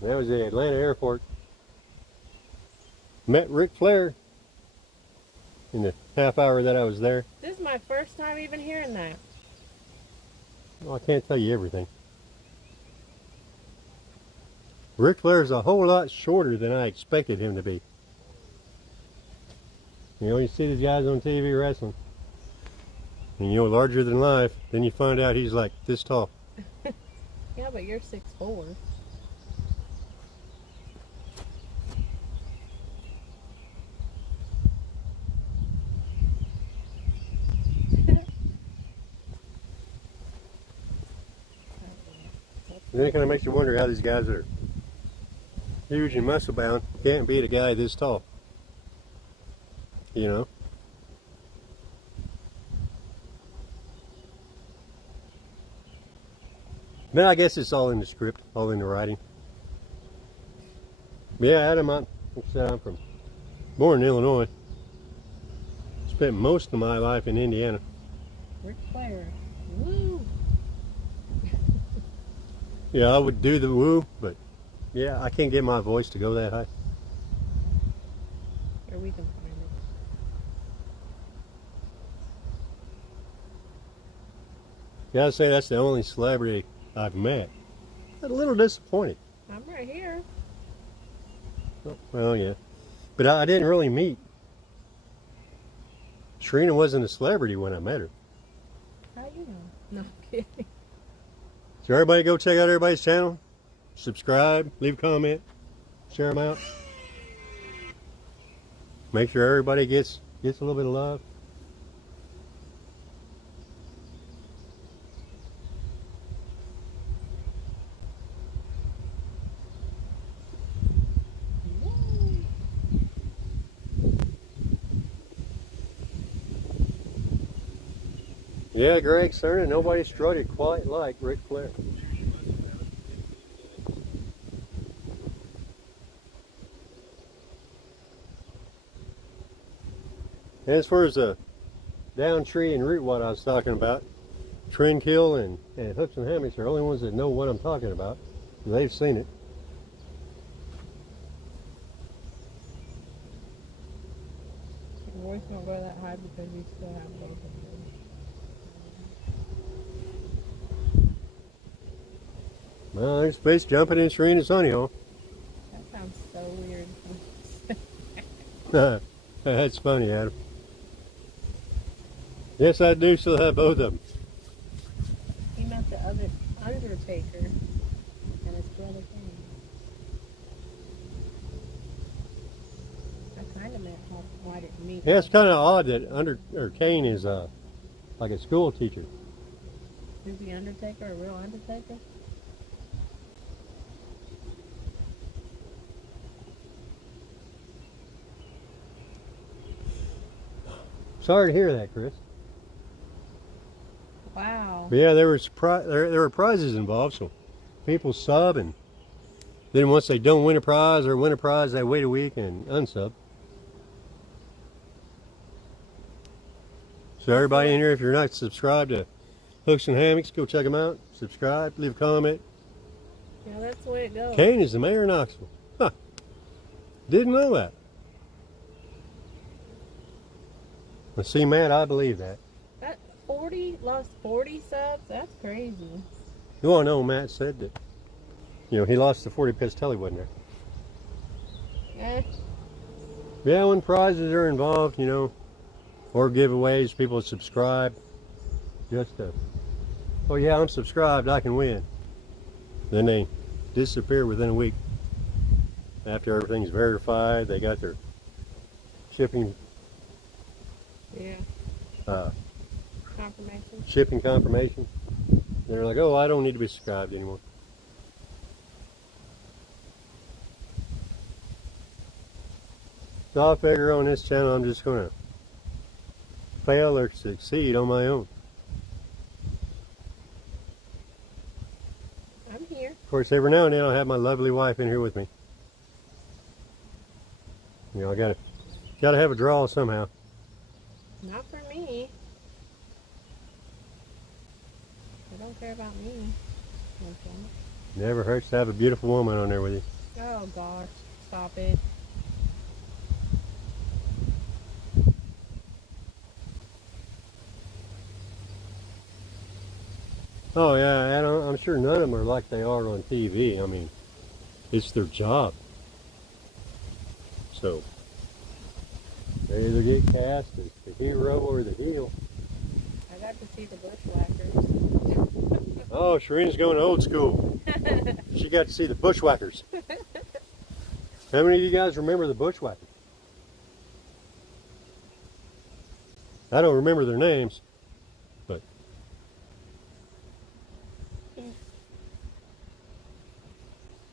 And that was at Atlanta Airport. Met Ric Flair in the half hour that I was there. This is my first time even hearing that. Well, I can't tell you everything. Ric Flair's a whole lot shorter than I expected him to be. You know, you see these guys on TV wrestling, and you know, larger than life, then you find out he's like this tall. Yeah, but you're 6'4". And then it kind of makes you wonder how these guys that are huge and muscle bound can't beat a guy this tall. You know? But I guess it's all in the script, all in the writing. But yeah, Adam, I'm born in Illinois. Spent most of my life in Indiana. Ric Flair. Woo! Yeah, I would do the woo, but yeah, I can't get my voice to go that high. Or we can find it. Gotta say, that's the only celebrity I've met. I'm a little disappointed. I'm right here. Well, yeah. But I didn't really meet. Shireena wasn't a celebrity when I met her. How you know? No, I'm kidding. So everybody go check out everybody's channel. Subscribe, leave a comment, share them out. Make sure everybody gets a little bit of love. Yeah, Greg Cerna, nobody strutted quite like Ric Flair. And as far as the down tree and root what I was talking about, trend kill and hooks and hammocks are the only ones that know what I'm talking about. They've seen it. Your voice won't go that high because you still have both of them. Well, there's space jumping in Shireena's honey hole. That sounds so weird. That's funny, Adam. Yes, I do still have both of them. He met the other Undertaker and his brother Kane. I kind of meant why I didn't meet Yeah, it's kind of odd that Kane is like a school teacher. Is the Undertaker a real Undertaker? Sorry to hear that, Chris. Wow. But yeah, there were prizes involved, so people sub, and then once they don't win a prize or win a prize, they wait a week and unsub. So everybody in here, if you're not subscribed to Hooks and Hammocks, go check them out. Subscribe, leave a comment. Yeah, that's the way it goes. Kane is the mayor of Knoxville. Huh. Didn't know that. Let's see, Matt, I believe that. That 40 lost 40 subs. That's crazy. You all know Matt said that. You know, he lost the 40 Pistelli, wasn't there? Eh. Yeah, when prizes are involved, you know, or giveaways, people subscribe. Just to, oh yeah, I'm subscribed, I can win. Then they disappear within a week. After everything's verified, they got their shipping. Yeah. Confirmation. Shipping confirmation. They're like, oh, I don't need to be subscribed anymore. So I figure on this channel, I'm just going to fail or succeed on my own. I'm here. Of course, every now and then I'll have my lovely wife in here with me. You know, I gotta have a draw somehow. Not for me. They don't care about me. Okay. Never hurts to have a beautiful woman on there with you. Oh gosh, stop it. Oh yeah, I'm sure none of them are like they are on TV. I mean, it's their job. So, they either get cast as the hero or the heel. I got to see the bushwhackers. Oh, Shireena's going old school. She got to see the bushwhackers. How many of you guys remember the bushwhackers? I don't remember their names, but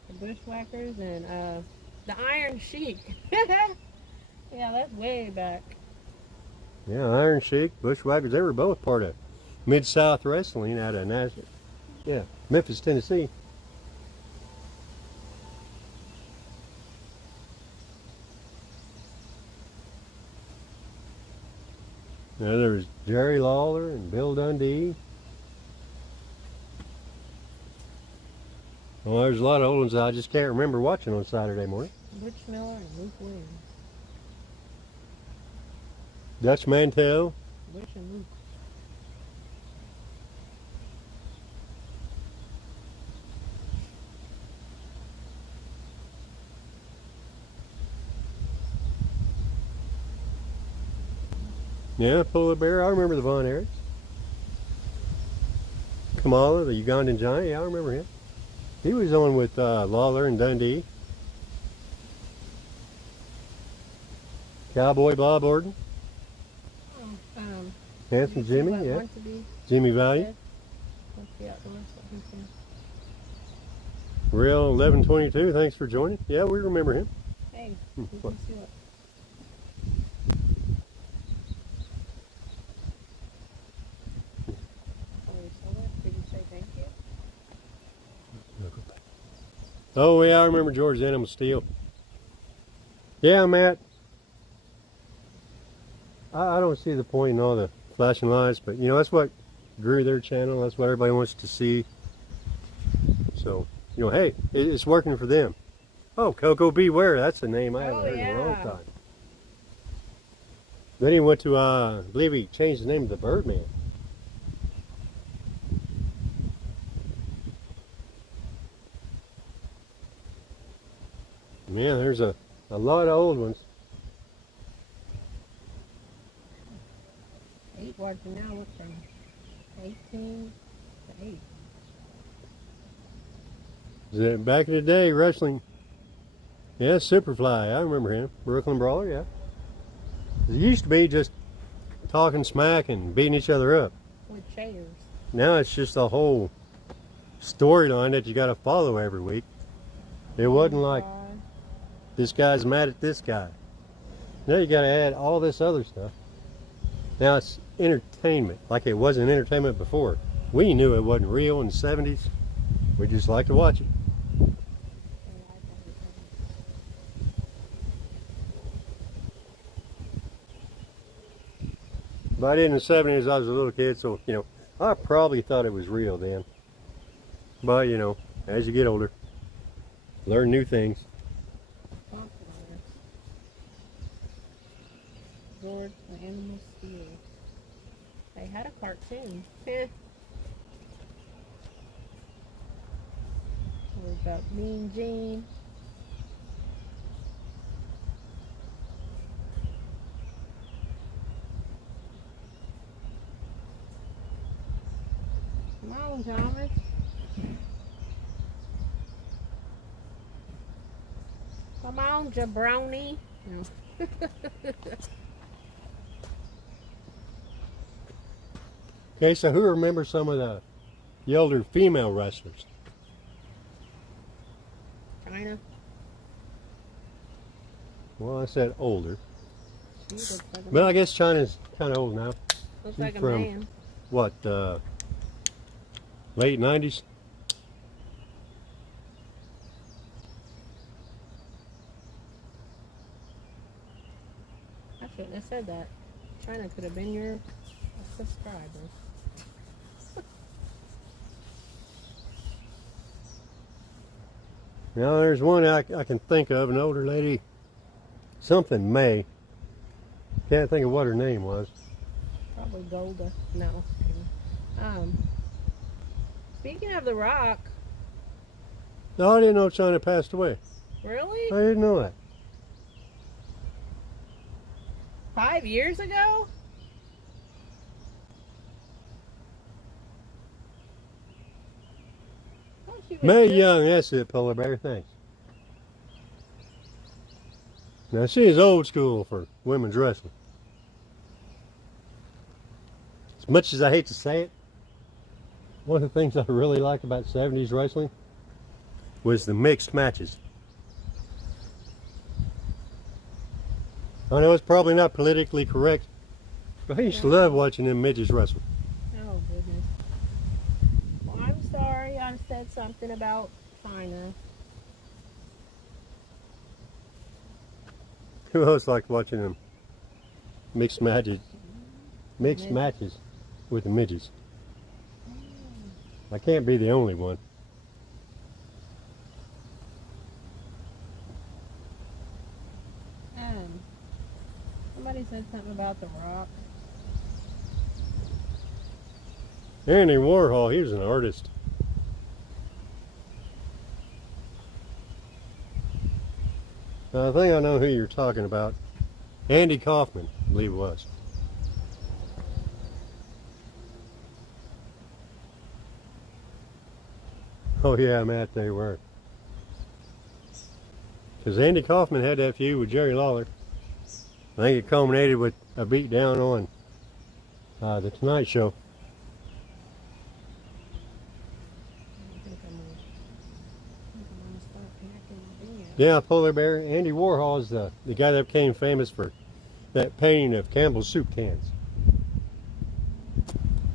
The bushwhackers and the Iron Sheik. Yeah, that's way back. yeah, Iron Sheik, bushwhackers, they were both part of Mid-South Wrestling out of Nashville. Yeah, Memphis, Tennessee. Now there's Jerry Lawler and Bill Dundee. Well, there's a lot of old ones I just can't remember watching on Saturday morning. Butch Miller and Luke Williams. Dutch Mantel. Butch and Luke. Yeah, Polar Bear. I remember the Von Erichs. Kamala, the Ugandan giant. Yeah, I remember him. He was on with Lawler and Dundee. Cowboy Bob Orton. Oh, Handsome Jimmy, what yeah. wants to be Jimmy Valiant. What's the outdoors that he's in? Real 1122, thanks for joining. Yeah, we remember him. Hey, you What? can see what. Oh, you saw that? Did you say thank you? Oh yeah, I remember George Animal Steel. Yeah, Matt. I don't see the point in all the flashing lights, but you know, that's what grew their channel. That's what everybody wants to see. So, you know, hey, it's working for them. Oh, Coco Beware, that's a name I haven't heard in a long yeah. time. Then he went to, I believe he changed the name of the Birdman. Man, there's a lot of old ones. 8 watching now, what's that? 18 to 8. Is it back in the day, wrestling? Yeah, Superfly, I remember him. Brooklyn Brawler, yeah. It used to be just talking smack and beating each other up. With chairs. Now it's just a whole storyline that you got to follow every week. It wasn't like this guy's mad at this guy. Now you got to add all this other stuff. Now it's entertainment, like it wasn't entertainment before. We knew it wasn't real in the 70s. We just like to watch it. But in the 70s, I was a little kid, so, you know, I probably thought it was real then. But, you know, as you get older, learn new things. Sports and Animal Steel. They had a cartoon. We've got Mean Gene. Come on, Thomas. Come on, jabroni. No. Okay, so who remembers some of the older female wrestlers? China. Well, I said older. She looks like a But I guess China's kind of old now. Looks She's like a from- man. What, late 90s? I shouldn't have said that. China could have been your subscriber. Now, there's one I can think of, an older lady, something May. Can't think of what her name was. Probably Golda. No. Speaking of The Rock, No, I didn't know China passed away. really? I didn't know that. 5 years ago? Thought she was Mae just- Young, that's it, Polar Bear, thanks. Now, she is old school for women's wrestling. As much as I hate to say it, one of the things I really liked about 70s wrestling was the mixed matches. I know it's probably not politically correct, but I used to love watching them midgets wrestle. Oh, goodness. Well, I'm sorry I said something about China. Who else liked watching them mixed matches with the midgets? I can't be the only one. Somebody said something about The Rock. Andy Warhol, he was an artist. I think I know who you're talking about. Andy Kaufman, I believe it was. Oh yeah, Matt, they were. Because Andy Kaufman had that feud with Jerry Lawler. I think it culminated with a beat down on the Tonight Show. I think I'm gonna start packing the bin. Yeah, Polar Bear. Andy Warhol is the guy that became famous for that painting of Campbell's soup cans.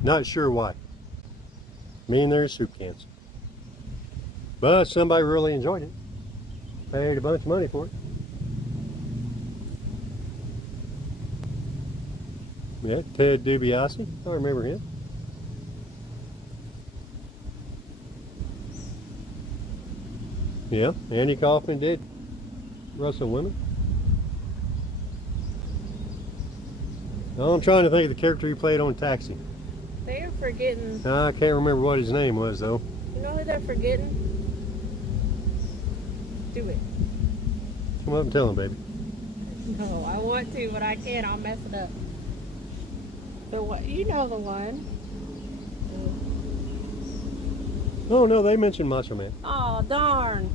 Not sure why. They're soup cans. But somebody really enjoyed it. Paid a bunch of money for it. Yeah, Ted DiBiase. I remember him. Yeah, Andy Kaufman did wrestle women. Now I'm trying to think of the character he played on Taxi. They're forgetting. I can't remember what his name was though. You know who they're forgetting? Do it. Come up and tell him, baby. No, I want to, but I can't. I'll mess it up. The what? You know the one. Oh no, they mentioned Macho Man. Oh darn!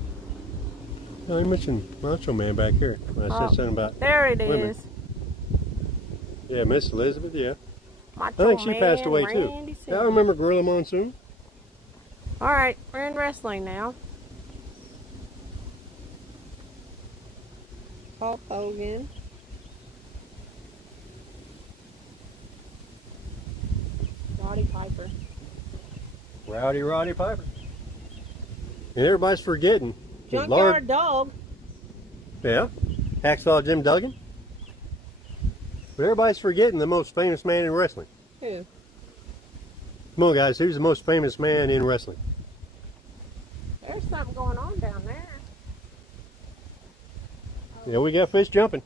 No, they mentioned Macho Man back here when I said something about. There it women. is. Yeah, Miss Elizabeth. Yeah, Macho I think she Man, passed away too. Randy Yeah, I remember Gorilla Monsoon. All right, we're in wrestling now. Hulk Hogan. Roddy Piper. Roddy Piper. And everybody's forgetting. the Junkyard Dog. Yeah, Hacksaw Jim Duggan. But everybody's forgetting the most famous man in wrestling. Who? Come on, guys, who's the most famous man in wrestling? There's something going on down there. Yeah, we got fish jumping.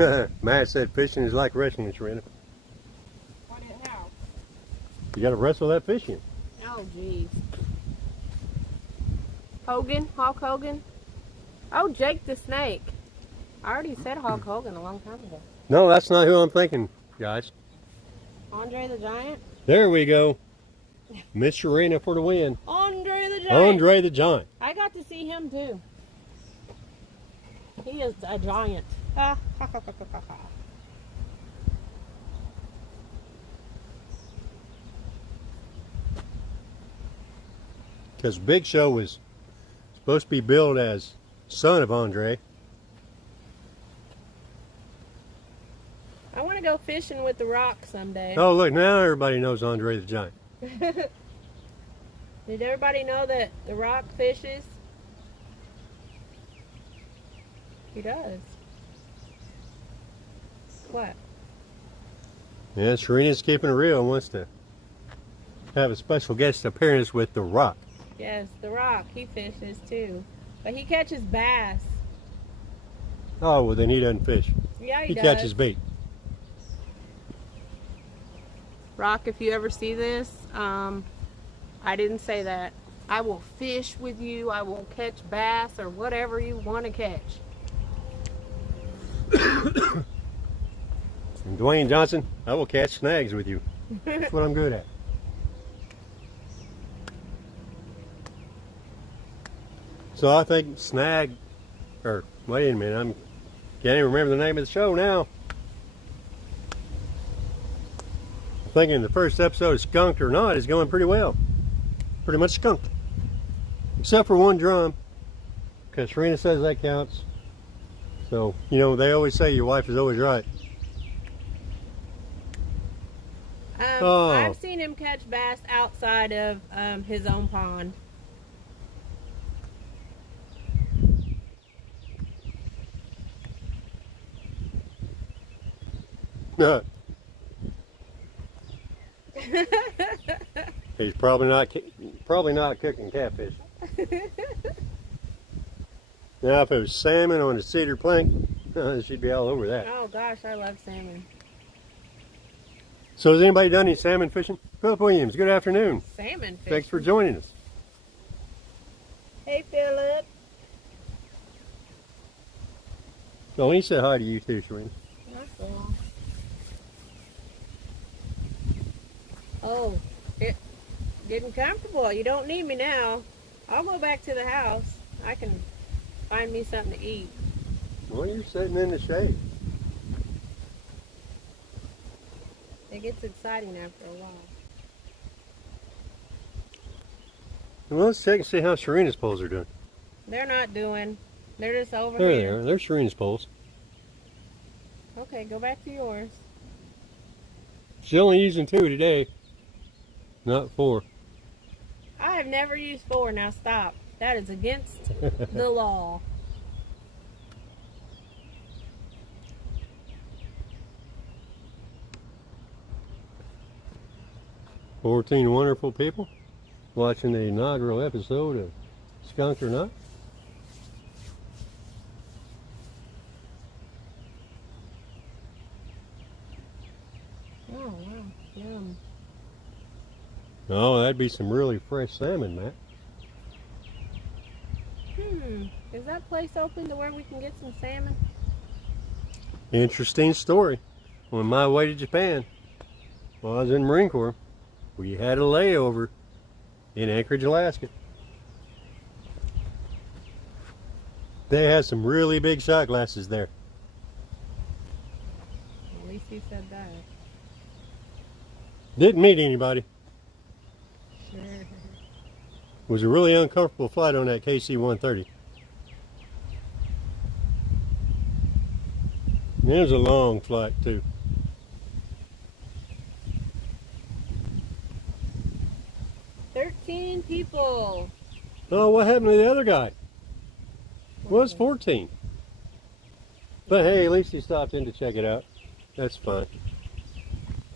Matt said fishing is like wrestling, Shireena. What it how? You gotta wrestle that fish in. Oh, jeez. Hogan? Hulk Hogan? Oh, Jake the Snake. I already said Hulk Hogan a long time ago. No, that's not who I'm thinking, guys. Andre the Giant? There we go. Miss Shireena for the win. Andre the Giant. Andre the Giant. I got to see him too. He is a giant. Ha, ha, ha, ha, ha, ha. Because Big Show was supposed to be billed as son of Andre. I want to go fishing with the Rock someday. Oh, look, now everybody knows Andre the Giant. Did everybody know that the Rock fishes? He does. What? Yeah, Shireena's keeping it real and wants to have a special guest appearance with the Rock. Yes, the Rock. He fishes too. But he catches bass. Oh, well, then he doesn't fish. Yeah, He does. catches bait. Rock, if you ever see this, I didn't say that. I will fish with you. I will catch bass or whatever you want to catch. And Dwayne Johnson, I will catch snags with you. That's what I'm good at. So I think Snag, or wait a minute, can't even remember the name of the show now. I'm thinking the first episode of Skunked or Not is going pretty well. Pretty much skunked. Except for one drum, because Shireena says that counts. So, you know, they always say your wife is always right. Oh. I've seen him catch bass outside of his own pond. He's probably not cooking catfish. Now, if it was salmon on a cedar plank, she'd be all over that. Oh gosh, I love salmon. So has anybody done any salmon fishing? Philip Williams, good afternoon. Salmon fish. Thanks for joining us. Hey, Philip. Oh, he said hi to you too, Shireena. That's cool. Oh, it getting comfortable. You don't need me now. I'll go back to the house. I can find me something to eat. Well, you're sitting in the shade. It gets exciting after a while. Well, let's check and see how Shireena's poles are doing. They're not doing. They're just over There they here. are. There's Shireena's poles. Okay, go back to yours. She's only using 2 today, not 4. I have never used 4. Now stop. That is against the law. "14 wonderful people watching the inaugural episode of Skunked or Not." Oh, wow. Yum. Oh, that'd be some really fresh salmon, Matt. Is that place open to where we can get some salmon? Interesting story. On my way to Japan, while I was in the Marine Corps, we had a layover in Anchorage, Alaska. They had some really big shot glasses there. At least you said that. Didn't meet anybody. Sure. It was a really uncomfortable flight on that KC-130. And it was a long flight too. People. Oh, what happened to the other guy? Was 14. But hey, at least he stopped in to check it out. That's fine.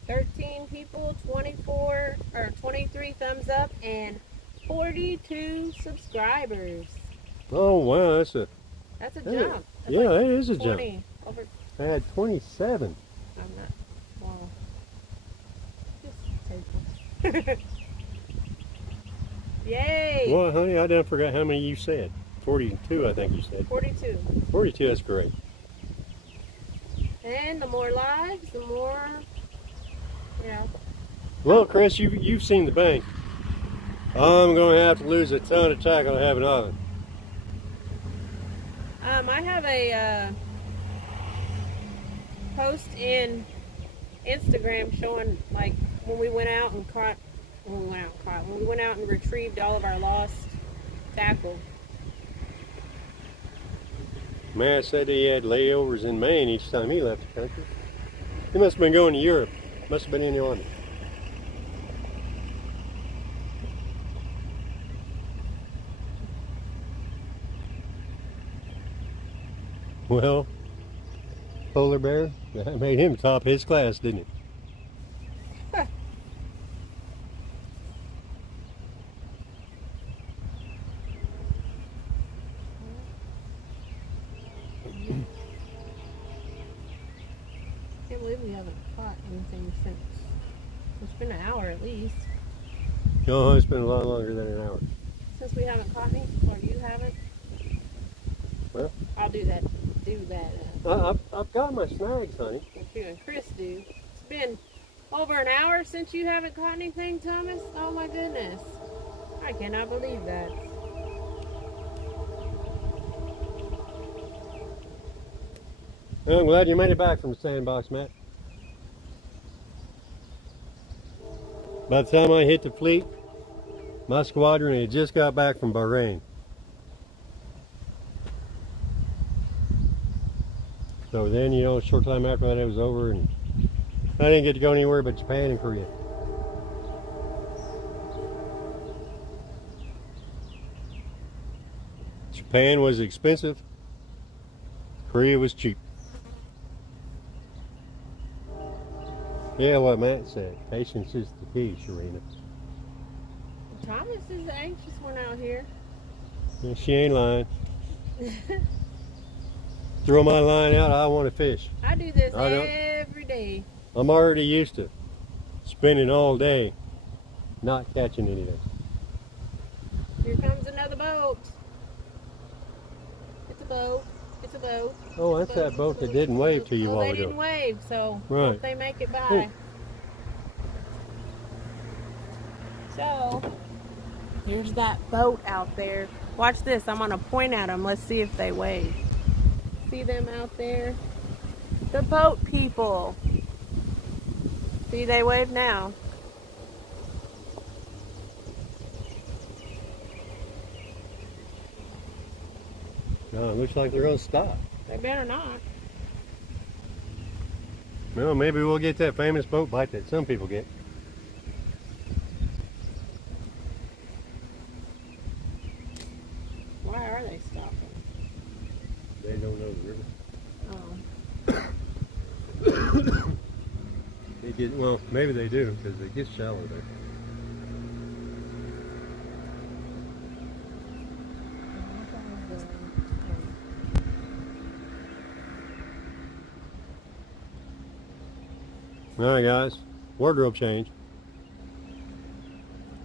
13 people, 24 or 23 thumbs up, and 42 subscribers. Oh wow, that's a That's a Hey, jump. That's yeah, like that is a jump. 20, over I had 27. I'm not. Well, just take one. Yay! Well, honey, I done forgot how many you said. 42, I think you said. 42. 42, that's great. And the more lives, the more, you know. Well, Chris, you've seen the bank. I'm going to have to lose a ton of tackle to have an oven. I have a post in Instagram showing like when we went out and retrieved all of our lost tackle. Matt said he had layovers in Maine each time he left the country. He must have been going to Europe. Must have been in the army. Well, polar bear, that made him top his class, didn't it? Can't believe we haven't caught anything since. It's been an hour at least. No, it's been a lot longer than an hour. Since we haven't caught any, or you haven't. Well, I'll do that. I've got my snags, honey. What you and Chris do. It's been over an hour since you haven't caught anything, Thomas. Oh my goodness. I cannot believe that. Well, I'm glad you made it back from the sandbox, Matt. By the time I hit the fleet, my squadron had just got back from Bahrain. So then, you know, a short time after that it was over, and I didn't get to go anywhere but Japan and Korea. Japan was expensive. Korea was cheap. Yeah, what Matt said. Patience is the key, Shireena. Thomas is the anxious one out here. Yeah, she ain't lying. Throw my line out, I want to fish. I do this every day. I'm already used to spending all day not catching anything. Here comes another boat. It's a boat. It's a boat. Oh, that's that boat that didn't wave to you a while They ago. didn't wave, so Right. hope they make it by. Ooh. So, here's that boat out there. Watch this. I'm going to point at them. Let's see if they wave. See them out there? The boat people. See, they wave now. No, it looks like they're going to stop. They better not. Well, maybe we'll get that famous boat bite that some people get. Why are they stopping? They don't know the river. Oh. They get, well, maybe they do because it gets shallow there. Alright guys, wardrobe change.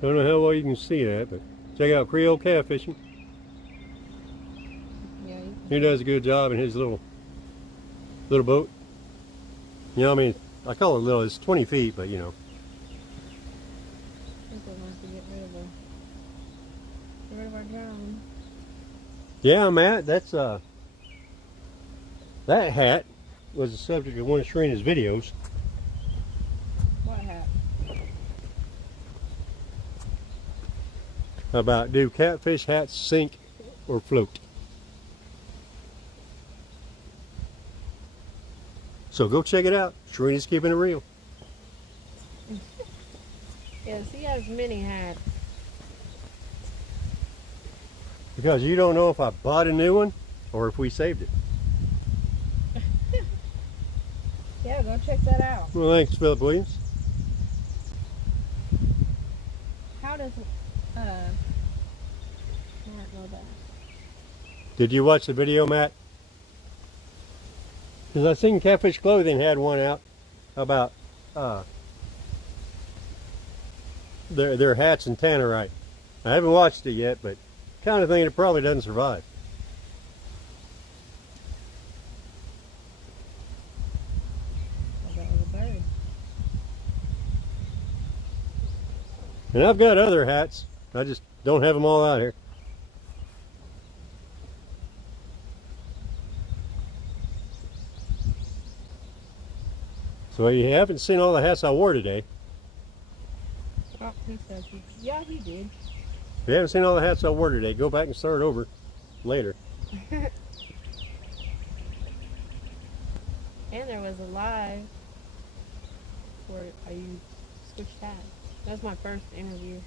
Don't know how well you can see that, but check out Creole catfishing. Yeah, He does a good job in his little boat. You know, I mean, I call it little, it's 20 feet, but you know. I think they want to get rid of our drone. Yeah, Matt, that's that hat was the subject of one of Shireena's videos. What hat? About do catfish hats sink or float? So go check it out. Shireena's keeping it real. Yes, he has many hats. Because you don't know if I bought a new one or if we saved it. Yeah, go check that out. Well, thanks, Philip Williams. How does Mark know that? Did you watch the video, Matt? Because I seen Catfish Clothing had one out about their hats and tannerite. I haven't watched it yet, but kind of thinking it probably doesn't survive. That was a bird. And I've got other hats. I just don't have them all out here. So you haven't seen all the hats I wore today. Oh, he said yeah, he did. If you haven't seen all the hats I wore today, go back and start over later. And there was a live where you switched hats. That was my first interview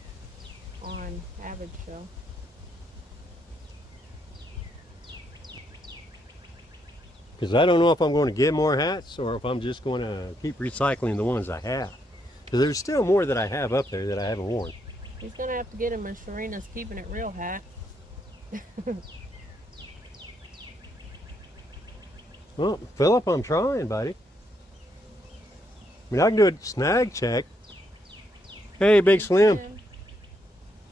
on Avid Show. Because I don't know if I'm going to get more hats or if I'm just going to keep recycling the ones I have. Because there's still more that I have up there that I haven't worn. He's going to have to get him a Shireena's Keepin' It Real hat. Well, Philip, I'm trying, buddy. I mean, I can do a snag check. Hey, Big Slim.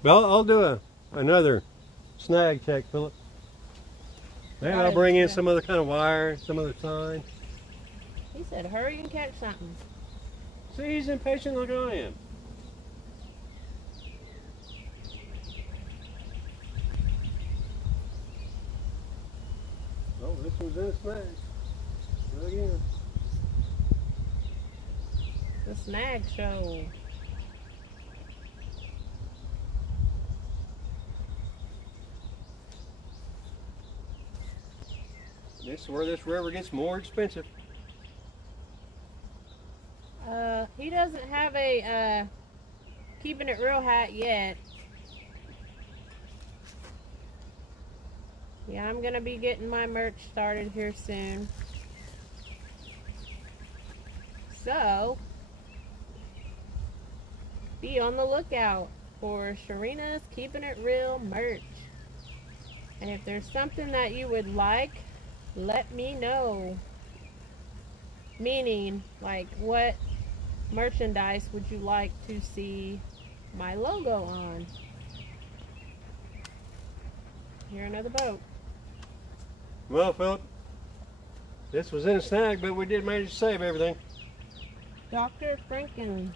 Well, I'll do another snag check, Philip. Maybe I'll bring in some other kind of wire, some other sign. He said, hurry and catch something. See, he's impatient like I am. Oh, this one's in a snag. Go again. The Snag Show. This is where this river gets more expensive. He doesn't have a Keepin' It Real hat yet. Yeah, I'm gonna be getting my merch started here soon. So, be on the lookout for Shireena's Keepin' It Real merch. And if there's something that you would like, let me know. Meaning, like, what merchandise would you like to see my logo on? Hear another boat. Well, Philip, this was in a snag, but we did manage to save everything. Dr. Frankenstein?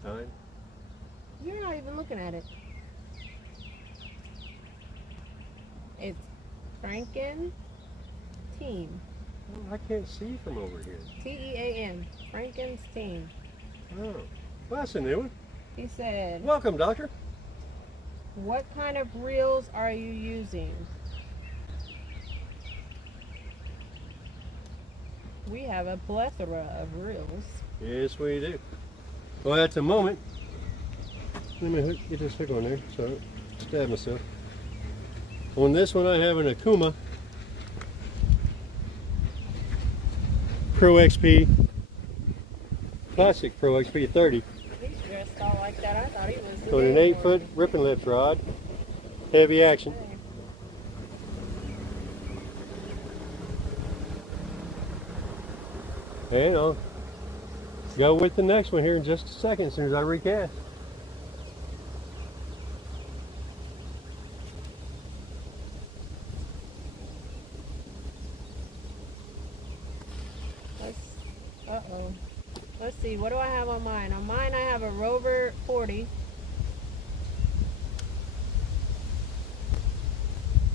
Stein. You're not even looking at it. It's Franken Team. Well, I can't see from over here. T-E-A-M. Franken's Team. Oh, well, that's a new one. He said, Welcome, Doctor. what kind of reels are you using? We have a plethora of reels. Yes, we do. Well, at the moment, let me get this hook on there so I don't stab myself. On this one, I have an Akuma Pro XP, Classic Pro XP 30. He's dressed all like that. I thought he was On an 8-foot ripping lips rod, heavy action. And I'll go with the next one here in just a second as soon as I recast. Uh-oh. Let's see, what do I have on mine? On mine I have a Rover 40.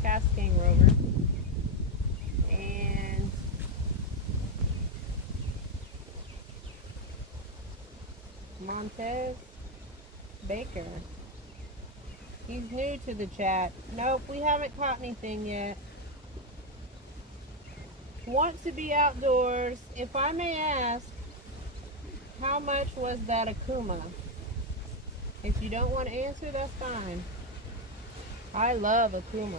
Casking Rover. And Montez Baker. He's new to the chat. Nope, we haven't caught anything yet. Want to be outdoors. If I may ask, how much was that Akuma? If you don't want to answer, that's fine. I love Akuma.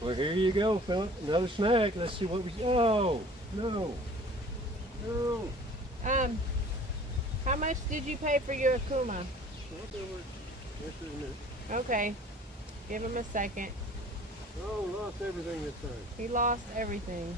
Well, here you go, Philip. Another snag. Let's see what we. Oh, no. No. How much did you pay for your Akuma? Yes, isn't it? Okay. Give him a second. Oh, lost everything this time. He lost everything.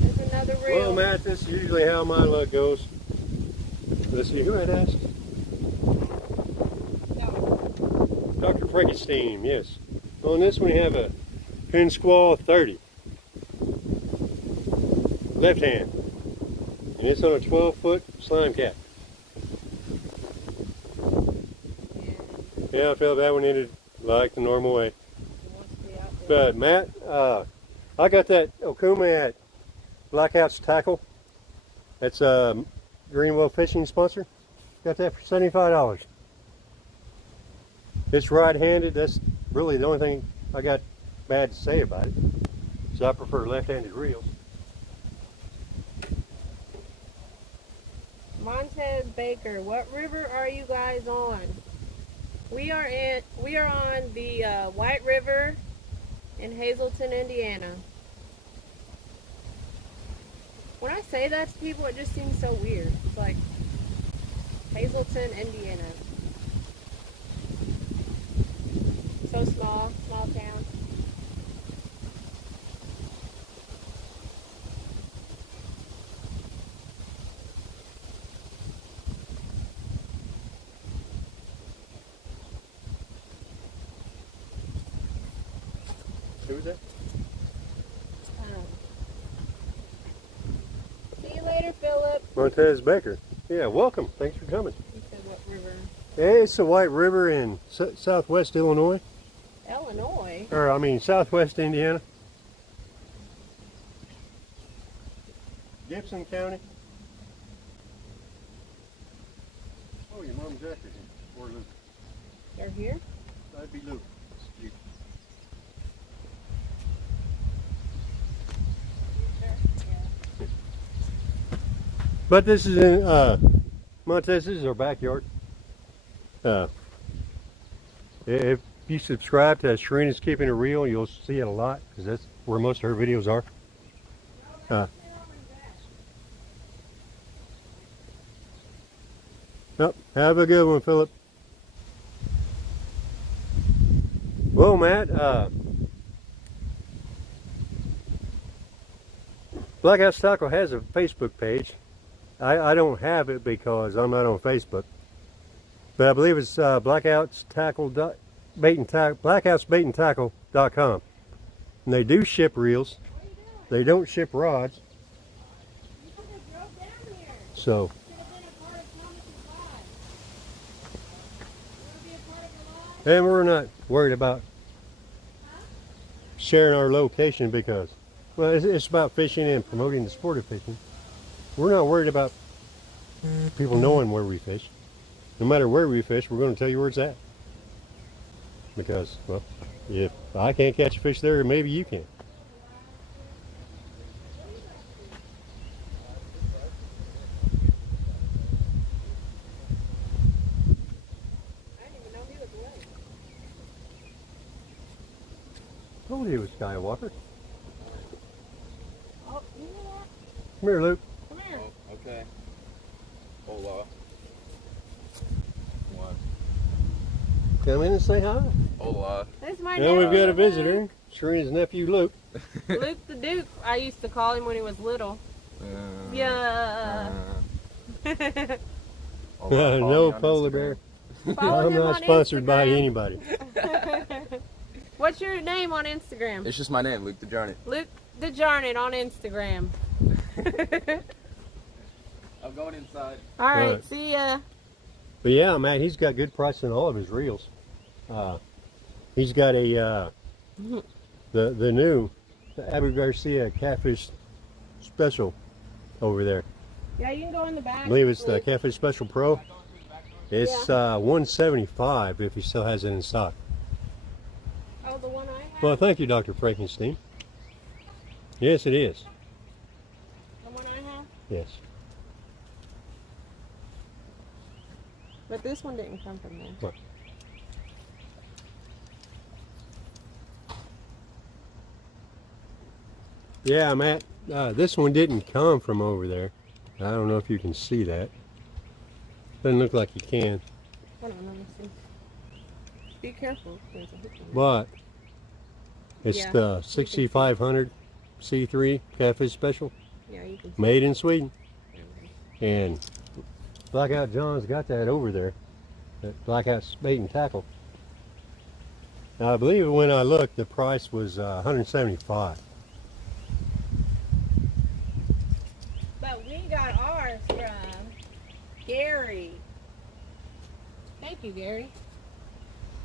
There's another reel. Well, Matt, this is usually how my luck goes. Let's see, who had asked? No. Dr. Frankenstein, yes. On this one, you have a Pin Squall 30. Left hand. And it's on a 12-foot slime cat. Yeah, I felt that one ended like the normal way. But Matt, I got that Okuma at Blackout's Tackle. That's a Greenwell Fishing sponsor. Got that for $75. It's right-handed. That's really the only thing I got bad to say about it. So I prefer left-handed reels. Montez Baker, what river are you guys on? We are on the White River in Hazleton, Indiana. When I say that to people, it just seems so weird. It's like Hazleton, Indiana. So small town. Who was that? See you later, Philip. Montez Baker. Yeah, welcome. Thanks for coming. You said what river? Yeah, it's the White River in southwest Illinois. Illinois? Or, I mean, southwest Indiana. Gibson County. Oh, your mom's after him. Or Luke. They're here? That'd be Luke. But this is in Montez. This is our backyard. If you subscribe to Shireena's Keeping It Real, you'll see it a lot because that's where most of her videos are. Well, have a good one, Philip. Well, Matt, Blackout Tackle has a Facebook page. I don't have it because I'm not on Facebook. But I believe it's blackoutsbaitandtackle.com. And they do ship reels. They don't ship rods. So. And we're not worried about sharing our location because, well, it's about fishing and promoting the sport of fishing. We're not worried about people knowing where we fish. No matter where we fish, we're going to tell you where it's at. Because, well, if I can't catch a fish there, maybe you can. Told you it was Skywalker. Oh, you know what? Come here, Luke. Come here. Oh, okay. Hola. What? Come in and say hi. Hola. That's my Now we've got a nephew. visitor. Shireena's nephew, Luke. Luke the Duke. I used to call him when he was little. Yeah. Hola, No on polar Instagram. bear. Follow I'm him not on sponsored by Instagram. anybody. What's your name on Instagram? It's just my name, Luke the Journey. Luke the Jarnet on Instagram. I'm going inside. All right, Right. see ya. But yeah, Matt, he's got good price on all of his reels. He's got a the new Abu Garcia Catfish Special over there. Yeah, you can go in the back. I believe it's the Luke. Catfish Special Pro. It's $175 if he still has it in stock. Oh, the one I have? Well, thank you, Dr. Frankenstein. Yes, it is. The one I have? Yes. But this one didn't come from there. What? Yeah, Matt, this one didn't come from over there. I don't know if you can see that. Doesn't look like you can. Hold on, let me see. Be careful. There's a hook in there. But it's Yeah, the 6500 C3 Catfish Special, Yeah, you can see. made in Sweden. And Blackout John's got that over there. That Blackout Bait and Tackle. Now I believe when I looked, the price was $175. But we got ours from Gary. Thank you, Gary.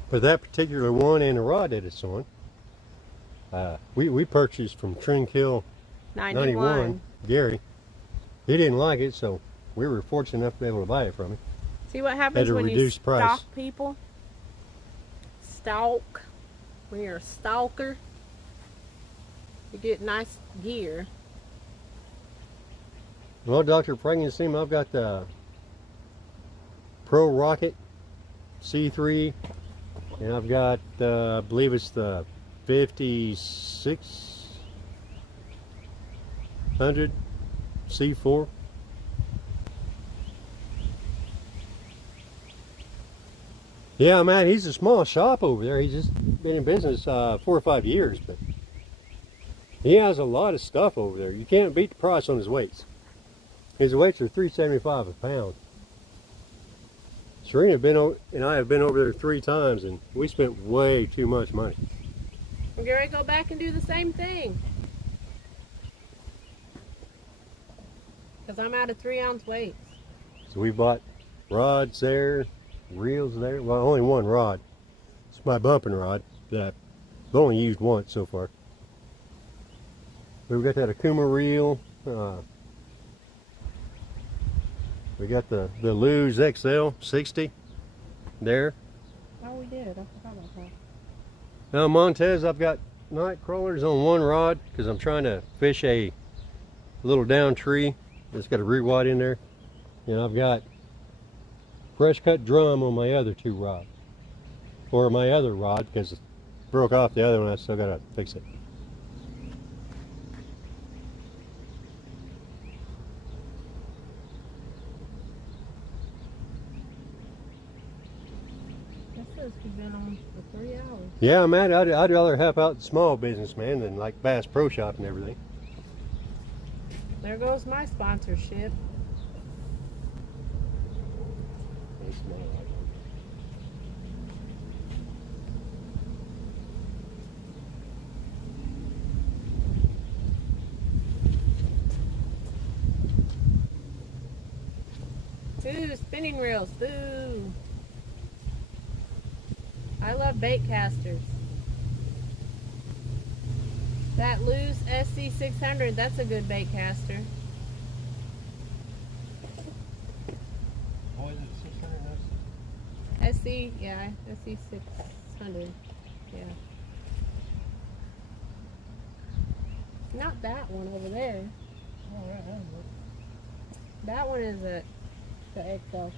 But that particular one and the rod that it's on, we purchased from Trinkill 91, Gary. He didn't like it, so we were fortunate enough to be able to buy it from him. See what happens At a when you reduced price. stalk people? Stalk. When you're a stalker, you get nice gear. Well, Dr. Pregnancy, I've got the Pro Rocket C3, and I've got, I believe it's the 5600 C4. Yeah, man, he's a small shop over there. He's just been in business 4 or 5 years, but he has a lot of stuff over there. You can't beat the price on his weights. His weights are $3.75 a pound. Shireena and I have been over there 3 times, and we spent way too much money. We're going to go back and do the same thing. Because I'm out of 3-ounce weights. So we bought rods there, reels there. Well, only one rod. It's my bumping rod that I've only used once so far. We've got that Akuma reel. We got the Luz XL 60 there. Oh, we did. I forgot about that. Now Montez, I've got night crawlers on one rod because I'm trying to fish a little down tree that's got a root wad in there. And I've got fresh cut drum on my other 2 rods. Or my other rod because it broke off the other one. I still got to fix it. We've been on for 3 hours. Yeah, man, I'd rather help out the small businessman than like Bass Pro Shop and everything. There goes my sponsorship. Ooh, spinning reels. Ooh. I love bait casters. That Luz SC600, that's a good bait caster. What is it, 600? SC, yeah, SC600. Yeah. Not that one over there. Oh, yeah, That one is the XL60.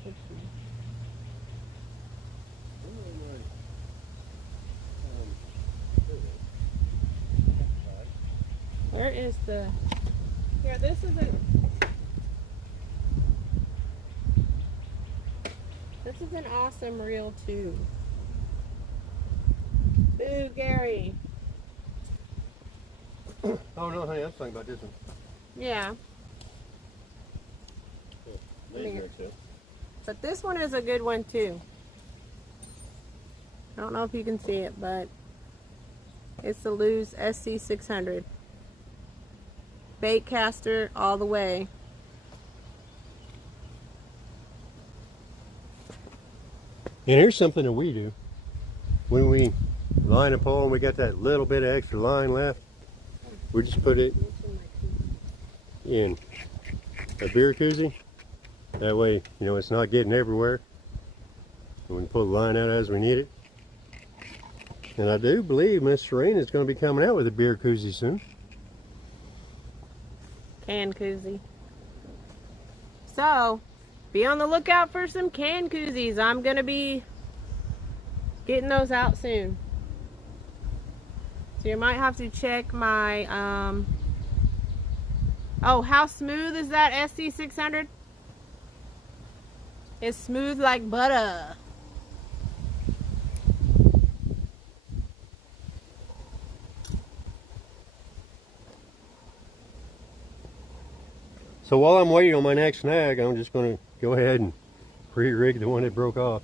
Where is the... Here, this is an awesome reel too. Boo, Gary. Oh no, honey, I'm talking about this one. Yeah. Laser XL. But this one is a good one too. I don't know if you can see it, but it's the Luz SC600. Bait caster all the way. And here's something that we do. When we line a pole and we got that little bit of extra line left, we just put it in a beer koozie. That way, you know, it's not getting everywhere. And we can pull the line out as we need it. And I do believe Miss Shireena is going to be coming out with a beer koozie soon. Can koozie. So, be on the lookout for some can koozies. I'm going to be getting those out soon. So you might have to check my Oh, how smooth is that SC600? It's smooth like butter. So while I'm waiting on my next snag, I'm just going to go ahead and pre-rig the one that broke off.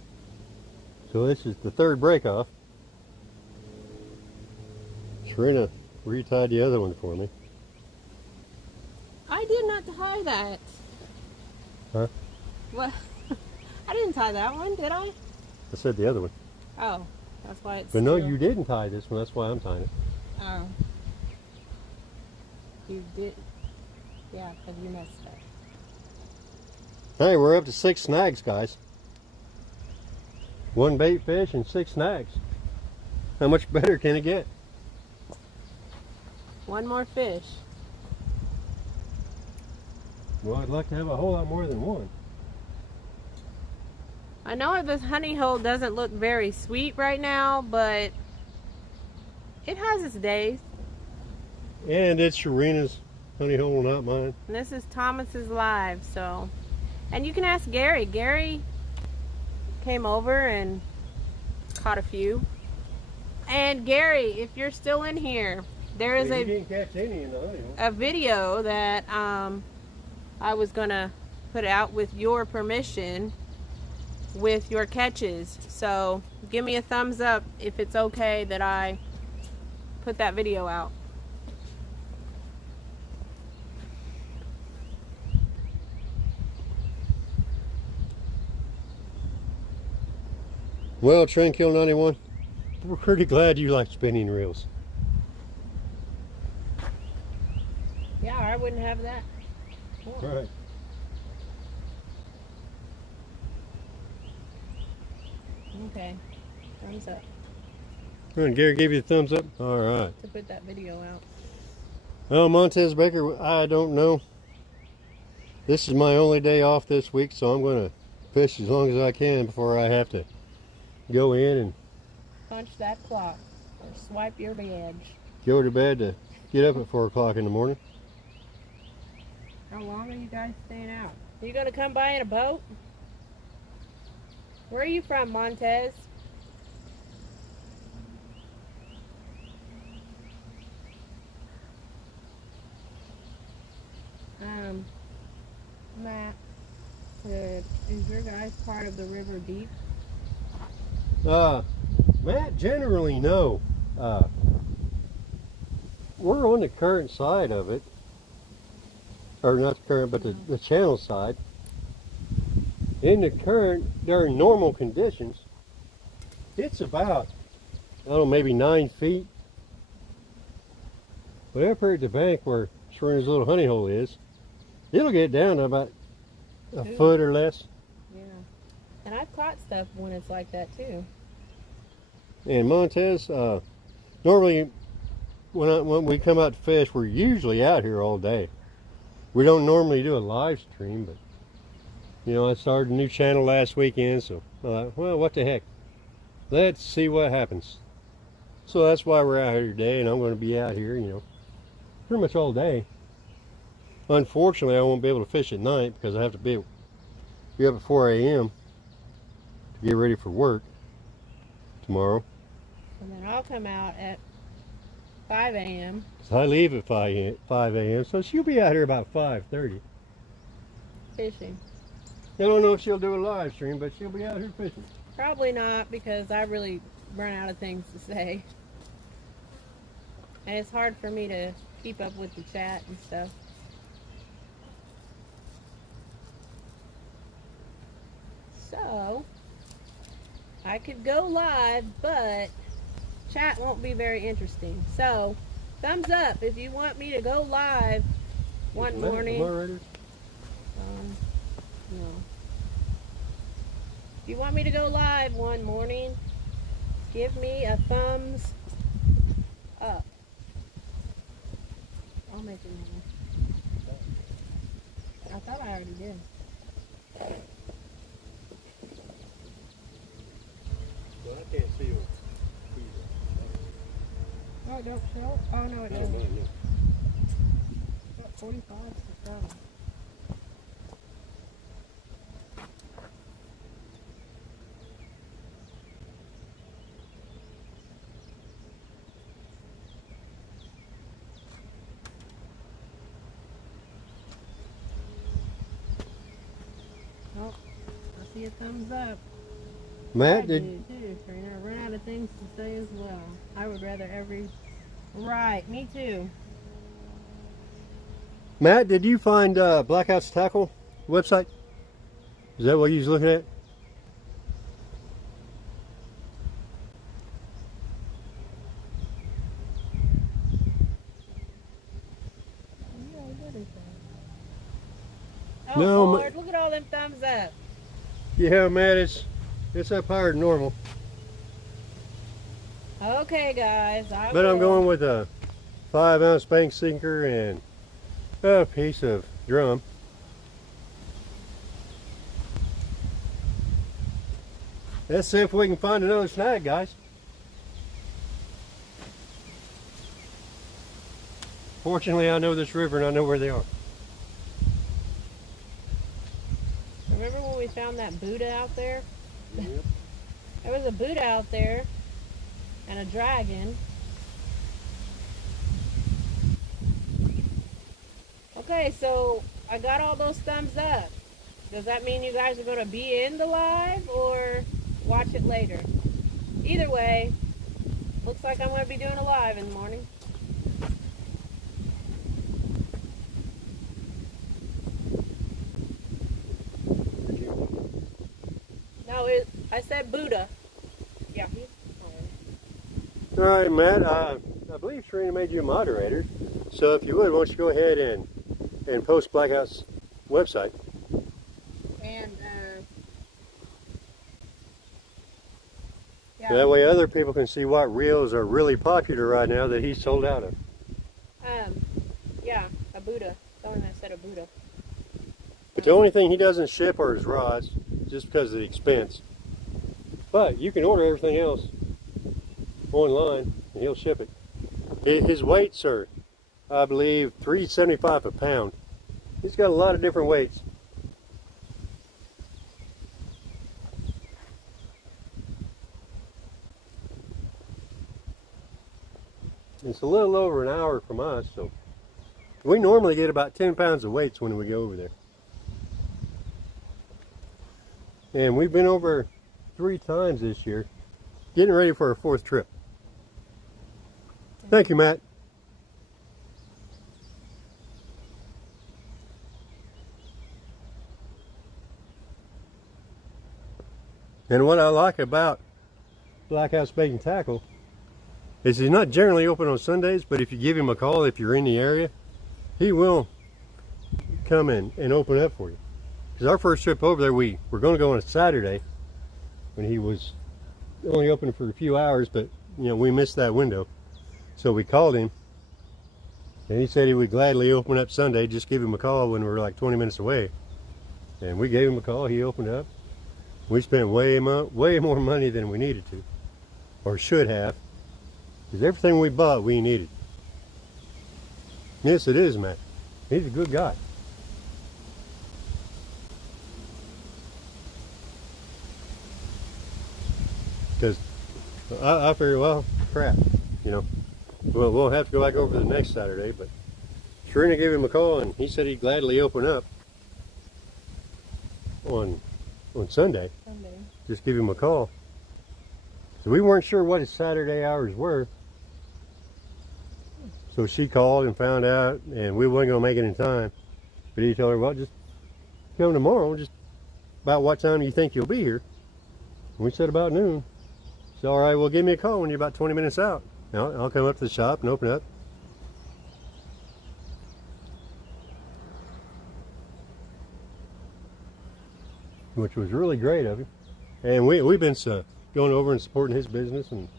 So this is the third break off. Shireena retied the other one for me. I did not tie that. Huh? What? I didn't tie that one, did I? I said the other one. Oh, that's why it's But no, still... you didn't tie this one. That's why I'm tying it. Oh. You did. Yeah, because you messed up. Hey, we're up to 6 snags, guys. 1 bait fish and 6 snags. How much better can it get? One more fish. Well, I'd like to have a whole lot more than one. I know this honey hole doesn't look very sweet right now, but it has its days. And it's Shireena's honey hole, not mine. And this is Thomas's live, so. And you can ask Gary. Gary came over and caught a few. And Gary, if you're still in here, there is You didn't catch any in the honey hole. a video that I was gonna put out with your permission with your catches. So give me a thumbs up if it's okay that I put that video out. Well, Trendkill 91, we're pretty glad you like spinning reels. Yeah, I wouldn't have that. Right. Okay, thumbs up And Gary gave you a thumbs up? All right. to put that video out. Well, Montez Baker, I don't know. This is my only day off this week, so I'm going to fish as long as I can before I have to go in and Punch that clock or swipe your badge. go to bed to get up at 4 o'clock in the morning. How long are you guys staying out? Are you gonna come by in a boat? Where are you from, Montez? Matt, is your guys part of the river deep? Matt, generally no. We're on the current side of it. Or not the current, but the channel side. In the current, during normal conditions, it's about, I don't know, maybe 9 feet. But up here at the bank where Shireena's little honey hole is, it'll get down to about a foot or less. Yeah. And I've caught stuff when it's like that too. And Montez, normally when we come out to fish, we're usually out here all day. We don't normally do a live stream, but you know, I started a new channel last weekend, so I thought, well, what the heck? Let's see what happens. So that's why we're out here today, and I'm going to be out here, you know, pretty much all day. Unfortunately, I won't be able to fish at night because I have to be up at 4 a.m. to get ready for work tomorrow. And then I'll come out at 5 a.m. So I leave at 5 a.m., so she'll be out here about 5:30. fishing. I don't know if she'll do a live stream, but she'll be out here fishing. Probably not, because I really run out of things to say. And it's hard for me to keep up with the chat and stuff. So, I could go live, but chat won't be very interesting. So, thumbs up if you want me to go live one morning. No. If you want me to go live one morning, give me a thumbs up. I'll make it now. I thought I already did. Well, I can't see her. Oh, it don't show? Oh, no, it doesn't. 45 to go. Oh, I see a thumbs up. Matt, I did do too, Shireena. I run out of things to say as well. I would rather every... Right, me too. Matt, did you find Blackout's Tackle website? Is that what you was looking at? Yeah, what is that? Oh No, Lord, look at all them thumbs up. Yeah, Matt, it's up higher than normal. Okay, guys. But I'm going with a 5-ounce bank sinker and a piece of drum. Let's see if we can find another snag, guys. Fortunately, I know this river and I know where they are. Remember when we found that Buddha out there? Yep. There was a Buddha out there and a dragon. Okay, so I got all those thumbs up. Does that mean you guys are going to be in the live or watch it later? Either way, looks like I'm going to be doing a live in the morning. No, I said Buddha. Yeah. All right, Matt, I believe Shireena made you a moderator. So if you would, why don't you go ahead and post Blackout's website. And, So that way other people can see what reels are really popular right now that he's sold out of. yeah, a Buddha. Someone that said a Buddha. But the only thing he doesn't ship are his rods, just because of the expense. But you can order everything else online, and he'll ship it. His weights are, I believe, $3.75 a pound. He's got a lot of different weights. It's a little over an hour from us, so we normally get about 10 pounds of weights when we go over there. And we've been over 3 times this year, getting ready for our 4th trip. Thank you, Matt. And what I like about Blackout's Bait and Tackle is he's not generally open on Sundays, but if you give him a call, if you're in the area, he will come in and open up for you. Because our first trip over there, we were going to go on a Saturday when he was only open for a few hours, but you know, we missed that window. So we called him, and he said he would gladly open up Sunday. Just give him a call when we were like 20 minutes away. And we gave him a call, he opened up. We spent way more money than we needed to, or should have. Because everything we bought, we needed. Yes, it is, Matt. He's a good guy. Because I figured, well, crap, you know. Well, we'll have to go back over the next Saturday, but Shireena gave him a call, and he said he'd gladly open up on Sunday. Just give him a call. So we weren't sure what his Saturday hours were. So she called and found out, and we weren't going to make it in time. But he told her, well, just come tomorrow, just about what time you think you'll be here. And we said about noon. So, all right, well, give me a call when you're about 20 minutes out. Now, I'll come up to the shop and open up. Which was really great of him. And we've been going over and supporting his business and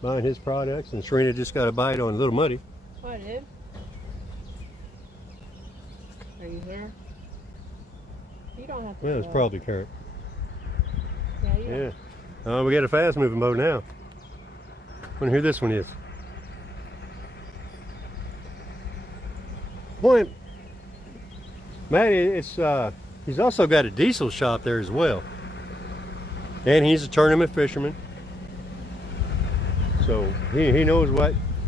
buying his products. And Shireena just got a bite on Little Muddy. Oh, I did? Are you here? You don't have to. Yeah, it's probably current. Yeah, you Yeah. We got a fast moving boat now. Wonder who this one is. Boy, Matt, it's he's also got a diesel shop there as well, and he's a tournament fisherman. So he knows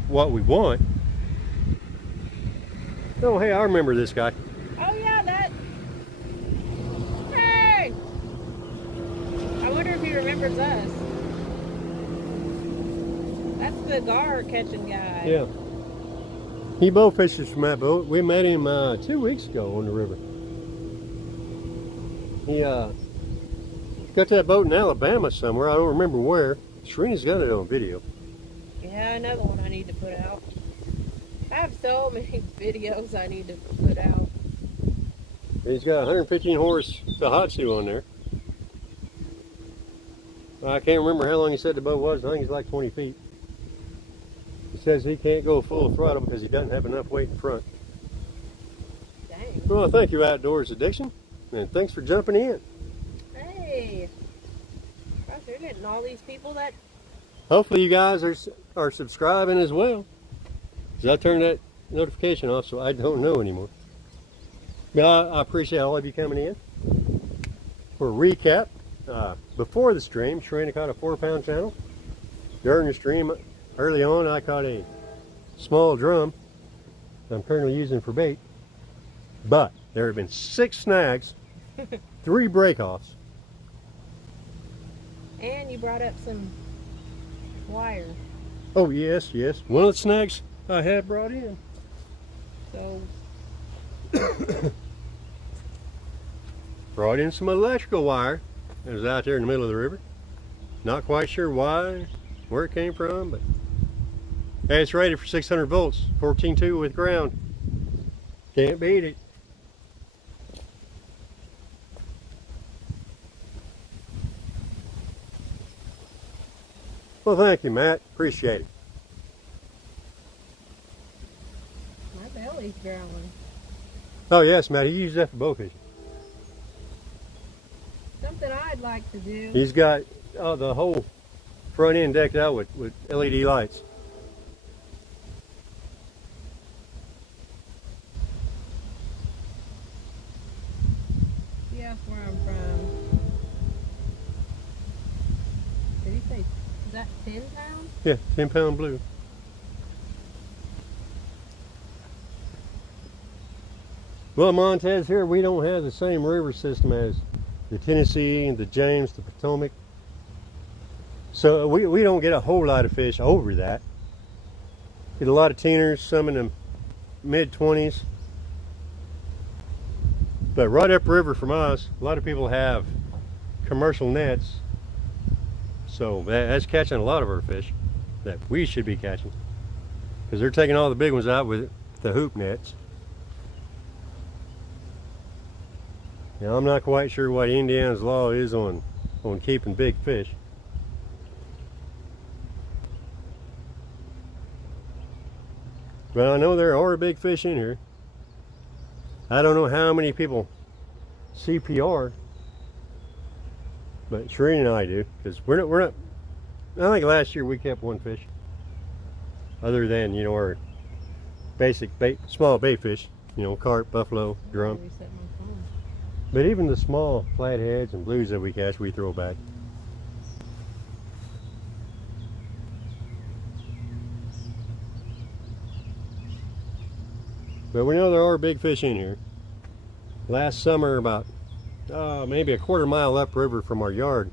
what we want. Oh, hey, I remember this guy. Oh yeah, that. Hey! I wonder if he remembers us. That's the gar catching guy. Yeah. He bow fishes from that boat. We met him 2 weeks ago on the river. He got that boat in Alabama somewhere. I don't remember where. Shireena's got it on video. Yeah, another one I need to put out. I have so many videos I need to put out. He's got 115 horse Tohatsu on there. I can't remember how long he said the boat was. I think it's like 20 feet. He says he can't go full throttle because he doesn't have enough weight in front. Dang. Well, thank you, Outdoors Addiction, and thanks for jumping in. Hey. Gosh, they're getting all these people that... Hopefully you guys are subscribing as well. Because I turned that notification off, so I don't know anymore. Yeah, I appreciate all of you coming in. For a recap, before the stream, Shireena caught a 4-pound channel. During the stream, early on, I caught a small drum that I'm currently using for bait. But there have been 6 snags, 3 breakoffs. And you brought up some wire. Oh, yes, yes. One of the snags I had brought in. So... Brought in some electrical wire that was out there in the middle of the river. Not quite sure why, where it came from, but hey, it's rated for 600 volts, 14.2 with ground. Can't beat it. Well, thank you, Matt. Appreciate it. My belly's growling. Oh, yes, Matt. He used that for bow fishing. Something I'd like to do. He's got the whole front end decked out with LED lights. See that's where I'm from. Did he say, is that 10 pounds? Yeah, 10-pound blue. Well, Montez, here we don't have the same river system as the Tennessee and the James, the Potomac. So we don't get a whole lot of fish over that. Get a lot of teeners, some in the mid-20s. But right upriver from us, a lot of people have commercial nets. So that's catching a lot of our fish that we should be catching. Because they're taking all the big ones out with the hoop nets. Now, I'm not quite sure what Indiana's law is on keeping big fish. But I know there are big fish in here. I don't know how many people CPR, but Shireena and I do, because we're not. I think last year we kept 1 fish, other than, you know, our basic bait, small bait fish, you know, carp, buffalo, drum. Reset my phone. But even the small flatheads and blues that we catch, we throw back. But we know there are big fish in here. Last summer, about maybe a quarter-mile upriver from our yard,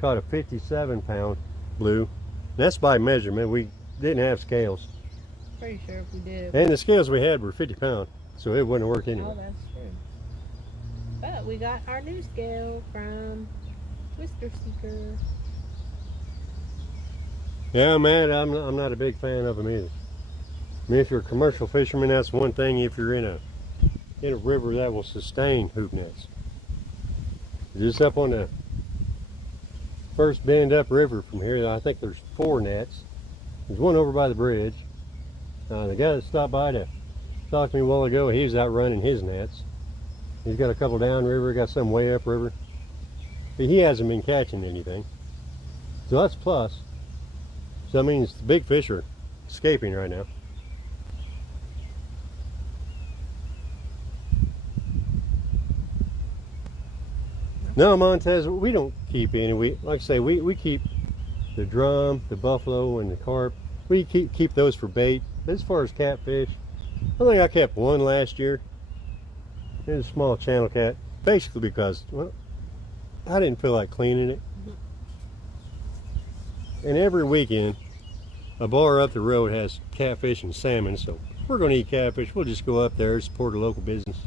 caught a 57-pound blue. That's by measurement. We didn't have scales. Pretty sure if we did. And the scales we had were 50-pound, so it wouldn't work anyway. Oh, that's true. But we got our new scale from Twister Seeker. Yeah, man, I'm not a big fan of them either. I mean, if you're a commercial fisherman, that's one thing. If you're in a river that will sustain hoop nets, just up on the first bend upriver from here, I think there's 4 nets. There's one over by the bridge. The guy that stopped by to talk to me a while ago, he was out running his nets. He's got a couple downriver, got some way upriver. But he hasn't been catching anything. So that's plus. So that means the big fish are escaping right now. No, Montez, we don't keep any. Like I say, we keep the drum, the buffalo, and the carp. We keep those for bait. But as far as catfish, I think I kept one last year. It was a small channel cat, basically because, well, I didn't feel like cleaning it. And every weekend, a bar up the road has catfish and salmon, so if we're going to eat catfish, we'll just go up there, support a local business.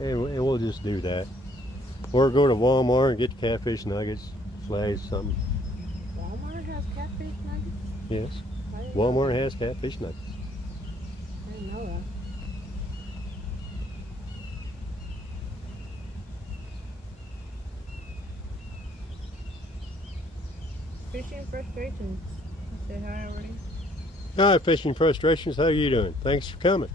And we'll just do that. Or go to Walmart and get the catfish nuggets, fillets, something. Walmart has catfish nuggets? Yes. I didn't Walmart has catfish nuggets. I didn't know that. Fishing frustrations. I said hi already. Hi, Fishing Frustrations. How you doing? Thanks for coming.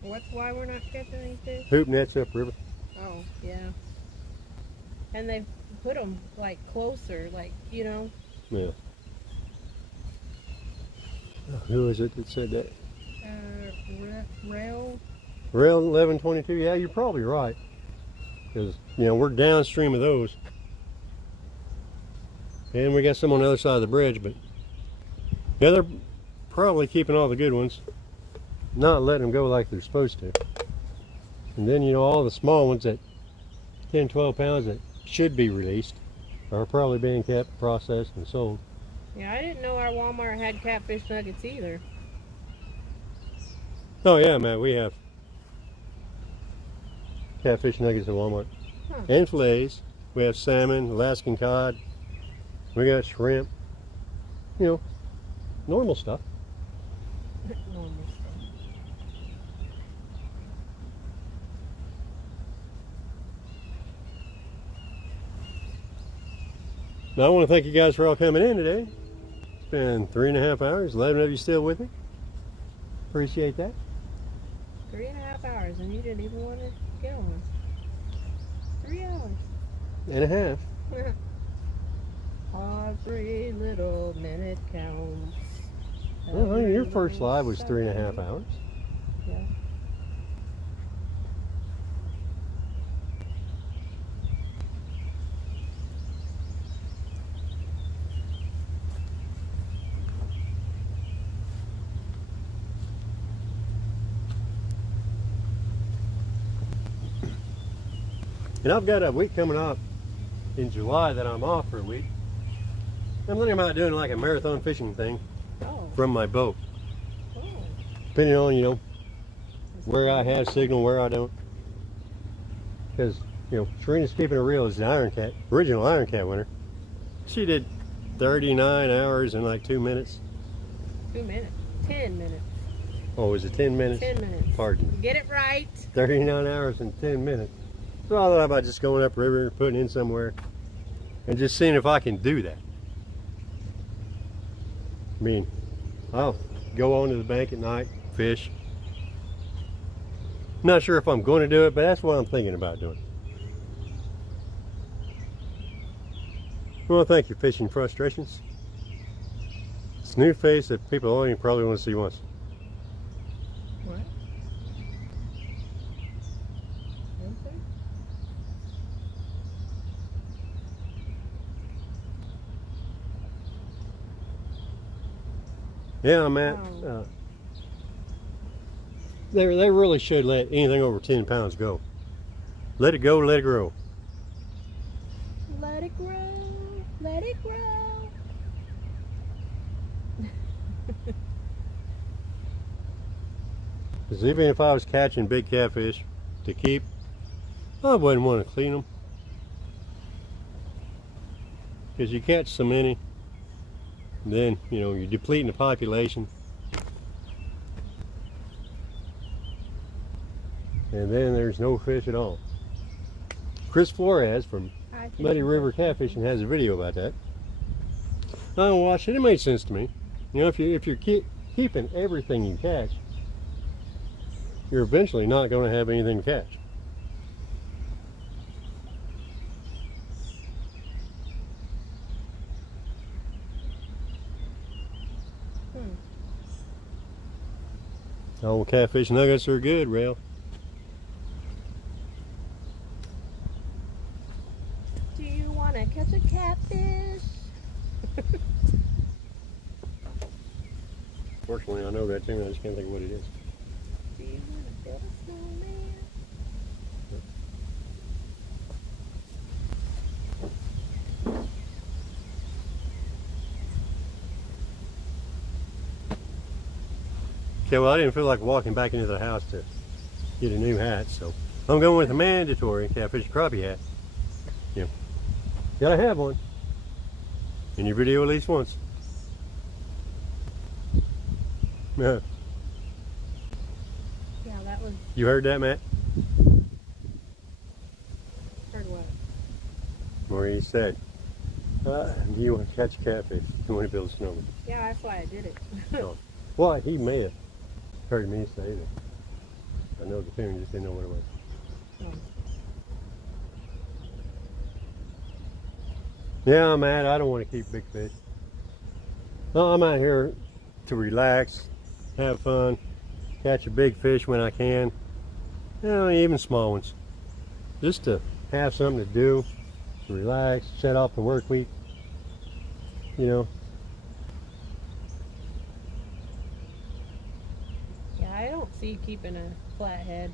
What's why we're not catching any fish? Hoop nets upriver. Oh, yeah. And they put them like closer, like, you know. Yeah. Who is it that said that? Rail. Rail 1122. Yeah, you're probably right. Because, you know, we're downstream of those. And we got some on the other side of the bridge, but yeah, they're probably keeping all the good ones, not letting them go like they're supposed to. And then, you know, all the small ones at 10, 12 pounds that should be released are probably being kept, processed, and sold. Yeah, I didn't know our Walmart had catfish nuggets either. Oh yeah, Matt, we have catfish nuggets at Walmart. Huh. And fillets. We have salmon, Alaskan cod. We got shrimp. You know, normal stuff. Normal stuff. Now I want to thank you guys for all coming in today. It's been 3.5 hours. 11 of you still with me. Appreciate that. 3.5 hours, and you didn't even want to get on. 3 hours. And a half. Every little minute counts. Well, honey, your Every first little live was second. 3.5 hours. Yeah. And I've got a week coming up in July that I'm off for a week. I'm thinking about doing like a marathon fishing thing Oh. from my boat. Oh. Depending on, you know, where I have signal, where I don't. Because, you know, Shireena's Keeping It Real is the Iron Cat, original Iron Cat winner. She did 39 hours in like 2 minutes. 2 minutes. 10 minutes. Oh, was it 10 minutes? 10 minutes. Pardon. Get it right. 39 hours and 10 minutes. So I thought about just going up river, putting in somewhere, and just seeing if I can do that. I mean, I'll go on to the bank at night, fish. Not sure if I'm going to do it, but that's what I'm thinking about doing. Well, thank you, Fishing Frustrations. It's a new face that people only probably want to see once. What? Okay. Yeah, Matt. They really should let anything over 10 pounds go. Let it go, let it grow. Let it grow. Let it grow. Because even if I was catching big catfish to keep, I wouldn't want to clean them. Because you catch so many, then, you know, you're depleting the population. And then there's no fish at all. Chris Flores from Muddy River Catfishing has a video about that. I watched it. It made sense to me. You know, if you're keeping everything you catch, you're eventually not going to have anything to catch. Oh, catfish nuggets are good, Rail. Do you want to catch a catfish? Fortunately, I know that too. I just can't think of what it is. Do you want to build a snowman? Okay, well, I didn't feel like walking back into the house to get a new hat, so I'm going with a mandatory catfish crappie hat. You know, gotta have one in your video at least once. Yeah. Yeah, that was. You heard that, Matt? Heard what? Where he said, you want to catch a catfish, you want to build a snowman. Yeah, that's why I did it. So, well, he may have heard me say that. I know the tune, just didn't know what it was. Yeah, I'm mad. I don't want to keep big fish. No, I'm out here to relax, have fun, catch a big fish when I can. You know, even small ones. Just to have something to do, to relax, set off the work week. You know. Yeah, I don't see keeping a flathead.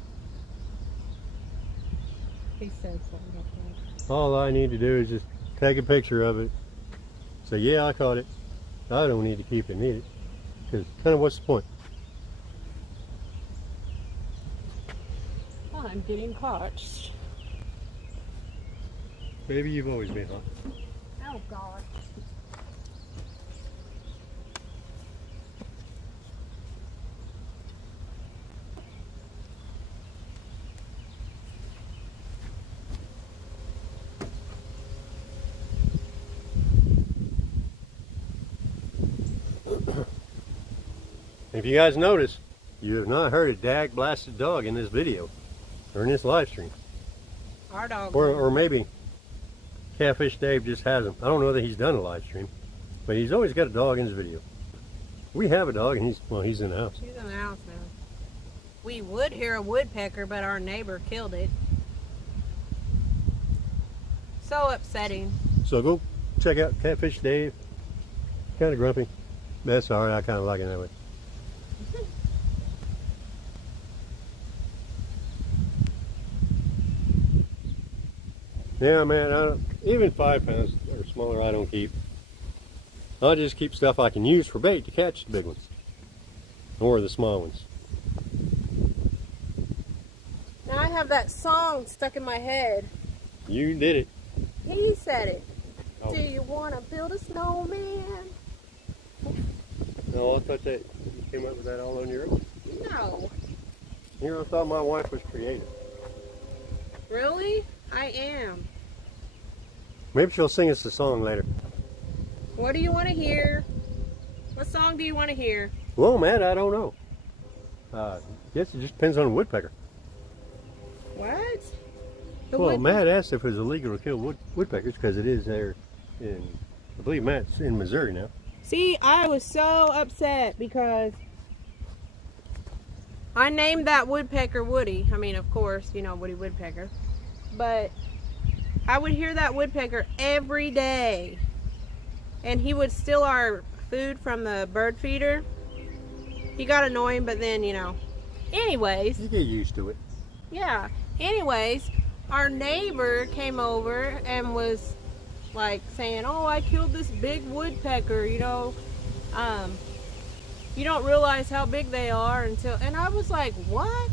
He said something like that. All I need to do is just take a picture of it. Say, yeah, I caught it. I don't need to keep it, need it. Because kind of what's the point? I'm getting caught. Baby, you've always been hot. Oh, God. If you guys notice, you have not heard a dag blasted dog in this video or in this live stream. Our dog. Or maybe Catfish Dave just hasn't. I don't know that he's done a live stream, but he's always got a dog in his video. We have a dog, and he's in the house. He's in the house now. We would hear a woodpecker, but our neighbor killed it. So upsetting. So go check out Catfish Dave. Kind of grumpy. That's all right. I kind of like it that way. Yeah, man, even 5 pounds or smaller I don't keep. I'll just keep stuff I can use for bait to catch the big ones. Or the small ones. Now I have that song stuck in my head. You did it. He said it. Oh. Do you want to build a snowman? No, I thought that you came up with that all on your own. No. You know, I thought my wife was creative. Really? I am. Maybe she'll sing us a song later. What do you want to hear? What song do you want to hear? Well, Matt, I don't know. Guess it just depends on the woodpecker. What? Well, Matt asked if it was illegal to kill woodpeckers because it is there in, I believe Matt's in Missouri now. See, I was so upset because I named that woodpecker Woody. I mean, of course, you know, Woody Woodpecker. But I would hear that woodpecker every day. And he would steal our food from the bird feeder. He got annoying, but then, you know. Anyways. You get used to it. Yeah. Anyways, our neighbor came over and was like saying, oh, I killed this big woodpecker, you know. You don't realize how big they are until, and I was like, what?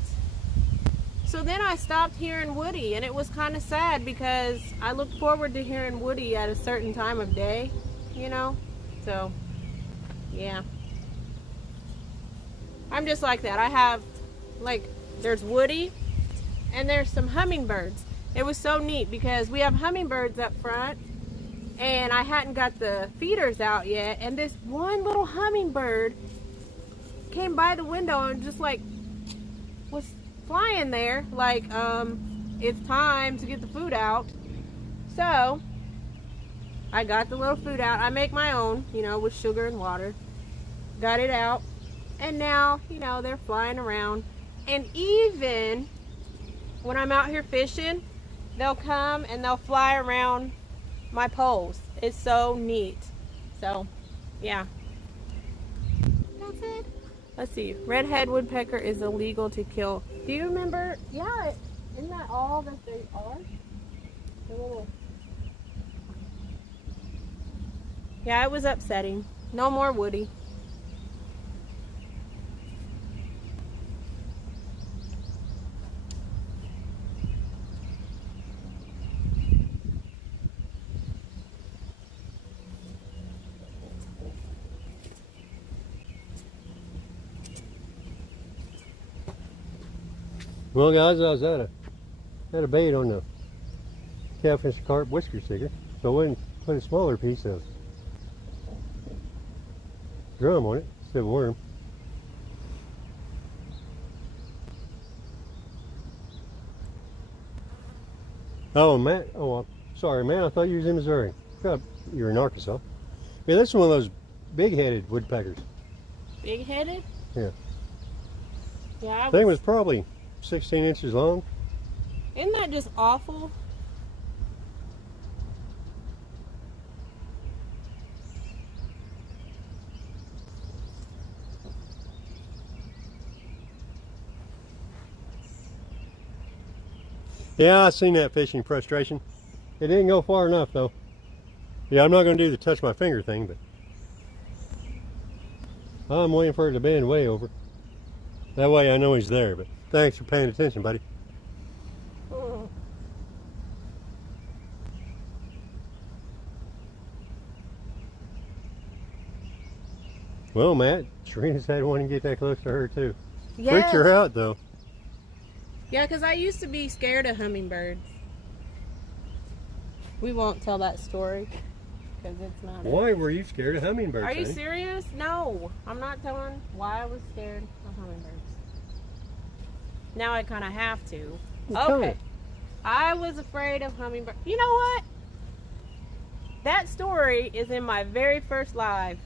So then I stopped hearing Woody, and it was kind of sad because I looked forward to hearing Woody at a certain time of day, you know. So, yeah. I'm just like that. I have, like, there's Woody, and there's some hummingbirds. It was so neat because we have hummingbirds up front, and I hadn't got the feeders out yet, and this one little hummingbird came by the window and just like was flying there like it's time to get the food out. So I got the little food out. I make my own, you know, with sugar and water. Got it out, And now, you know, they're flying around. And even when I'm out here fishing, they'll come and they'll fly around my poles. It's so neat. So, yeah. That's it. Let's see. Red-headed woodpecker is illegal to kill. Do you remember? Yeah, isn't that all that they are? The little... Yeah, it was upsetting. No more Woody. Well, guys, I was had a bait on the catfish carp whisker sticker, so I went and put a smaller piece of drum on it instead of worm. Oh, Matt. Oh, sorry, man. I thought you was in Missouri. God, you're in Arkansas. Yeah, that's one of those big-headed woodpeckers. Big-headed? Yeah. Yeah. I think it was probably 16 inches long. Isn't that just awful? Yeah, I seen that fishing frustration. It didn't go far enough, though. Yeah, I'm not going to do the touch my finger thing, but I'm waiting for it to bend way over. That way I know he's there, but thanks for paying attention, buddy. Oh. Well, Matt, Shireena's had one to get that close to her, too. Yes. Freaked her out, though. Yeah, because I used to be scared of hummingbirds. We won't tell that story because it's not. Why were you scared of hummingbirds? Are you honey? serious? No, I'm not telling why I was scared of hummingbirds. Now I kind of have to. Well, tell Okay. me. I was afraid of hummingbirds. You know what? That story is in my very first live.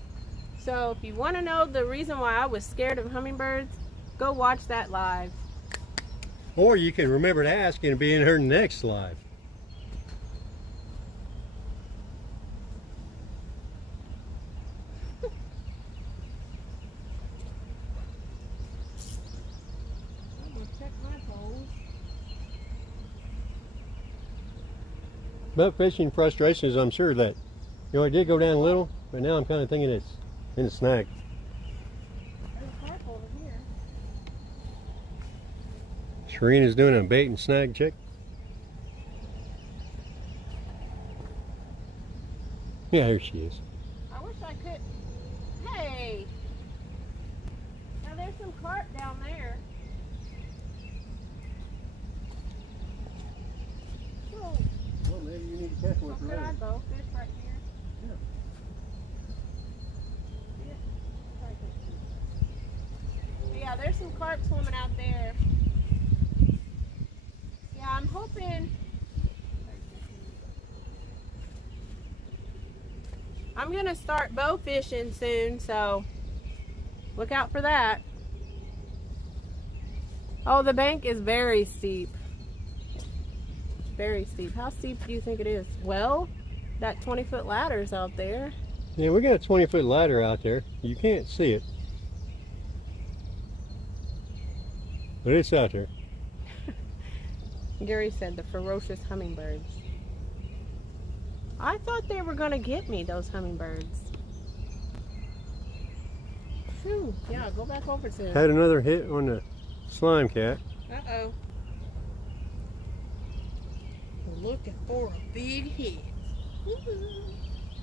So if you want to know the reason why I was scared of hummingbirds, go watch that live. Or you can remember to ask and it'll be in her next live. I'm gonna check my poles. But fishing frustrations, I'm sure that, you know, it did go down a little, but now I'm kind of thinking it's in the snag. There's a carp over here. Shireena's doing a bait and snag check. Yeah, here she is. I wish I could. Hey! Now there's some carp down there. Whoa. Well, maybe you need to catch one Well, could I go fish right here? Yeah. Yeah. Right there. Yeah, there's some carp swimming out there. Yeah, I'm hoping. I'm gonna start bow fishing soon, so look out for that. Oh, the bank is very steep. Very steep. How steep do you think it is? Well, that 20-foot ladder's out there. Yeah, we got a 20-foot ladder out there. You can't see it. But it's out there. Gary said the ferocious hummingbirds. I thought they were gonna get me, those hummingbirds. Phew. Yeah, go back over to them. Had another hit on the slime cat. Uh-oh. We're looking for a big hit.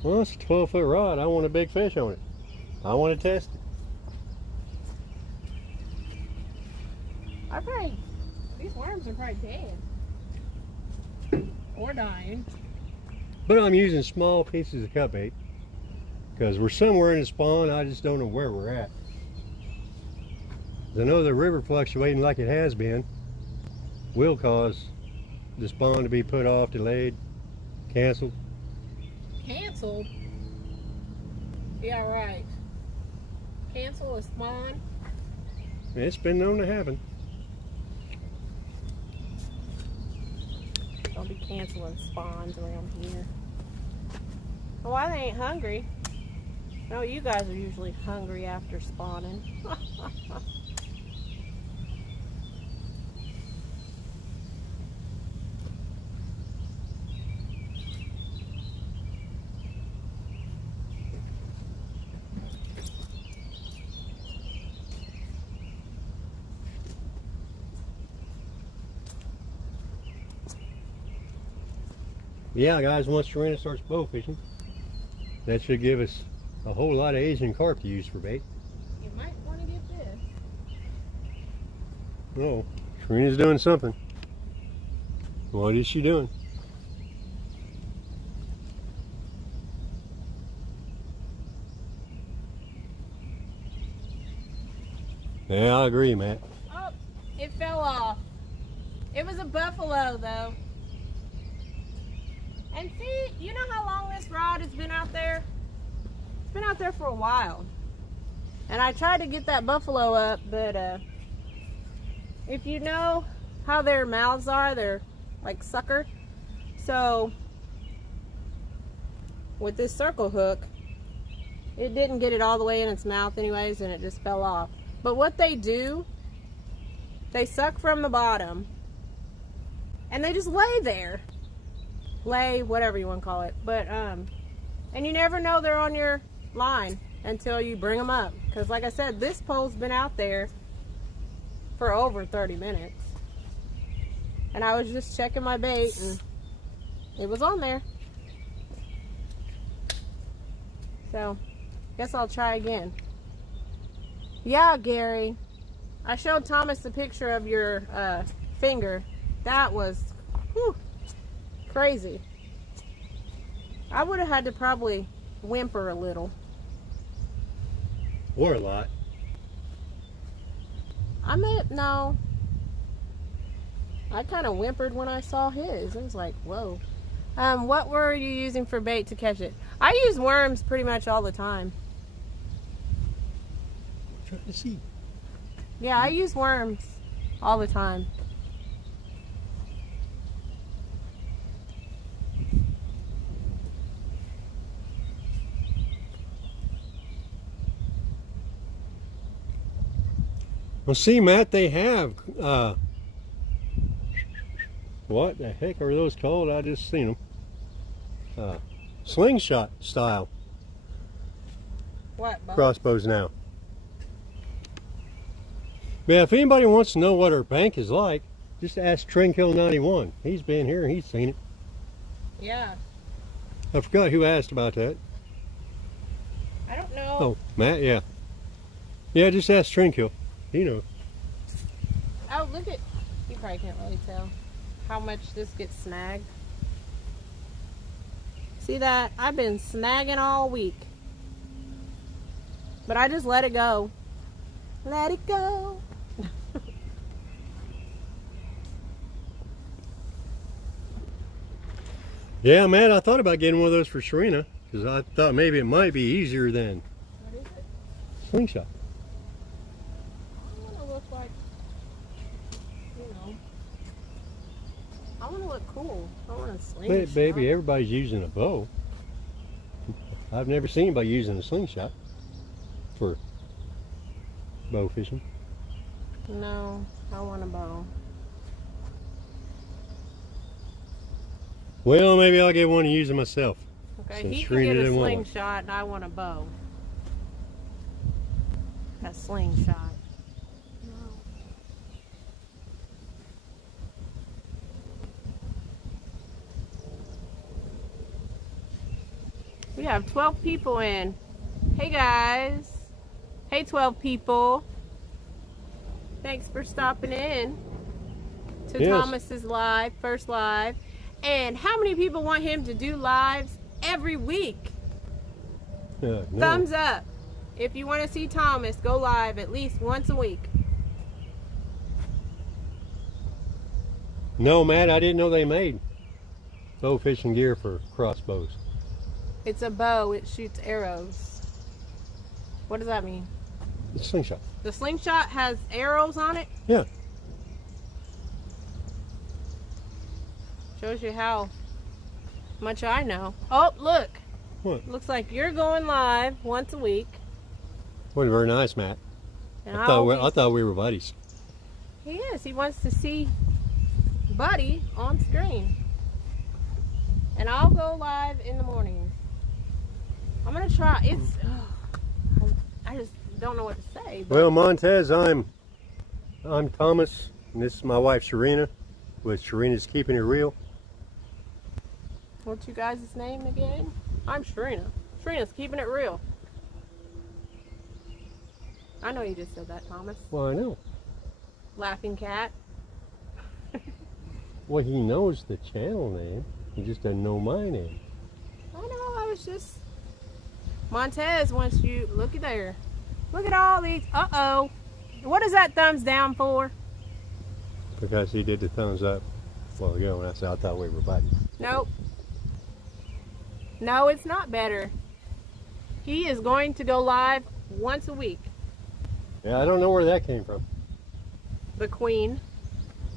Well, it's a 12-foot rod. I want a big fish on it. I want to test it. These worms are probably dead. Or dying. But I'm using small pieces of cut bait because we're somewhere in the spawn. I just don't know where we're at. I know the river fluctuating like it has been will cause the spawn to be put off, delayed, canceled. Canceled? Yeah, right. Cancel a spawn? It's been known to happen. Don't be canceling spawns around here. Well, why they ain't hungry? No, you guys are usually hungry after spawning. Yeah, guys, once Shireena starts bow fishing, that should give us a whole lot of Asian carp to use for bait. You might want to get this. Oh, Shireena's doing something. What is she doing? Yeah, I agree, Matt. Oh, it fell off. It was a buffalo, though. And see, you know how long this rod has been out there? It's been out there for a while. And I tried to get that buffalo up, but if you know how their mouths are, they're like sucker. So with this circle hook, it didn't get it all the way in its mouth anyways, and it just fell off. But what they do, they suck from the bottom and they just lay there. Lay, whatever you want to call it. But and you never know they're on your line until you bring them up, because like I said, this pole's been out there for over 30 minutes, and I was just checking my bait and it was on there. So guess I'll try again. Yeah, Gary, I showed Thomas the picture of your finger. That was whew, crazy. I would have had to probably whimper a little. Or a lot. No. I kind of whimpered when I saw his. I was like, whoa. What were you using for bait to catch it? I use worms pretty much all the time. Trying to see. Yeah, I use worms all the time. Well, see, Matt, they have, what the heck are those called? I just seen them. Slingshot style What, Bob? crossbows now. Yeah, if anybody wants to know what our bank is like, just ask Trinkill 91. He's been here and he's seen it. Yeah. I forgot who asked about that. I don't know. Oh, Matt, yeah. Yeah, just ask Trinkill. He knows. Oh, look at, you probably can't really tell how much this gets snagged. See that? I've been snagging all week. But I just let it go. Let it go. Yeah, Matt, I thought about getting one of those for Shireena, because I thought maybe it might be easier than What is it? slingshot. I want to look like, you know, I want to look cool. I want to sling. But, baby, everybody's using a bow. I've never seen anybody using a slingshot for bow fishing. No, I want a bow. Well, maybe I'll get one to use it myself. Okay, Since he can Shireena get a didn't want one. slingshot and I want a bow. A slingshot. No. We have 12 people in. Hey guys. Hey 12 people. Thanks for stopping in to Yes. Thomas's live, first live. And how many people want him to do lives every week? No. Thumbs up. If you want to see Thomas go live at least once a week. No, Matt, I didn't know they made bow fishing gear for crossbows. It's a bow, it shoots arrows. What does that mean? It's a slingshot. The slingshot has arrows on it? Yeah. Shows you how much I know. Oh, look. What? Looks like you're going live once a week. Well, very nice, Matt. And I thought we were buddies. He is. He wants to see Buddy on screen. And I'll go live in the morning. I'm going to try. It's... I just don't know what to say. But Well, Montez, I'm Thomas, and this is my wife Shireena, with Shireena's Keeping It Real. what's you guys' name again? I'm Shireena. Shireena's Keeping It Real. I know you just said that, Thomas. Well, I know. Laughing Cat. Well, he knows the channel name. He just doesn't know my name. I know, I was just... Montez wants you... Look at there. Look at all these... Uh-oh. What is that thumbs down for? Because he did the thumbs up a while ago, and I said I thought we were buddies. Nope. No, it's not better. He is going to go live once a week. Yeah, I don't know where that came from. The Queen.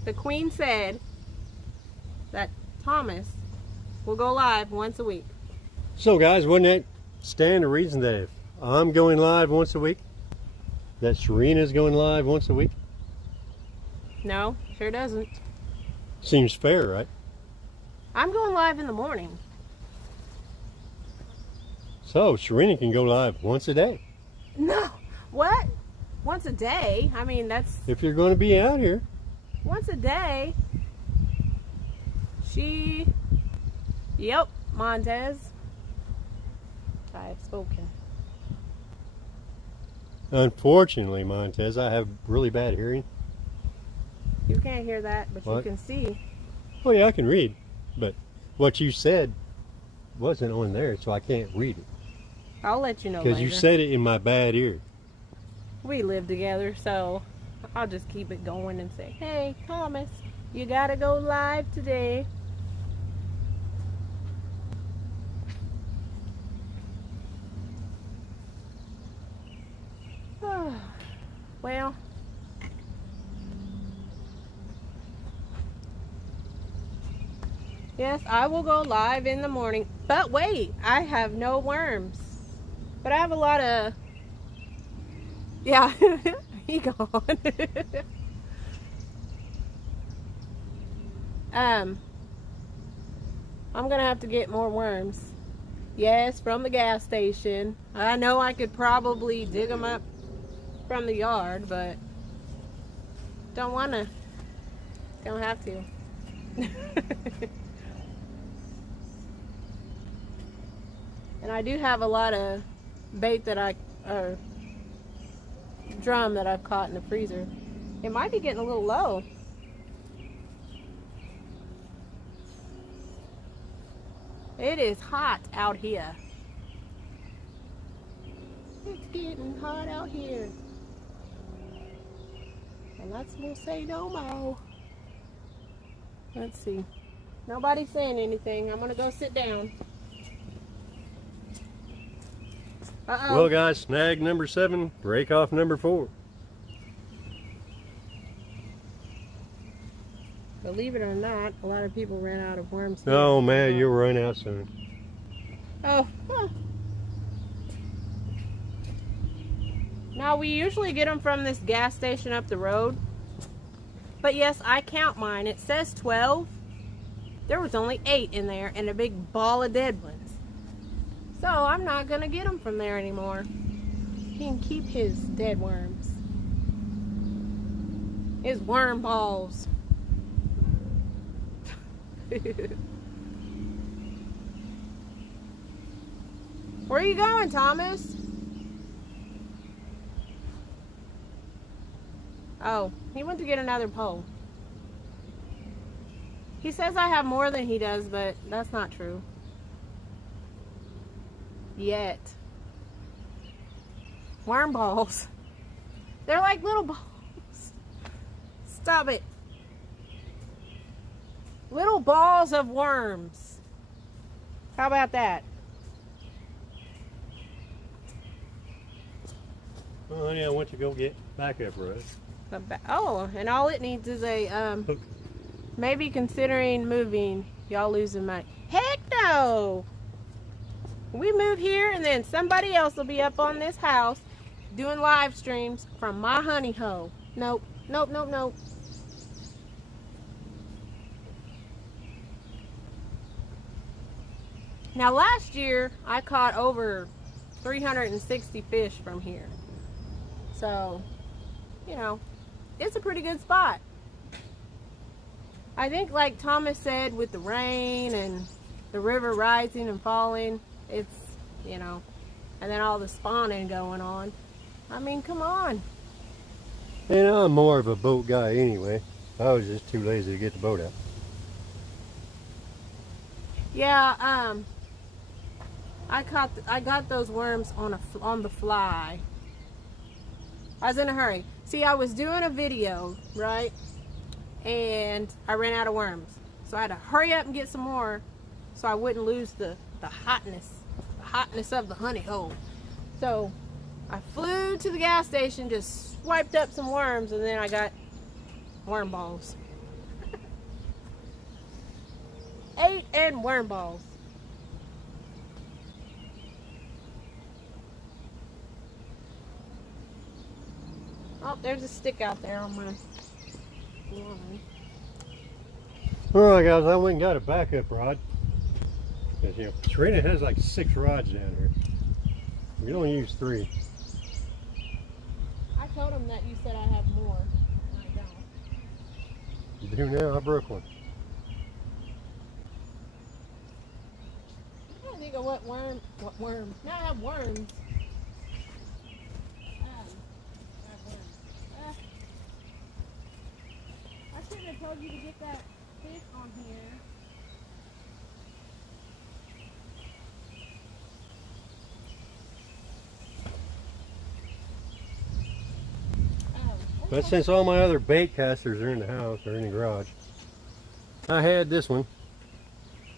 The Queen said that Thomas will go live once a week. So, guys, wouldn't that stand to reason that if I'm going live once a week, that Shireena's going live once a week? No, sure doesn't. Seems fair, right? I'm going live in the morning. So, Shireena can go live once a day. No. What? Once a day? I mean, that's... If you're going to be out here. Once a day. She... Yep, Montez. I have spoken. Unfortunately, Montez, I have really bad hearing. You can't hear that, but What? you can see. Well, yeah, I can read, but what you said wasn't on there, so I can't read it. I'll let you know Because later. you said it in my bad ear. We live together, so I'll just keep it going and say, hey, Thomas, you gotta go live today. Well, yes, I will go live in the morning. But wait, I have no worms. But I have a lot of... Yeah, he gone. I'm gonna have to get more worms. Yes, from the gas station. I know I could probably dig them up from the yard, but don't wanna. Don't have to. And I do have a lot of bait that drum that I've caught in the freezer. It might be getting a little low. It is hot out here. It's getting hot out here. And let's we'll say no more. Let's see. Nobody's saying anything. I'm gonna go sit down. Uh-oh. Well, guys, snag number 7, break off number 4. Believe it or not, a lot of people ran out of worms. Oh, man, you'll run out soon. Oh, huh. Now, we usually get them from this gas station up the road. But yes, I count mine. It says 12. There was only 8 in there and a big ball of dead ones. So I'm not going to get them from there anymore. He can keep his dead worms. His worm balls. Where are you going, Thomas? Oh, he went to get another pole. He says I have more than he does, but that's not true. Yet. Worm balls. They're like little balls. Stop it. Little balls of worms. How about that? Well, honey, I want you to go get backup rod. Oh, and all it needs is a Hook. maybe considering moving. Y'all losing money? Heck no! We move here, and then somebody else will be up on this house doing live streams from my honey hole. Nope, nope, nope, nope. Now last year I caught over 360 fish from here. So, you know, it's a pretty good spot. I think like Thomas said, with the rain and the river rising and falling, it's, you know, and then all the spawning going on. I mean, come on. And I'm more of a boat guy anyway. I was just too lazy to get the boat out. Yeah, I got those worms on the fly. I was in a hurry. See, I was doing a video, right? And I ran out of worms. So I had to hurry up and get some more so I wouldn't lose the hotness of the honey hole. So I flew to the gas station, just swiped up some worms, and then I got worm balls. 8 and worm balls. Oh, there's a stick out there on my line. Alright guys, I went and got a backup rod. Because, you know, Shireena has like 6 rods down here. We can only use 3. I told him that you said I have more. And I don't. You do now, I broke one. I'm trying to think of what worm. Now I have worms. I shouldn't have told you to get that fish on here. But since all my other bait casters are in the house or in the garage, I had this one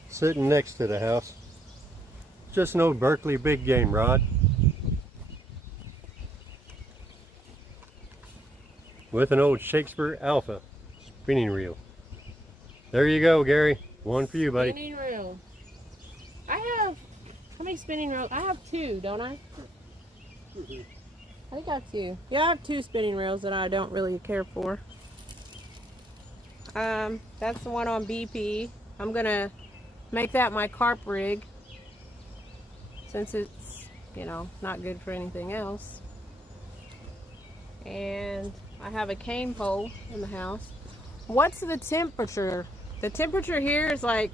sitting next to the house. Just an old Berkeley big game rod. With an old Shakespeare Alpha spinning reel. There you go, Gary. One for you, buddy. Spinning reel. I have, how many spinning reels? I have 2, don't I? I think I have 2. Yeah, I have 2 spinning reels that I don't really care for. That's the one on BP. I'm gonna make that my carp rig, since it's, you know, not good for anything else. And I have a cane pole in the house. What's the temperature? The temperature here is like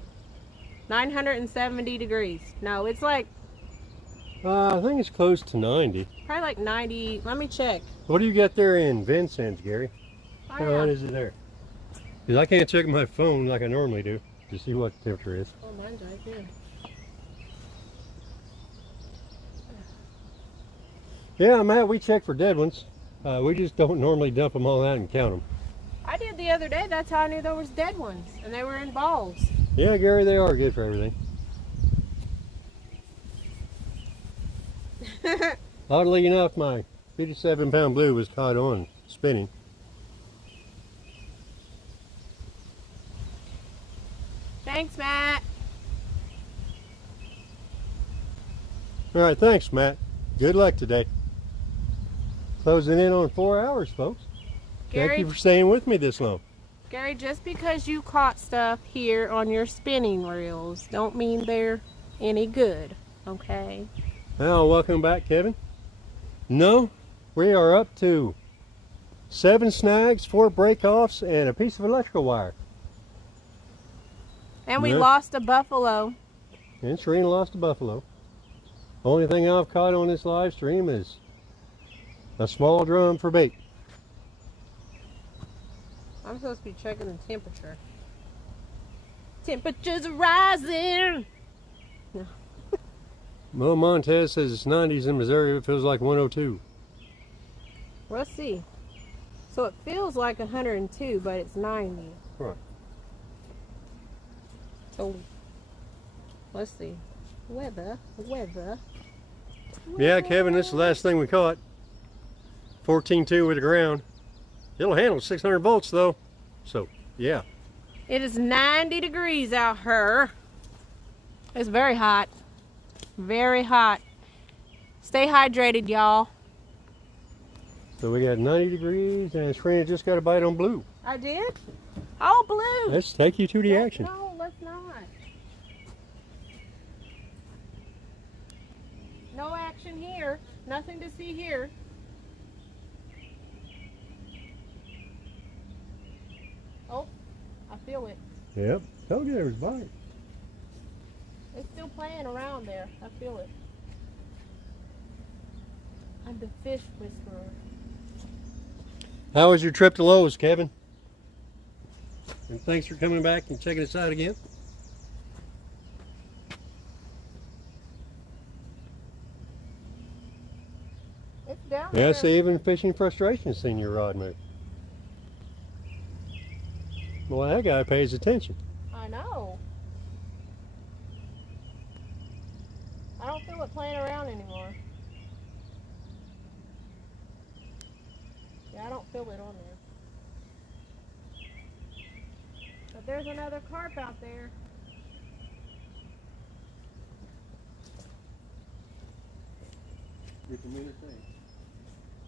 970 degrees. No, it's like I think it's close to 90. probably like 90. Let me check. What do you got there in Vincennes, Gary? I How have- hot is it there? Because I can't check my phone like I normally do to see what the temperature is. Oh, mine's right here. Yeah, Matt, we check for dead ones. We just don't normally dump them all out and count them. I did the other day. That's how I knew there was dead ones, and they were in balls. Yeah, Gary, they are good for everything. Oddly enough, my 57-pound blue was caught on spinning. Thanks, Matt. All right, thanks, Matt. Good luck today. Closing in on 4 hours, folks. Thank Gary, you for staying with me this long. Gary, just because you caught stuff here on your spinning reels don't mean they're any good, okay? Well, welcome back, Kevin. No, we are up to 7 snags, 4 break-offs, and a piece of electrical wire. And we Yeah. lost a buffalo. And Shireena lost a buffalo. Only thing I've caught on this live stream is a small drum for bait. I'm supposed to be checking the temperature. Temperatures are rising. Mo Montez says it's 90s in Missouri. It feels like 102. Let's see. So it feels like 102, but it's 90. Right. So let's see. Weather. Yeah, Kevin, this is the last thing we caught. 14.2 with the ground. It'll handle 600 volts though. So, yeah. It is 90 degrees out here. It's very hot. Very hot. Stay hydrated, y'all. So we got 90 degrees and Shireena just got a bite on blue. I did? Oh, blue. Let's take you to the action. No, let's not. No action here. Nothing to see here. Oh, I feel it. Yep. Told you there was a bite. It's still playing around there. I feel it. I'm the fish whisperer. How was your trip to Lowe's, Kevin? And thanks for coming back and checking us out again. It's down there. Yes, even fishing frustration seen your rod move. Well, that guy pays attention. I know. I don't feel it playing around anymore. Yeah, I don't feel it on there. But there's another carp out there.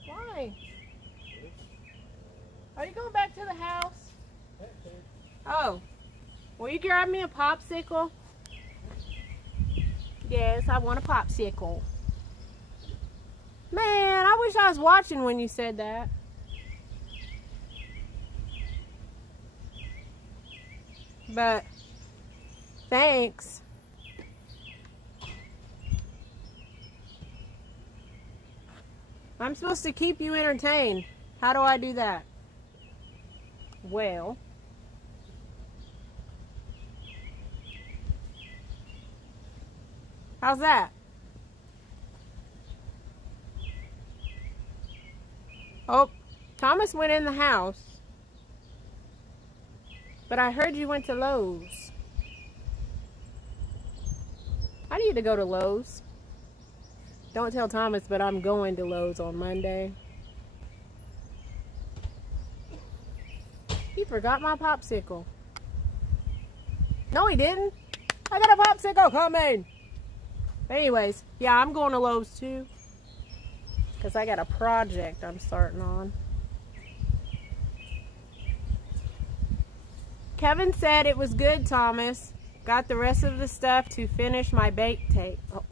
Why? Are you going back to the house? Oh. Will you grab me a popsicle? Yes, I want a popsicle. Man, I wish I was watching when you said that. But, thanks. I'm supposed to keep you entertained. How do I do that? Well, how's that? Oh, Thomas went in the house. But I heard you went to Lowe's. I need to go to Lowe's. Don't tell Thomas, but I'm going to Lowe's on Monday. He forgot my popsicle. No, he didn't. I got a popsicle coming. But anyways, yeah, I'm going to Lowe's too. Because I got a project I'm starting on. Kevin said it was good, Thomas. Got the rest of the stuff to finish my bait tank. Oh,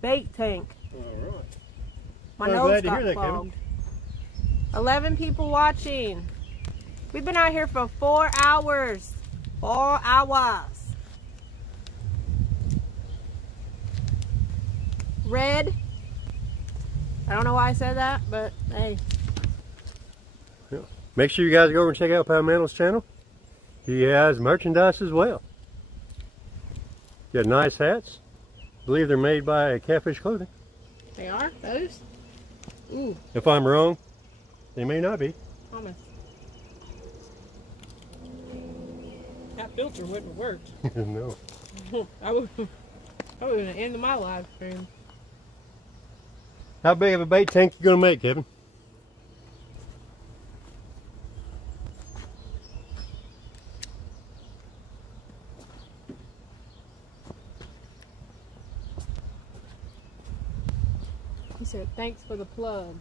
bait tank. All right. My I'm nose glad to got hear that, Kevin. clogged. 11 people watching. We've been out here for 4 hours. 4 hours. Red. I don't know why I said that, but hey. Yeah. Make sure you guys go over and check out Palmetto's channel. He has merchandise as well. Got nice hats. I believe they're made by Catfish Clothing. They are? Those? Ooh, If I'm wrong, they may not be. Thomas. That filter wouldn't have worked. No. I would have ended my live stream. How big of a bait tank you gonna make, Kevin? He said, thanks for the plug.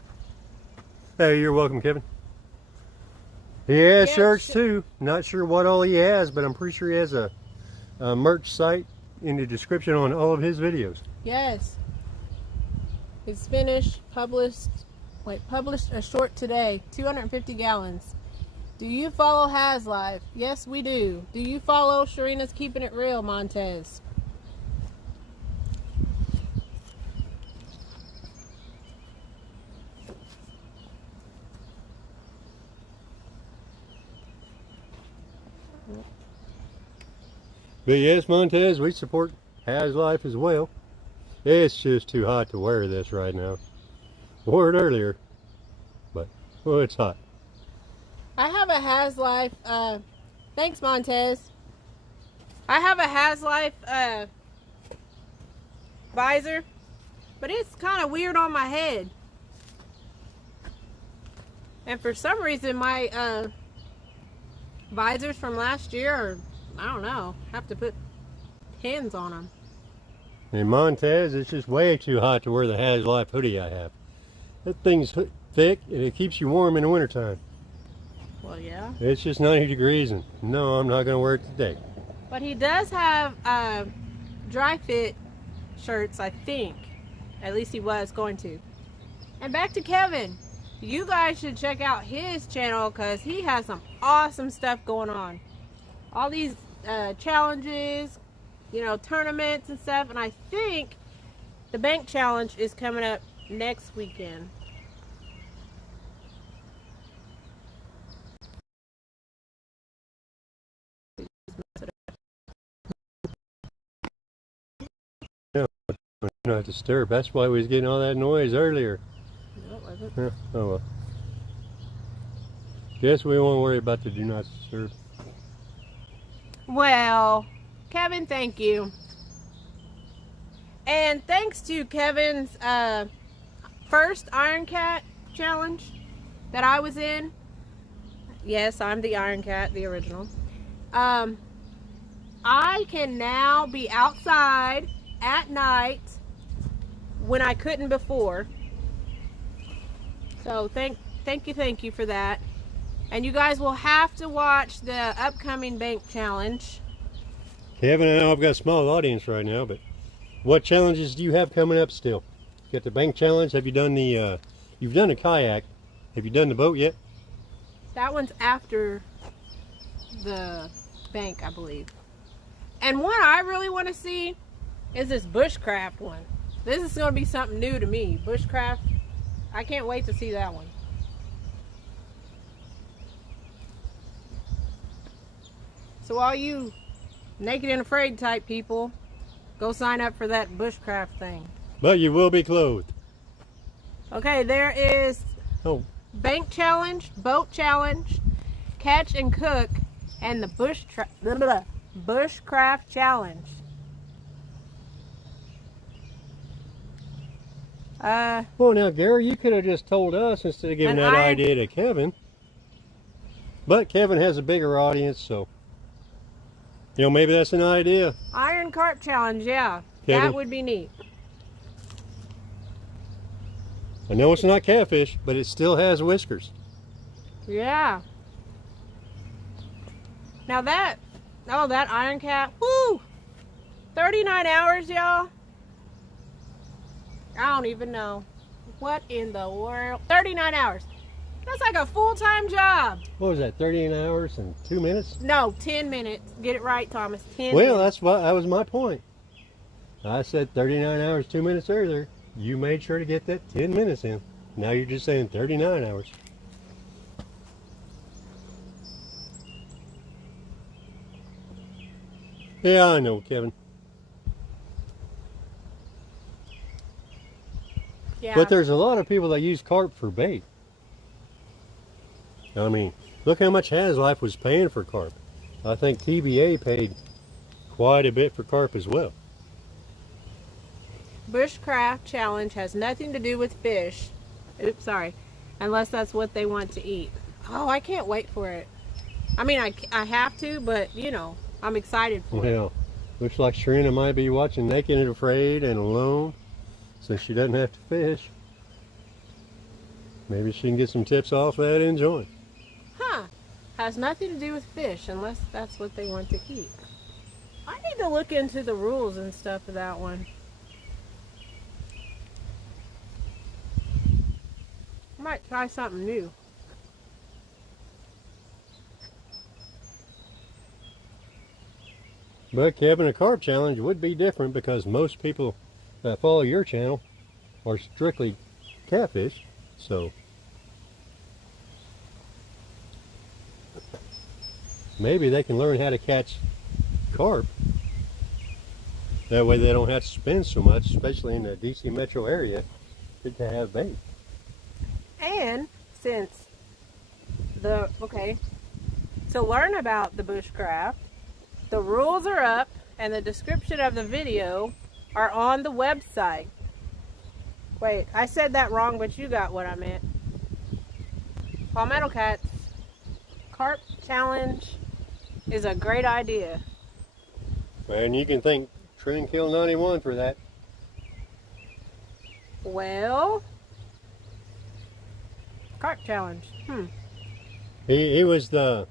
Hey, you're welcome, Kevin. He has Yeah, shirts too. Not sure what all he has, but I'm pretty sure he has a merch site in the description on all of his videos. Yes. It's finished, published a short today, 250 gallons. Do you follow Has Life? Yes, we do. Do you follow Shireena's Keeping It Real, Montez? But yes, Montez, we support Has Life as well. It's just too hot to wear this right now. Wore it earlier, but well, it's hot. I have a Has Life, thanks Montez. I have a Has Life, visor, but it's kind of weird on my head. And for some reason, my visors from last year are, I don't know, have to put pins on them. In Montez, it's just way too hot to wear the Has Life hoodie I have. That thing's thick and it keeps you warm in the wintertime. Well, yeah. It's just 90 degrees and no, I'm not going to wear it today. But he does have dry fit shirts, I think. At least he was going to. And back to Kevin. You guys should check out his channel because he has some awesome stuff going on. All these challenges, you know, tournaments and stuff. And I think the bank challenge is coming up next weekend. Not disturb. That's why we was getting all that noise earlier. No, it wasn't. Yeah, oh well. Guess we won't worry about the do not disturb. Well, Kevin, thank you. And thanks to Kevin's first Iron Cat challenge that I was in. Yes, I'm the Iron Cat, the original. I can now be outside at night when I couldn't before. So thank you for that. And you guys will have to watch the upcoming bank challenge. Kevin, I know I've got a small audience right now, but what challenges do you have coming up still? You got the bank challenge. Have you done the you've done the kayak. Have you done the boat yet? That one's after the bank, I believe. And one I really want to see is this bushcraft one. This is going to be something new to me. Bushcraft. I can't wait to see that one. So all you naked and afraid type people, go sign up for that bushcraft thing. But you will be clothed. Okay, there is bank challenge, boat challenge, catch and cook, and the bushcraft challenge. Well, now, Gary, you could have just told us instead of giving that idea to Kevin. But Kevin has a bigger audience, so, you know, maybe that's an idea. Iron carp challenge, yeah. Kevin? That would be neat. I know it's not catfish, but it still has whiskers. Yeah. Now that Iron Cat, woo! 39 hours, y'all. I don't even know. What in the world? 39 hours. That's like a full-time job. What was that, 39 hours and 2 minutes? No, 10 minutes. Get it right, Thomas. 10 Well, minutes. that was my point. I said 39 hours, 2 minutes earlier. You made sure to get that 10 minutes in. Now you're just saying 39 hours. Yeah, I know, Kevin. Yeah. But there's a lot of people that use carp for bait. I mean, look how much Has Life was paying for carp. I think TBA paid quite a bit for carp as well. Bushcraft challenge has nothing to do with fish. Oops, sorry. Unless that's what they want to eat. Oh, I can't wait for it. I mean, I have to, but, you know, I'm excited for it. Well, looks like Shireena might be watching Naked and Afraid and Alone, so she doesn't have to fish. Maybe she can get some tips off that and join. Huh. Has nothing to do with fish unless that's what they want to eat. I need to look into the rules and stuff for that one. I might try something new. But Kevin, a carp challenge would be different because most people that follow your channel are strictly catfish, so maybe they can learn how to catch carp. That way they don't have to spend so much, especially in the DC metro area, to have bait. And since to learn about the bushcraft, the rules are up and the description of the video are on the website. Wait, I said that wrong, but you got what I meant. Palmetto Cats, carp challenge is a great idea. And you can thank Kill 91 for that. Well, carp challenge. He was the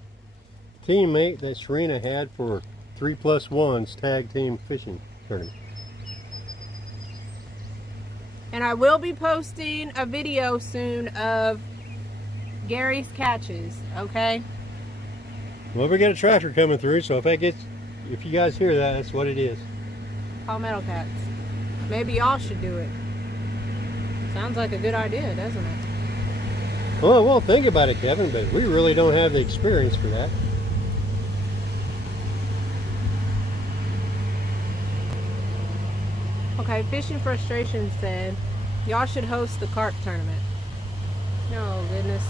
teammate that Shireena had for 3+1's tag team fishing tournament. And I will be posting a video soon of Gary's catches, okay? Well, we got a tractor coming through, so if you guys hear that, that's what it is. Palmetto Cats. Maybe y'all should do it. Sounds like a good idea, doesn't it? Well, we'll think about it, Kevin, but we really don't have the experience for that. Okay, Fishing Frustration said y'all should host the carp tournament. Oh, goodness.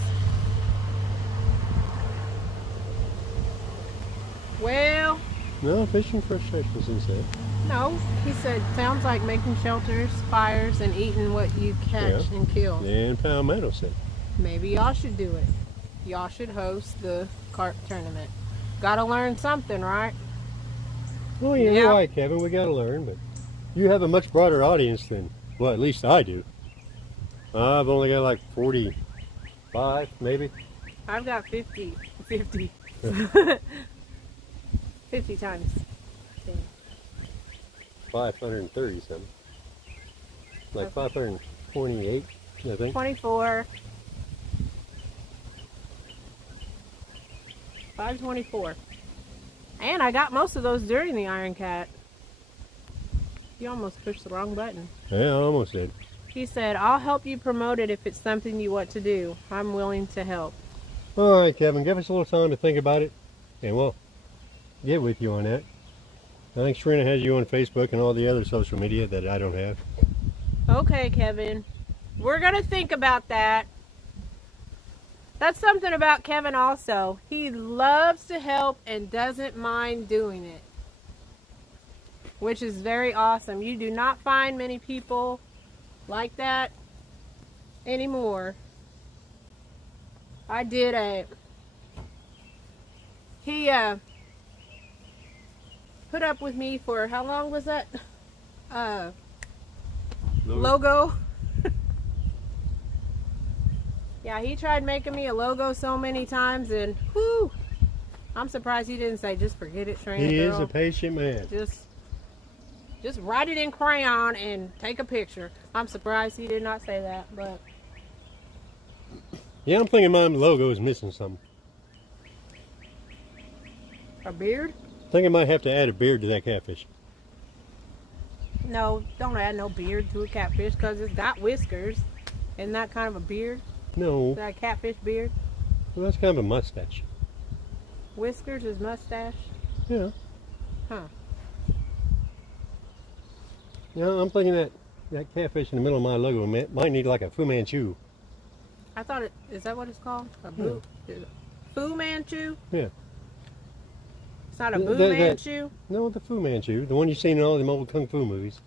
Well, No, Fishing Frustrations didn't say it. no, he said sounds like making shelters, fires, and eating what you catch and kill. And Palmetto said. Maybe y'all should do it. Y'all should host the carp tournament. Gotta learn something, right? Well, you're right, Kevin. We got to learn, but you have a much broader audience than, well, at least I do. I've only got like 45, maybe. I've got 50 times. 530 something. Like 528, I think. 24. 524. And I got most of those during the Iron Cat. You almost pushed the wrong button. Yeah, I almost did. He said, I'll help you promote it if it's something you want to do. I'm willing to help. All right, Kevin, give us a little time to think about it, and we'll get with you on that. I think Shireena has you on Facebook and all the other social media that I don't have. Okay, Kevin. We're going to think about that. That's something about Kevin also. He loves to help and doesn't mind doing it, which is very awesome. You do not find many people like that anymore. I did he put up with me for, how long was that? Logo. Yeah, he tried making me a logo so many times, and whew, I'm surprised he didn't say, just forget it, Shireena. He girl. is a patient man. Just write it in crayon and take a picture. I'm surprised he did not say that, but Yeah, I'm thinking my logo is missing something. a beard? I think I might have to add a beard to that catfish. No, don't add no beard to a catfish because it's got whiskers. Isn't that kind of a beard? No, Is that a catfish beard? well, that's kind of a mustache. Whiskers is mustache? Yeah. Huh. Yeah, I'm thinking that catfish in the middle of my logo might need like a Fu Manchu. I thought it, is that what it's called? A boo? Fu Manchu? Yeah. It's not a Boo Manchu? No, the Fu Manchu, the one you've seen in all the old kung fu movies.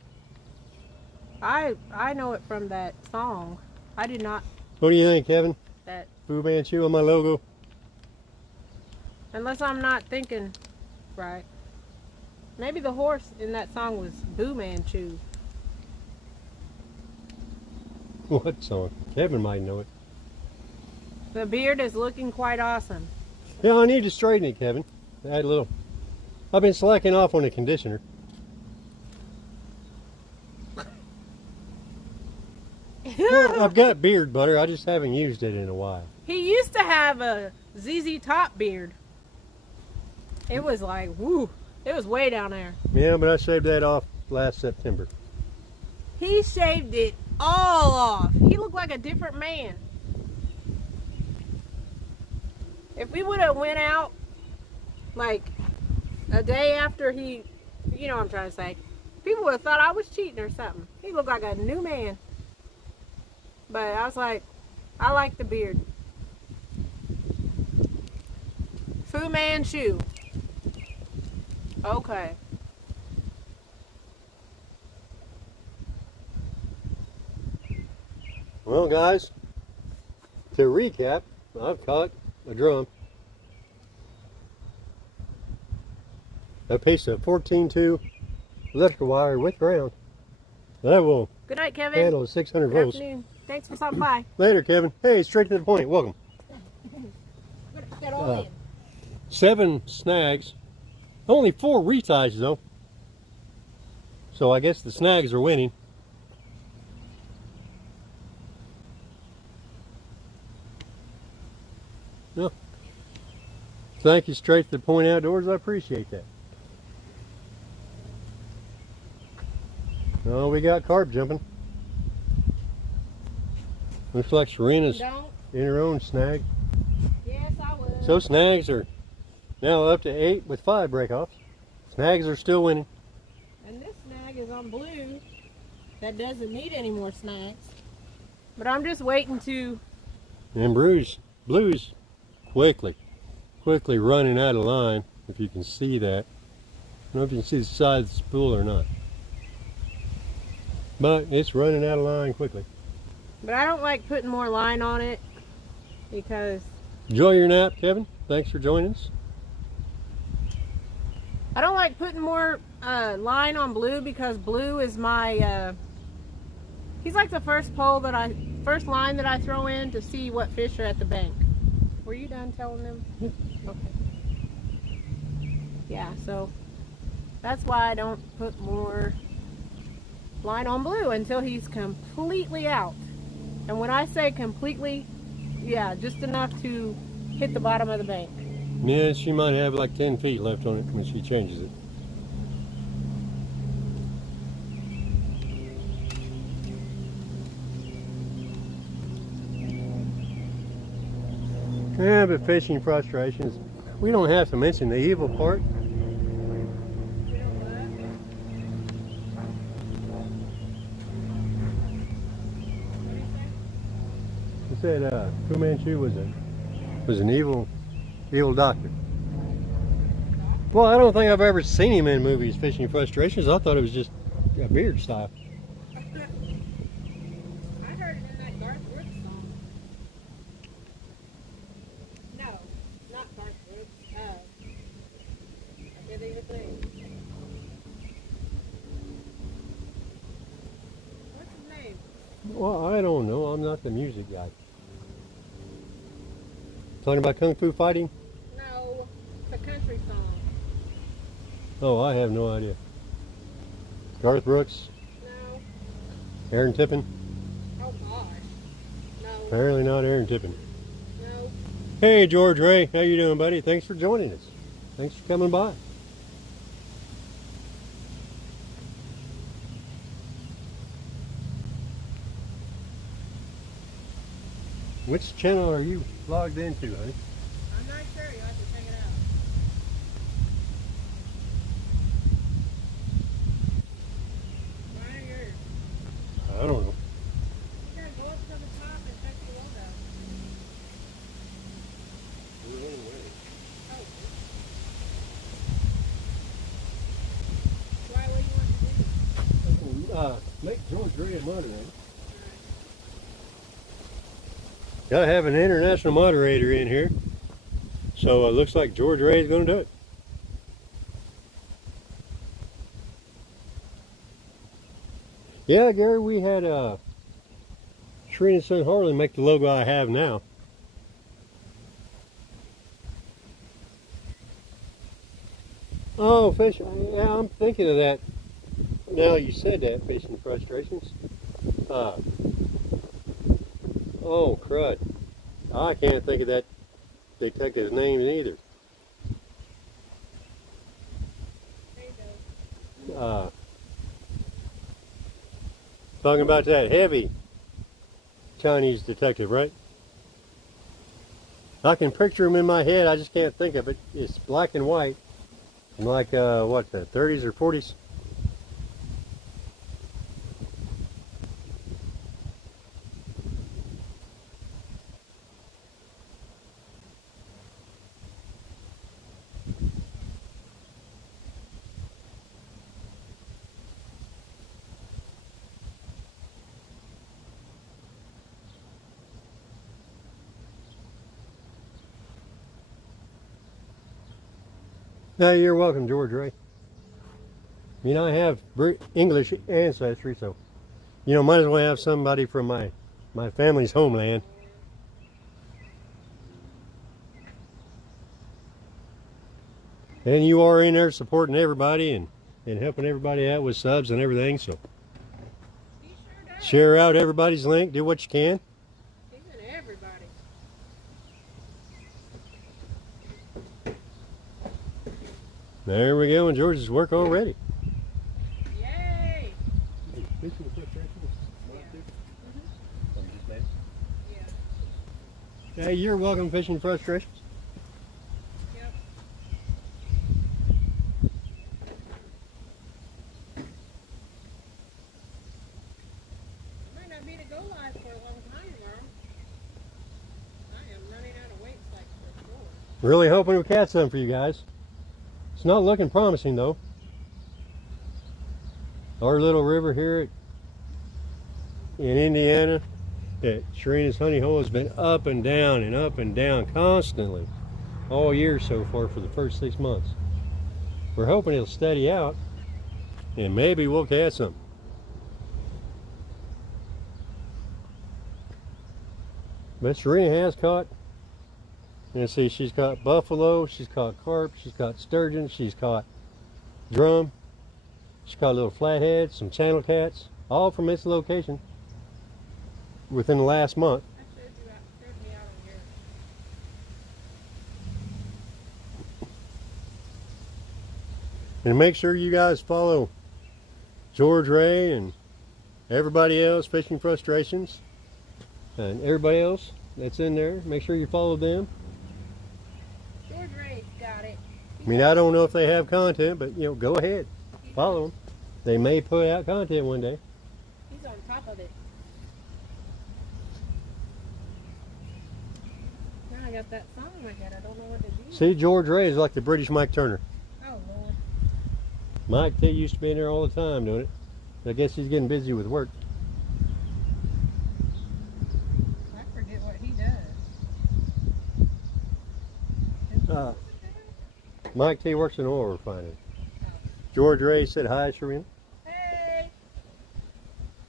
I know it from that song. I did not, What do you think, Kevin? that, Fu Manchu on my logo? unless I'm not thinking right. Maybe the horse in that song was Boo Manchu. What song? Kevin might know it. The beard is looking quite awesome. Yeah, I need to straighten it, Kevin. Add a little. I've been slacking off on the conditioner. Well, I've got beard butter. I just haven't used it in a while. He used to have a ZZ Top beard. It was like, woo, it was way down there. Yeah, but I shaved that off last September. He shaved it all off. He looked like a different man. If we would have went out like a day after he, you know what I'm trying to say, people would have thought I was cheating or something. He looked like a new man. But I was like, I like the beard. Fu Manchu. Okay. Well, guys, to recap, I've caught a drum. A piece of 14-2 electrical wire with ground. That will Good night, Kevin. handle 600 Good volts. afternoon. Thanks for stopping by. Later, Kevin. Hey, straight to the point. Welcome. Get all in. 7 snags. Only 4 reties, though. So I guess the snags are winning. No. Thank you, Straight to the Point Outdoors. I appreciate that. Oh, we got carp jumping. Looks like Shireena's Don't. in her own snag. Yes, I will. So snags are now up to 8 with 5 breakoffs. Snags are still winning. And this snag is on blue. That doesn't need any more snags. But I'm just waiting to... And blues quickly running out of line, if you can see that. I don't know if you can see the side of the spool or not. But it's running out of line quickly. But I don't like putting more line on it because Enjoy your nap, Kevin. Thanks for joining us. I don't like putting more line on blue because blue is my he's like the first line that I throw in to see what fish are at the bank. Were you done telling them? Okay. Yeah, so that's why I don't put more line on blue until he's completely out. And when I say completely, yeah, just enough to hit the bottom of the bank. Yeah, she might have like 10 feet left on it when she changes it. Yeah, but fishing frustrations. We don't have to mention the evil part. He said Fu Manchu was an evil doctor. Well, I don't think I've ever seen him in movies fishing frustrations. I thought it was just a beard style. I heard it in that Garth Brooks song. No, not Garth Brooks. I can't even think. What's his name? Well, I don't know. I'm not the music guy. Talking about Kung Fu fighting? No, it's a country song. Oh, I have no idea. Garth Brooks? No. Aaron Tippin? Oh gosh. No. Apparently not Aaron Tippin. No. Hey, George Ray. How you doing, buddy? Thanks for joining us. Thanks for coming by. Which channel are you logged into, honey? I'm not sure. You'll have to check it out. Mine or yours? I don't know. You gotta go up to the top and check the logo. Oh. Why? What do you want to do? Make George Ray a moderator. Gotta have an international moderator in here. So it looks like George Ray is going to do it. Yeah, Gary, we had Shireena's son Harlan make the logo I have now. Oh, fish. Yeah, I'm thinking of that. Now you said that, fishing frustrations. Oh, crud. I can't think of that detective's name either. Talking about that heavy Chinese detective, right? I can picture him in my head, I just can't think of it. It's black and white. I'm like, what, the 30s or 40s? No, you're welcome, George Ray. You know, I have English ancestry, so, you know, might as well have somebody from my family's homeland. And you are in there supporting everybody and helping everybody out with subs and everything, so share out everybody's link, do what you can. Even everybody. There we go, and George's work already. Yay! Yeah. Hey, you're welcome, Fishing Frustrations. Yep. Might not be to go live for a long time tomorrow. I am running out of weights like for sure. Really hoping we catch some for you guys. It's not looking promising though. Our little river here in Indiana at Shireena's honey hole has been up and down constantly all year so far for the first 6 months. We're hoping it'll steady out and maybe we'll catch some. But Shireena has caught, and see, she's caught buffalo, she's caught carp, she's caught sturgeon, she's caught drum, she's caught little flatheads, some channel cats, all from this location within the last month. I showed me out on yours. And make sure you guys follow George Ray and everybody else, Fishing Frustrations, and everybody else that's in there. Make sure you follow them. George Ray's got it. I mean, I don't know if they have content, but you know, go ahead, follow them. They may put out content one day. He's on top of it. Now I got that song in my head. I don't know what to do. See, George Ray is like the British Mike Turner. Oh, Lord. Mike T used to be in there all the time doing it. I guess he's getting busy with work. I forget what he does. Mike T works in oil refining. George Ray said hi, Shireena. Hey!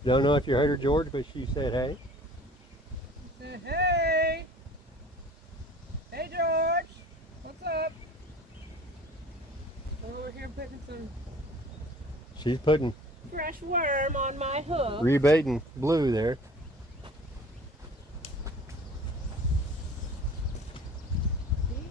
Don't know if you heard her, George, but she said hey. He said, hey! Hey, George! What's up? We're over here putting some She's putting fresh worm on my hook. rebaiting blue there. See?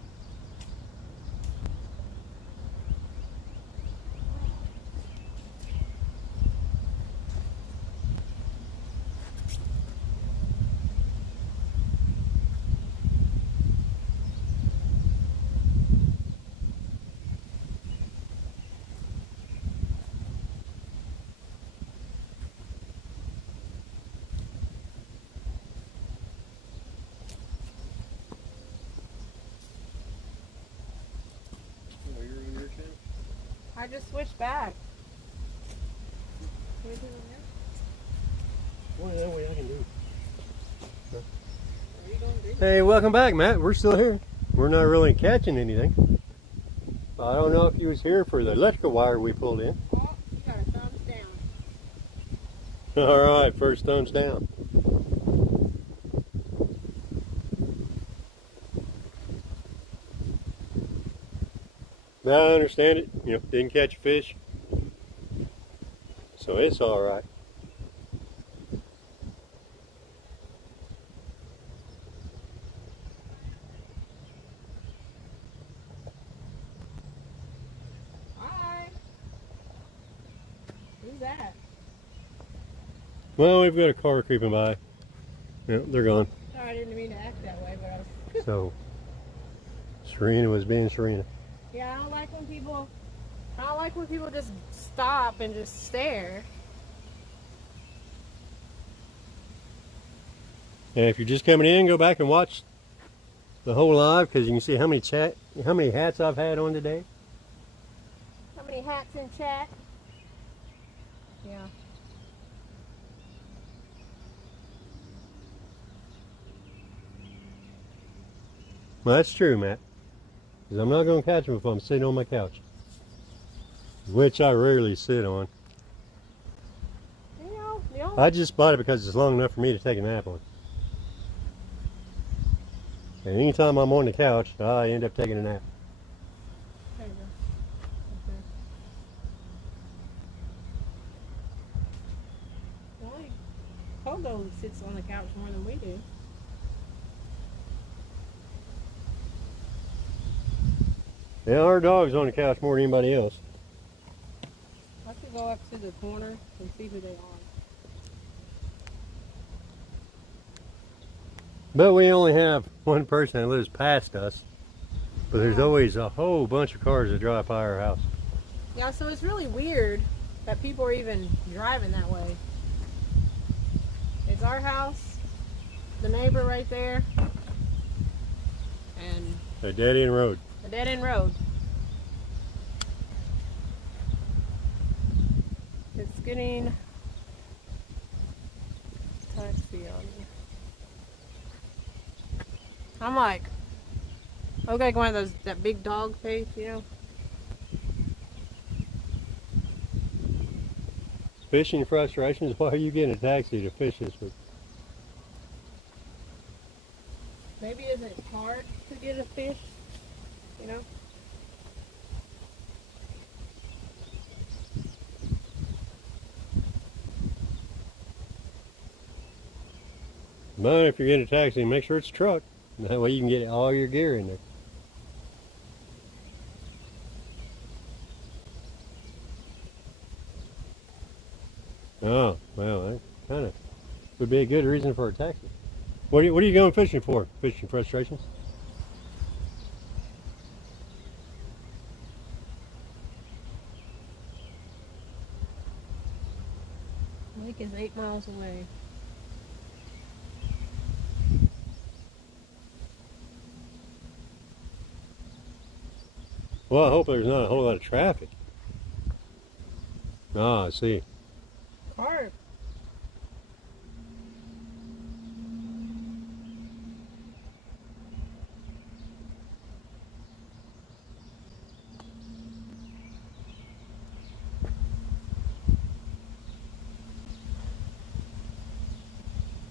I just switched back. Can you do it Well, that way I can do. now? What are you going to do? Hey, welcome back, Matt. We're still here. We're not really catching anything. I don't know if you was here for the electrical wire we pulled in. Oh, you got a thumbs down. All right, first thumbs down. Now I understand it. You know, didn't catch a fish, so it's all right. Hi. Who's that? Well, we've got a car creeping by. Yeah, they're gone. Sorry, I didn't mean to act that way, but I was... So, Shireena was being Shireena. Yeah, I don't like when people just stop and just stare. And if you're just coming in, go back and watch the whole live because you can see how many hats I've had on today. How many hats in chat? Yeah. Well, that's true, Matt. Because I'm not going to catch them if I'm sitting on my couch. Which I rarely sit on. I just bought it because it's long enough for me to take a nap on. And anytime I'm on the couch, I end up taking a nap. There you go. Okay. Well, Pogo sits on the couch more than we do. Yeah, our dog's on the couch more than anybody else. I have to go up to the corner and see who they are. But we only have one person that lives past us. But there's always a whole bunch of cars that drive by our house. Yeah, so it's really weird that people are even driving that way. It's our house, the neighbor right there, and A dead end road. a dead end road. It's getting taxi on me. I'm like, okay, one of those, that big dog face, you know? Fishing frustrations? Why are you getting a taxi to fish this week? Maybe is it hard to get a fish, you know? But if you're getting a taxi, make sure it's a truck. That way you can get all your gear in there. Oh, well, that kind of would be a good reason for a taxi. What are you going fishing for? Fishing frustrations? Lake is 8 miles away. Well, I hope there's not a whole lot of traffic. Ah, I see. Carp.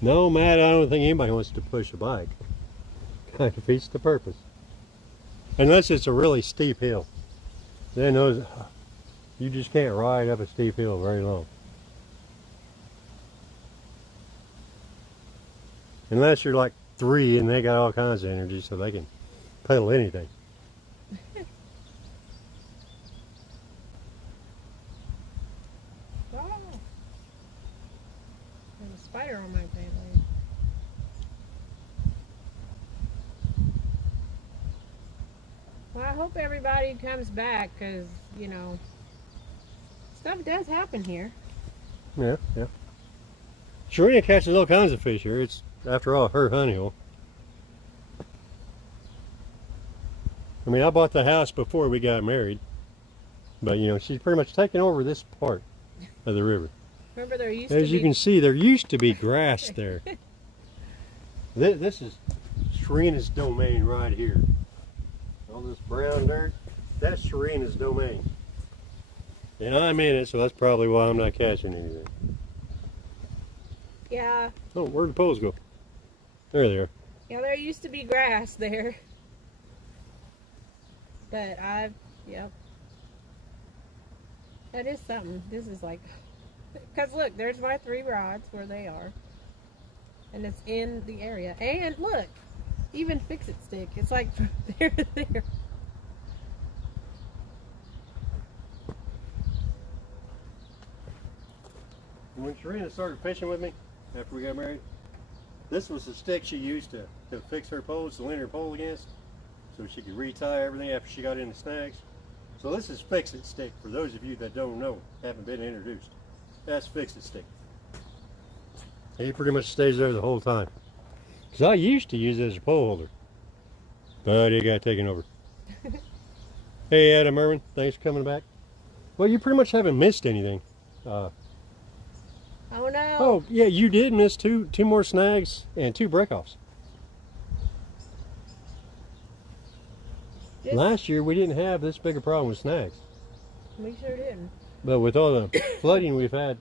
No, Matt, I don't think anybody wants to push a bike. Kind of defeats the purpose. Unless it's a really steep hill. Then those, you just can't ride up a steep hill very long. Unless you're like 3 and they got all kinds of energy so they can pedal anything. Oh. There's a spider on my pant leg. Well, I hope everybody comes back because, you know, stuff does happen here. Yeah, yeah. Shireena catches all kinds of fish here. It's, after all, her honey hole. I mean, I bought the house before we got married. But, you know, she's pretty much taken over this part of the river. Remember there used to be... As you can see, there used to be grass there. This is Shireena's domain right here. All this brown dirt, that's Shireena's domain. And I'm in it, so that's probably why I'm not catching anything. Yeah. Oh, where'd the poles go? There they are. Yeah, there used to be grass there. But yep. That is something. This is like, because look, there's my 3 rods where they are. And it's in the area. And look, even fix-it stick. It's like from there to there. When Shireena started fishing with me, after we got married, this was the stick she used to fix her poles, to lean her pole against, so she could retie everything after she got into snags. So this is fix-it stick, for those of you that don't know, haven't been introduced. That's fix-it stick. He pretty much stays there the whole time. Because I used to use it as a pole holder, but it got taken over. Hey Adam Irwin, thanks for coming back. Well, you pretty much haven't missed anything. Oh no. Oh, yeah, you did miss two more snags and 2 breakoffs. Just, Last year we didn't have this big a problem with snags. we sure didn't. But with all the flooding we've had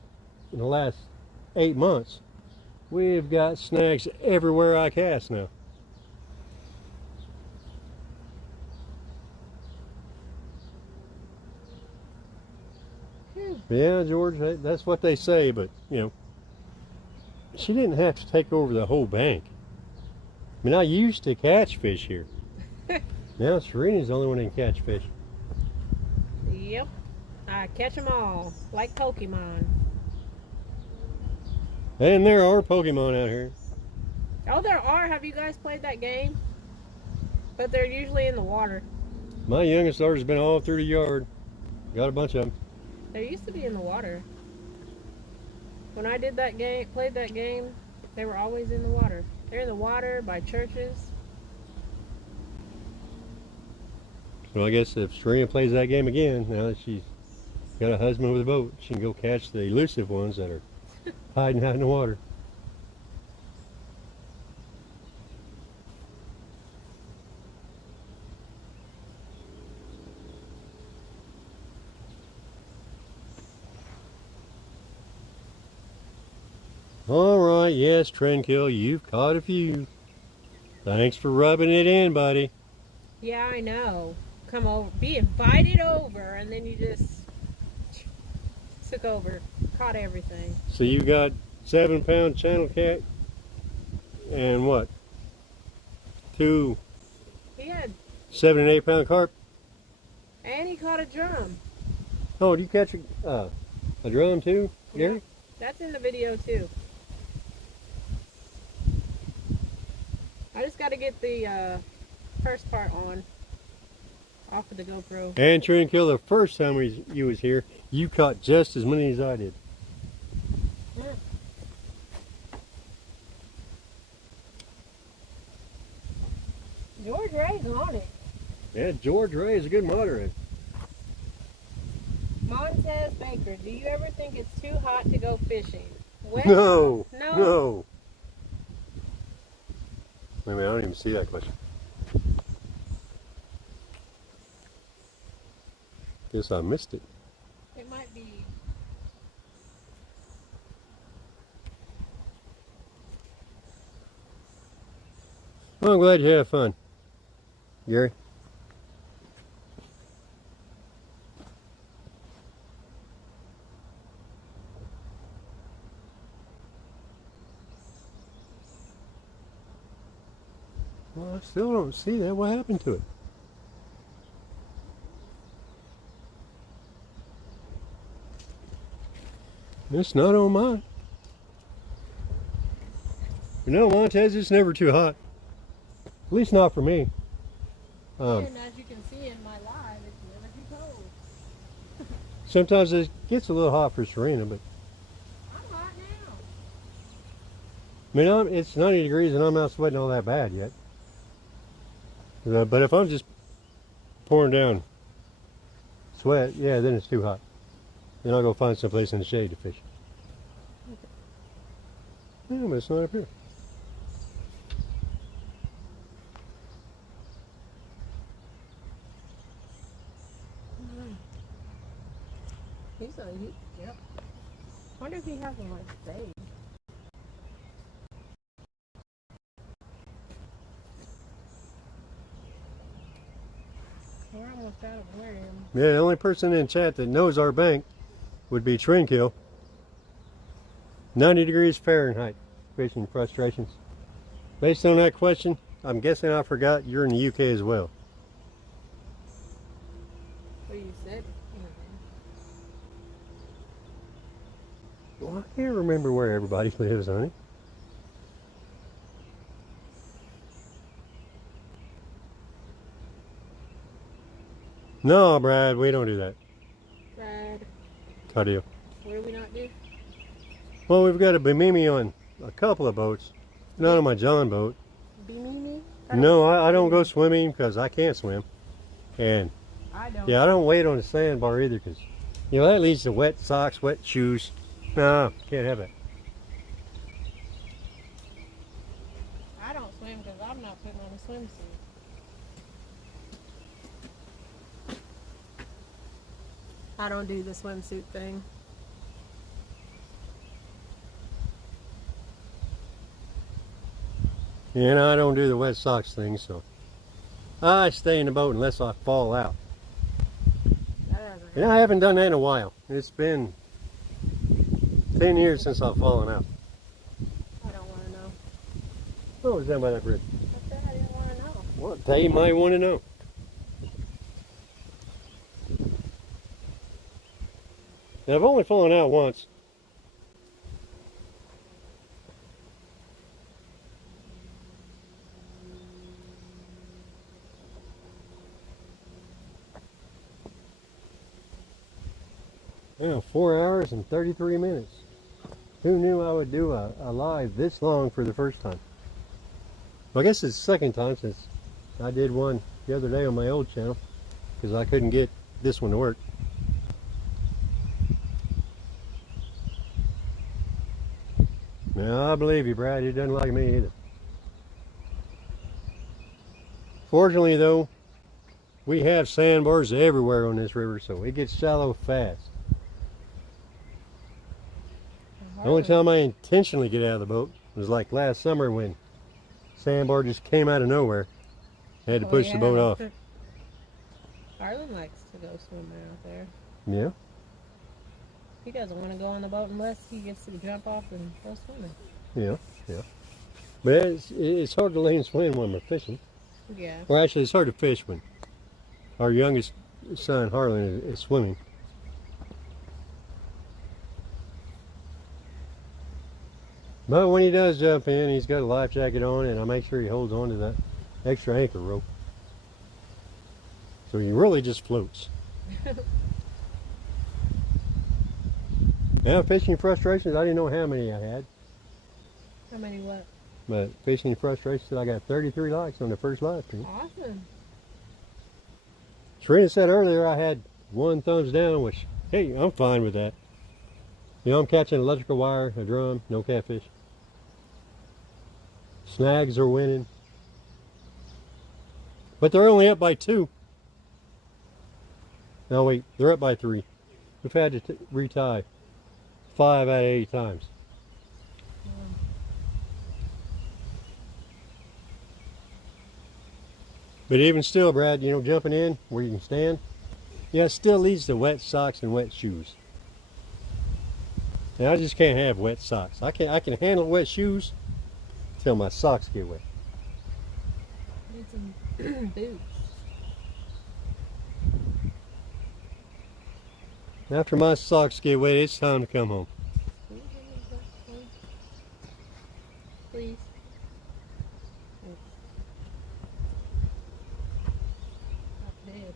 in the last 8 months, we've got snags everywhere I cast now. Yeah, George, that's what they say, but, you know, she didn't have to take over the whole bank. I mean, I used to catch fish here. Now Shireena's the only one that can catch fish. Yep. I catch them all, like Pokemon. And there are Pokemon out here. Oh, there are. Have you guys played that game? But they're usually in the water. My youngest daughter's been all through the yard. Got a bunch of them. They used to be in the water. When I did that game, played that game, they were always in the water. They're in the water, by churches. So I guess if Shireena plays that game again, now that she's got a husband with a boat, she can go catch the elusive ones that are hiding out in the water. Alright, yes, Trendkill, you've caught a few. Thanks for rubbing it in, buddy. Yeah, I know. Come over, be invited over, and then you just took over, caught everything. So you got 7-pound channel cat and what? 2 He had, 7 and 8-pound carp? and he caught a drum. Oh, do you catch a drum too, Gary? Yeah, that's in the video too. I just got to get the first part on, off of the GoPro. And Trendkill, the first time you was here, you caught just as many as I did. Yeah. George Ray's on it. Yeah, George Ray is a good moderator. Montez Baker, do you ever think it's too hot to go fishing? Well, No, no. no. Wait a minute, I don't even see that question. Guess I missed it. It might be. Well, I'm glad you have fun, Gary. Well, I still don't see that. What happened to it? It's not on mine. You know, Montez, it's never too hot. At least not for me. And as you can see in my live, it's never too cold. Sometimes it gets a little hot for Shireena, but I'm hot now. I mean, it's 90 degrees and I'm not sweating all that bad yet. But if I'm just pouring down sweat, yeah, then it's too hot. Then I'll go find someplace in the shade to fish. Yeah, but it's not up here. He's on heat. Yep. Wonder if he has one like saved. We're almost out of worm. Yeah, the only person in chat that knows our bank would be Trendkill. 90 degrees Fahrenheit fishing frustrations. Based on that question, I'm guessing I forgot you're in the UK as well. What you said? Well, I can't remember where everybody lives, honey. No, Brad, we don't do that. Brad, Cardio. what do we not do? Well, we've got a Bimini on a couple of boats. Not on my John boat. Be No, I don't go swimming because I can't swim. And I don't. yeah, I don't wade on the sandbar either because, you know, that leads to wet socks, wet shoes. No, can't have it. I don't swim because I'm not putting on a swimsuit. I don't do the swimsuit thing. And I don't do the wet socks thing, so I stay in the boat unless I fall out. And I haven't done that in a while. It's been 10 years since I've fallen out. I don't want to know. What was down by that bridge? I said I didn't want to know. Well, they might want to know. Now, I've only fallen out once. Yeah, 4 hours and 33 minutes. Who knew I would do a live this long for the first time? Well, I guess it's the second time since I did one the other day on my old channel because I couldn't get this one to work. Now, I believe you, Brad. He doesn't like me either. Fortunately, though, we have sandbars everywhere on this river, so it gets shallow fast. The only time I intentionally get out of the boat was like last summer when sandbar just came out of nowhere. I had to push the boat off. Harlan likes to go swimming out there. Yeah. He doesn't want to go on the boat unless he gets to jump off and go swimming. Yeah, yeah. But it's hard to lane swim when we're fishing. Yeah. Well, actually, it's hard to fish when our youngest son, Harlan, is swimming. But when he does jump in, he's got a life jacket on, and I make sure he holds on to that extra anchor rope. So he really just floats. Now, fishing frustrations, I didn't know how many I had. How many what? But fishing frustrations, I got 33 likes on the first live stream. Awesome. Shireena said earlier I had 1 thumbs down, which, hey, I'm fine with that. You know, I'm catching electrical wire, a drum, no catfish. Snags are winning. But they're only up by 2. No, wait, they're up by 3. We've had to retie 5 out of 8 times. But even still, Brad, you know, jumping in where you can stand, yeah, it still leads to wet socks and wet shoes. And I just can't have wet socks. I can handle wet shoes till my socks get wet. Need some boots. After my socks get wet, it's time to come home. Please. Not dead.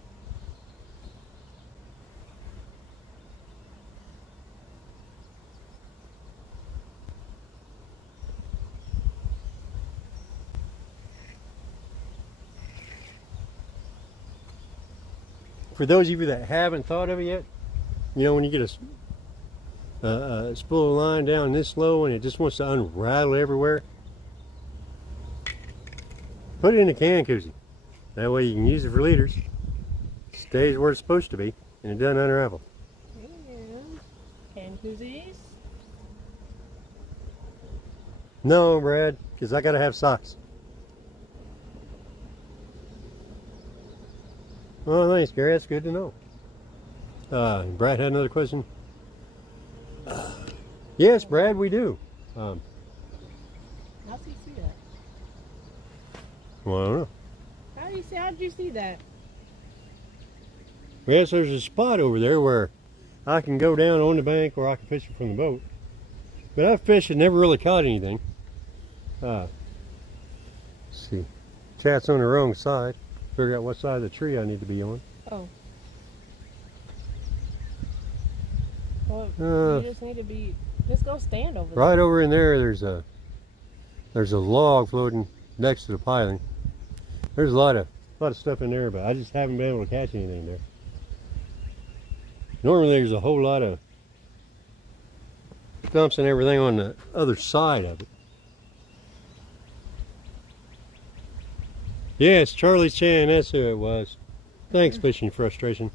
For those of you that haven't thought of it yet, you know, when you get a spool of line down this low and it just wants to unravel everywhere, put it in a can koozie. That way you can use it for leaders. Stays where it's supposed to be and it doesn't unravel. Can koozies? No, Brad, because I gotta have socks. Oh, thanks, Gary. That's good to know. Brad had another question. Yes, Brad, we do. How do you see that? Well, I don't know. How did you see that? Yes, there's a spot over there where I can go down on the bank or I can fish it from the boat. But I've fished and never really caught anything. Let's see. Chat's on the wrong side. Figure out what side of the tree I need to be on. Oh. Well, you just need to be. Just go stand over there. Right over in there, there's a log floating next to the piling. There's a lot of stuff in there, but I just haven't been able to catch anything there. Normally, there's a whole lot of stumps and everything on the other side of it. Yes, Charlie Chan, that's who it was. Thanks, Fishing Frustration.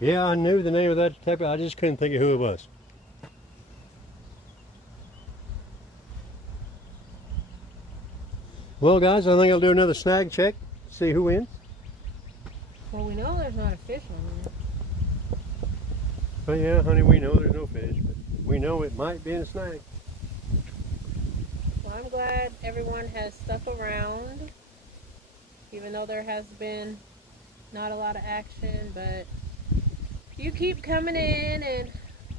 Yeah, I knew the name of that type, I just couldn't think of who it was. Well, guys, I think I'll do another snag check, see who wins. Well, we know there's not a fish on there. But yeah, honey, we know there's no fish, but we know it might be in a snag. Well, I'm glad everyone has stuck around, even though there has been not a lot of action, but you keep coming in and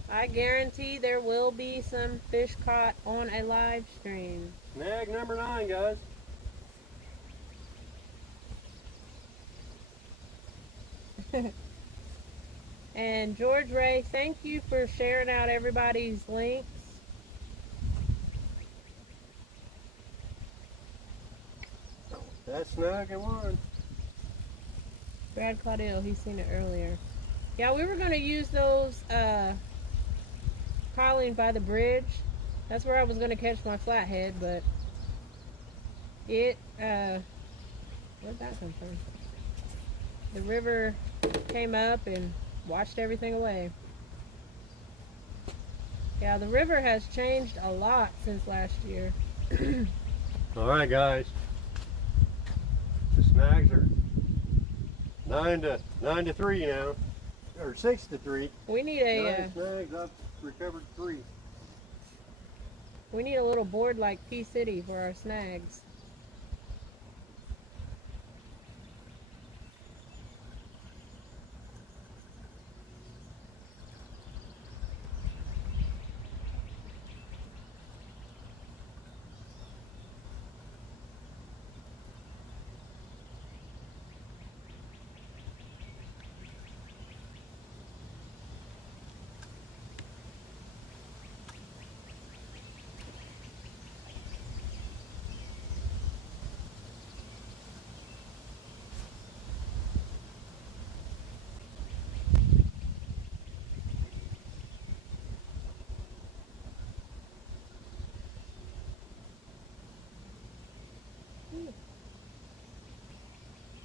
I guarantee there will be some fish caught on a live stream. Snag number 9, guys. And George Ray, thank you for sharing out everybody's links. That's snag and 1. Brad Claudel, he's seen it earlier. Yeah, we were going to use those piling by the bridge. That's where I was going to catch my flathead, but it, where'd that come from? The river came up and washed everything away. Yeah, the river has changed a lot since last year. All right, guys. The snags are 9 to 3 now, or 6 to 3. We need a 9 snags. I've recovered 3. we need a little board like P City for our snags.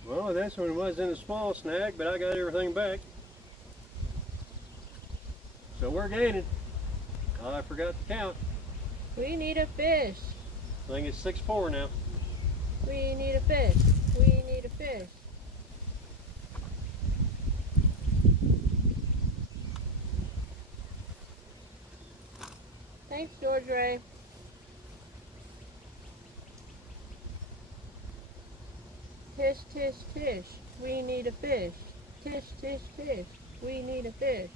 Well, this one wasn't a small snag, but I got everything back. So we're gaining. I forgot to count. We need a fish. I think it's 6-4 now. We need a fish. We need a fish. Thanks, George Ray. Tish, tish, tish. We need a fish. Tish, tish, tish. We need a fish.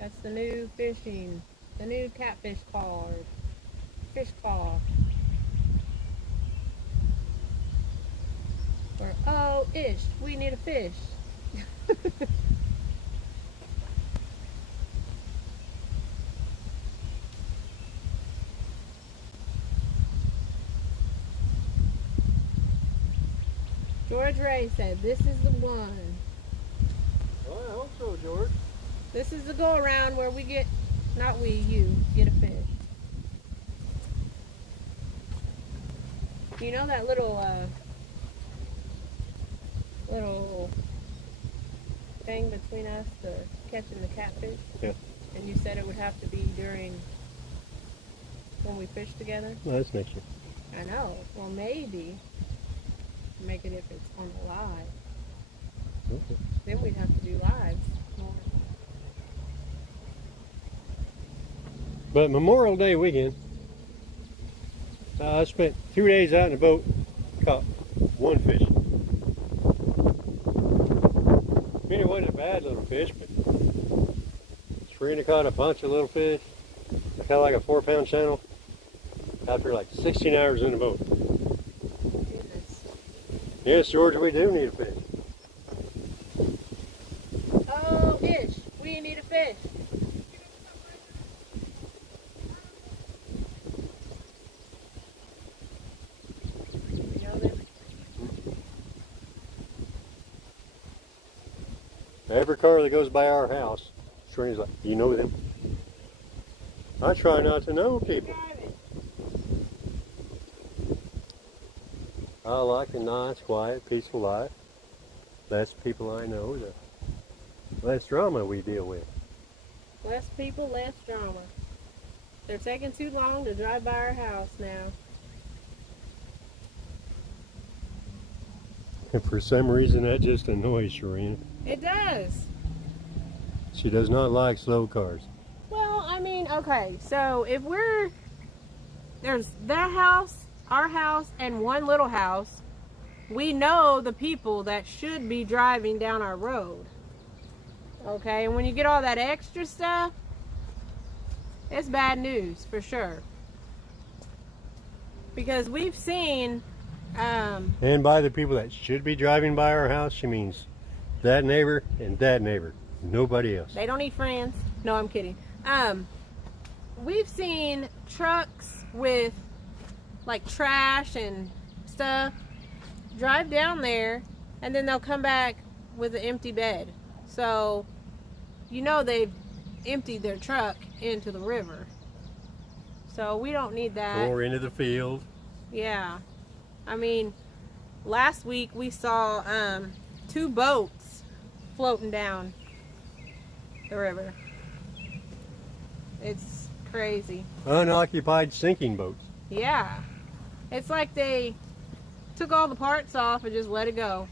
That's the new fishing, the new catfish card. Fish call. Or, oh, ish. We need a fish. George Ray said, this is the one. Well, I hope so, George. This is the go around where we get, not we, you, get a fish. You know that little thing between us, the catching the catfish? Yeah. And you said it would have to be during, when we fish together? Well, that's next year. I know. Well, maybe make it if it's on the live. Okay. Then we'd have to do lives more. But Memorial Day weekend, I spent 2 days out in the boat, caught 1 fish. I mean, it wasn't a bad little fish, but Shireena caught a bunch of little fish. I caught like a 4-pound channel after like 16 hours in the boat. Goodness. Yes, George, we do need a fish. Oh, ish. We need a fish. You know them? Every car that goes by our house, Shireena's like, you know them? I try not to know people. I like a nice, quiet, peaceful life. Less people I know, the Less drama we deal with. Less people, less drama. They're taking too long to drive by our house now. And for some reason that just annoys Shireena. It does. She does not like slow cars. Well, I mean, okay, so if there's their house, our house, and one little house, we know the people that should be driving down our road. Okay, and when you get all that extra stuff, it's bad news for sure. Because we've seen And by the people that should be driving by our house, she means that neighbor and that neighbor. Nobody else. they don't need friends. No, I'm kidding. We've seen trucks with like trash and stuff drive down there, and then they'll come back with an empty bed. So, you know they've emptied their truck into the river. So we don't need that. Or into the field. Yeah. I mean, last week we saw 2 boats floating down the river. It's crazy. Unoccupied sinking boats. Yeah. It's like they took all the parts off and just let it go.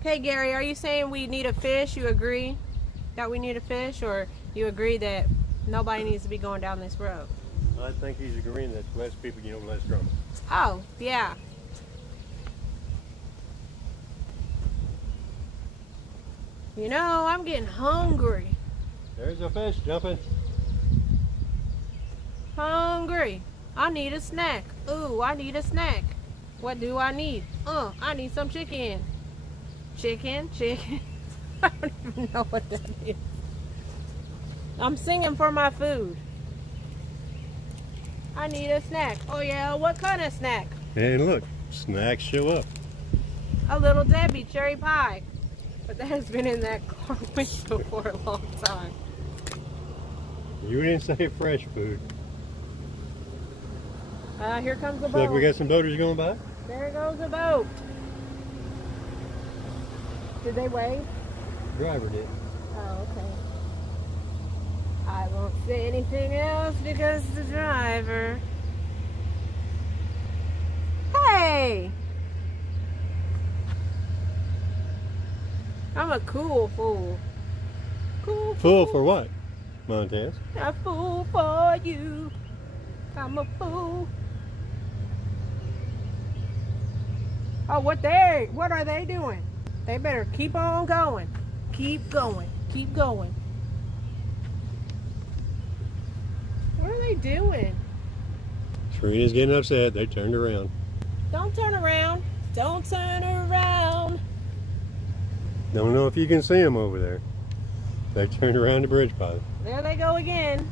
Okay, Gary, are you saying we need a fish? You agree that we need a fish, or you agree that nobody needs to be going down this road? I think he's agreeing that less people, less drama. Oh, yeah. You know, I'm getting hungry. There's a fish jumping. Hungry. I need a snack. Ooh, I need a snack. What do I need? I need some chicken. Chicken. I don't even know what that is. I'm singing for my food. I need a snack. Oh yeah, what kind of snack? And look, snacks show up. A Little Debbie cherry pie. But that has been in that car window for a long time. You didn't say fresh food. Here comes the Looks like boat. we got some boaters going by. There goes the boat. Did they wave? Driver did. Oh, okay. I won't say anything else because the driver. Hey! I'm a cool fool. Cool Fool for what, Montez? A fool for you. I'm a fool. Oh, what are they doing? They better keep on going. Keep going. Keep going. What are they doing? Shireena's getting upset. They turned around. Don't turn around. Don't turn around. Don't know if you can see them over there. They turned around the bridge pilot. There they go again.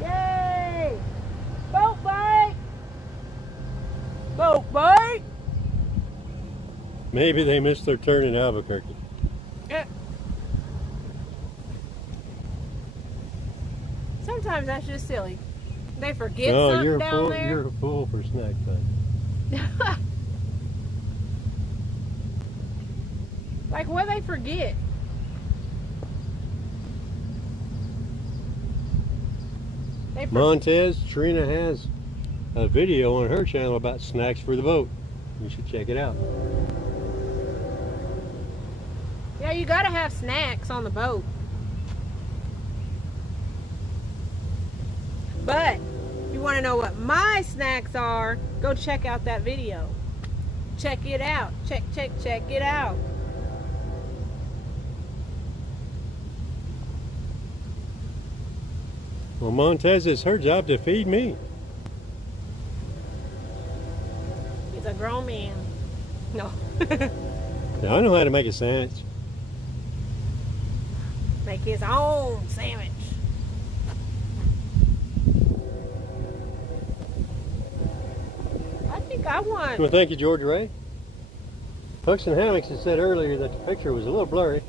Yay! Boat bite! Boat bite! Maybe they missed their turn in Albuquerque. Sometimes that's just silly. They forget No, something you're a down fool. there. You're a fool for snack time. Like, what they forget? Montez, Shireena has a video on her channel about snacks for the boat. You should check it out. Yeah, you gotta have snacks on the boat. But if you want to know what my snacks are, go check out that video. Check it out. Check it out. Well, Montez, it's her job to feed me. He's a grown man. No. Now, I know how to make a sandwich. Make his own sandwich. I think I want. Well, thank you, George Ray. Hooks and Hammocks had said earlier that the picture was a little blurry.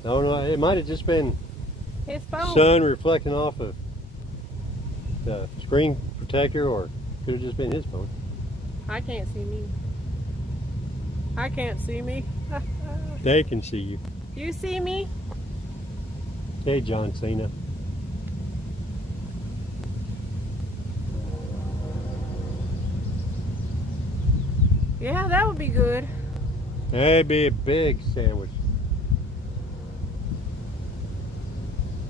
I don't know, it might have just been His phone. sun reflecting off of the screen protector, or Could have just been his phone. I can't see me. I can't see me. They can see you. You see me? Hey, John Cena. Yeah, that would be good. That'd be a big sandwich.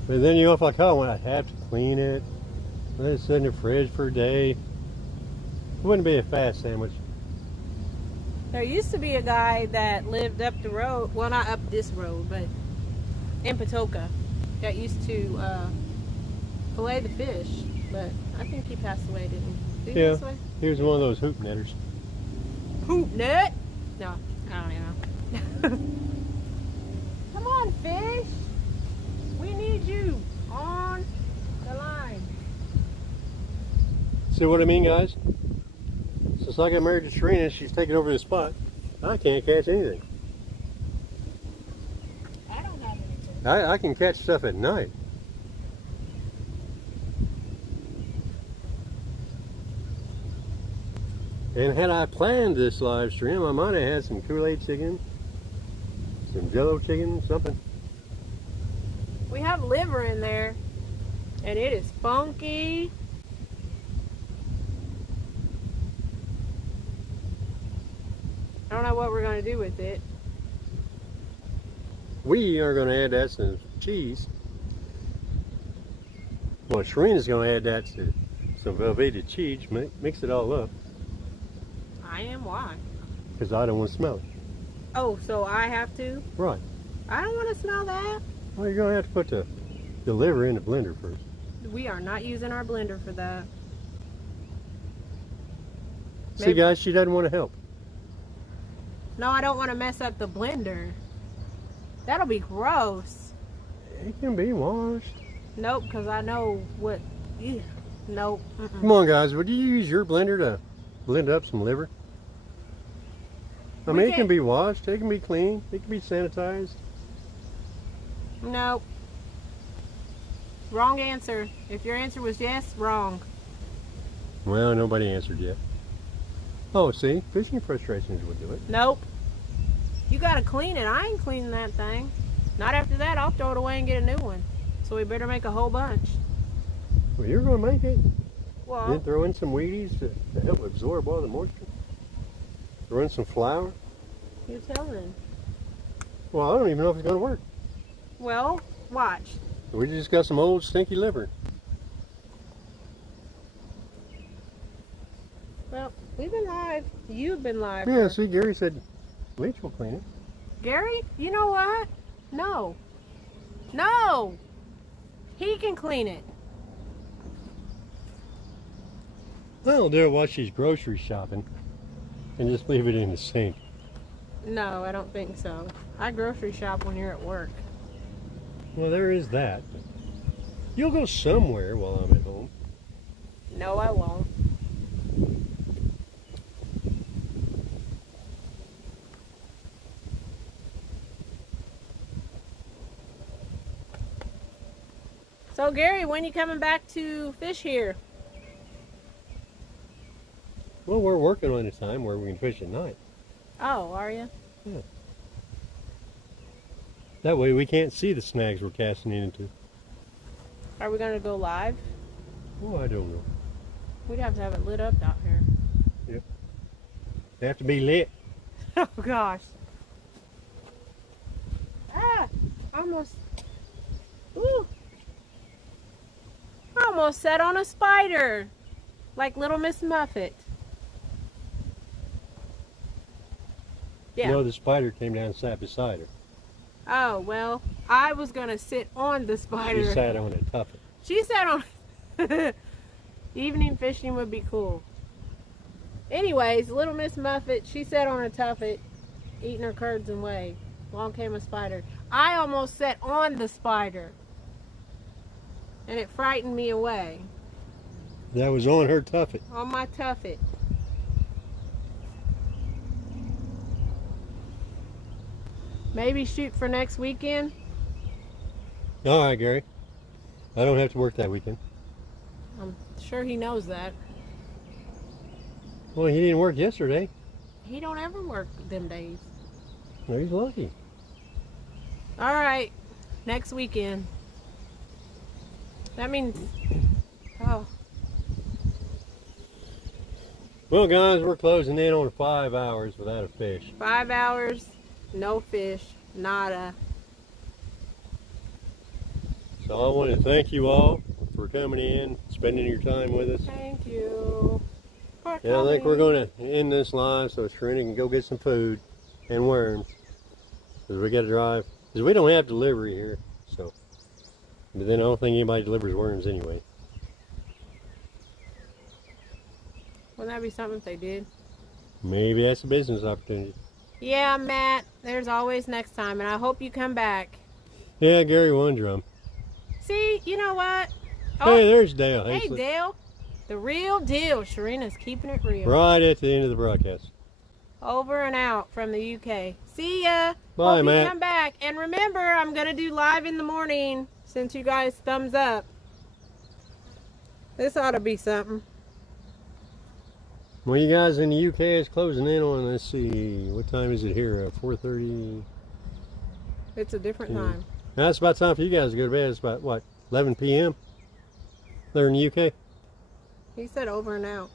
But then, you know, if I caught one, I'd have to clean it. Let it sit in the fridge for a day. It wouldn't be a fast sandwich. There used to be a guy that lived up the road. Well, not up this road, but in Patoka. That used to fillet the fish. But I think he passed away, didn't he? Did he pass away? He was one of those hoop netters. Hoop net? No, I don't even know. Come on, fish. We need you on the line. See what I mean, guys? Since I got married to Shireena, she's taking over the spot. I can't catch anything. I don't have anything. I can catch stuff at night. And had I planned this live stream, I might have had some Kool-Aid chicken, some Jello chicken, something. We have liver in there, and it is funky. I don't know what we're going to do with it. We are going to add that to some cheese. Well, Shireena's going to add that to some Velveeta cheese, mix it all up, I am why? because I don't want to smell it. Oh, so I have to? Right. I don't want to smell that. Well, you're going to have to put the liver in the blender first. We are not using our blender for that. See, guys, she doesn't want to help. No, I don't want to mess up the blender. That'll be gross. It can be washed. Nope, because I know what... Ew. Nope. Mm-mm. Come on, guys. Would you use your blender to blend up some liver? I mean, it can be washed. It can be cleaned. It can be sanitized. Nope. Wrong answer. If your answer was yes, wrong. Well, nobody answered yet. Oh, see? Fishing frustrations would do it. Nope. You gotta clean it. I ain't cleaning that thing. Not after that. I'll throw it away and get a new one. So we better make a whole bunch. Well, you're going to make it. Well, Then throw in some Wheaties to help absorb all the moisture. Throw in some flour. you're telling. Well, I don't even know if it's going to work. Well, watch. We just got some old stinky liver. Well, we've been live. You've been live. Yeah, see, Gary said Leach will clean it. Gary, you know what? No. No! He can clean it. I'll do it while she's grocery shopping and just leave it in the sink. No, I don't think so. I grocery shop when you're at work. Well, there is that. You'll go somewhere while I'm at home. No, I won't. So, Gary, when you coming back to fish here? Well, we're working on a time where we can fish at night. Oh, are you? Yeah. That way we can't see the snags we're casting into. Are we going to go live? Oh, I don't know. We'd have to have it lit up out here. Yep. They have to be lit. Oh, gosh. Ah! Almost. Ooh! I almost sat on a spider. Like Little Miss Muffet. Yeah. No, the spider came down and sat beside her. Oh, well, I was going to sit on the spider. She sat on a tuffet. She sat on... Evening fishing would be cool. Anyways, Little Miss Muffet, she sat on a tuffet, eating her curds and whey. Along came a spider. I almost sat on the spider. And it frightened me away. That was on her tuffet. On my tuffet. Maybe shoot for next weekend. All right, Gary. I don't have to work that weekend. I'm sure he knows that. Well, he didn't work yesterday. He don't ever work them days. Well, he's lucky. All right, next weekend. That means, oh, Well, guys, we're closing in on 5 hours without a fish. 5 hours, no fish, nada. So I want to thank you all for coming in, spending your time with us. Thank you. for Yeah, I think we're coming. going to end this live so Shireena can go get some food and worms. Because we got to drive. Because we don't have delivery here. So, but then I don't think anybody delivers worms anyway. Wouldn't that be something if they did? Maybe that's a business opportunity. Yeah, Matt, there's always next time, and I hope you come back. Yeah, Gary Wondrum. See, you know what? Hey, there's Dale. Hey, Hazlett. Dale. The real deal. Shireena's keeping it real. Right at the end of the broadcast. Over and out from the UK. See ya. Bye, Hope Matt. you come back. And remember, I'm going to do live in the morning since you guys thumbs up. This ought to be something. Well, you guys in the UK is closing in on, let's see, what time is it here? 4:30? It's a different Yeah. time. Now it's about time for you guys to go to bed. It's about, what, 11 p.m. there in the UK? He said over and out.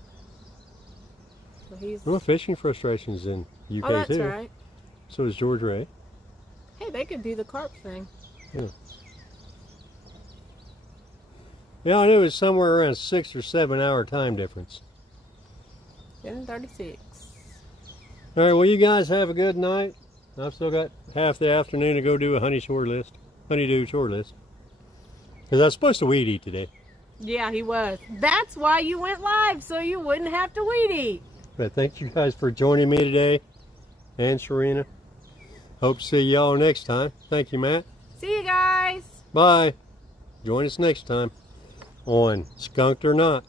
So he's... Well, fishing frustrations in the UK Oh, that's too. right. So is George Ray. Hey, they could do the carp thing. Yeah, I knew it was somewhere around 6 or 7 hour time difference. 10:36. All right, well, you guys have a good night. I've still got half the afternoon to go do a honeydew shore list. Because I was supposed to weed eat today. Yeah, he was. That's why you went live, so you wouldn't have to weed eat. But thank you guys for joining me today. And Shireena. Hope to see y'all next time. Thank you, Matt. See you guys. Bye. Join us next time on Skunked or Not.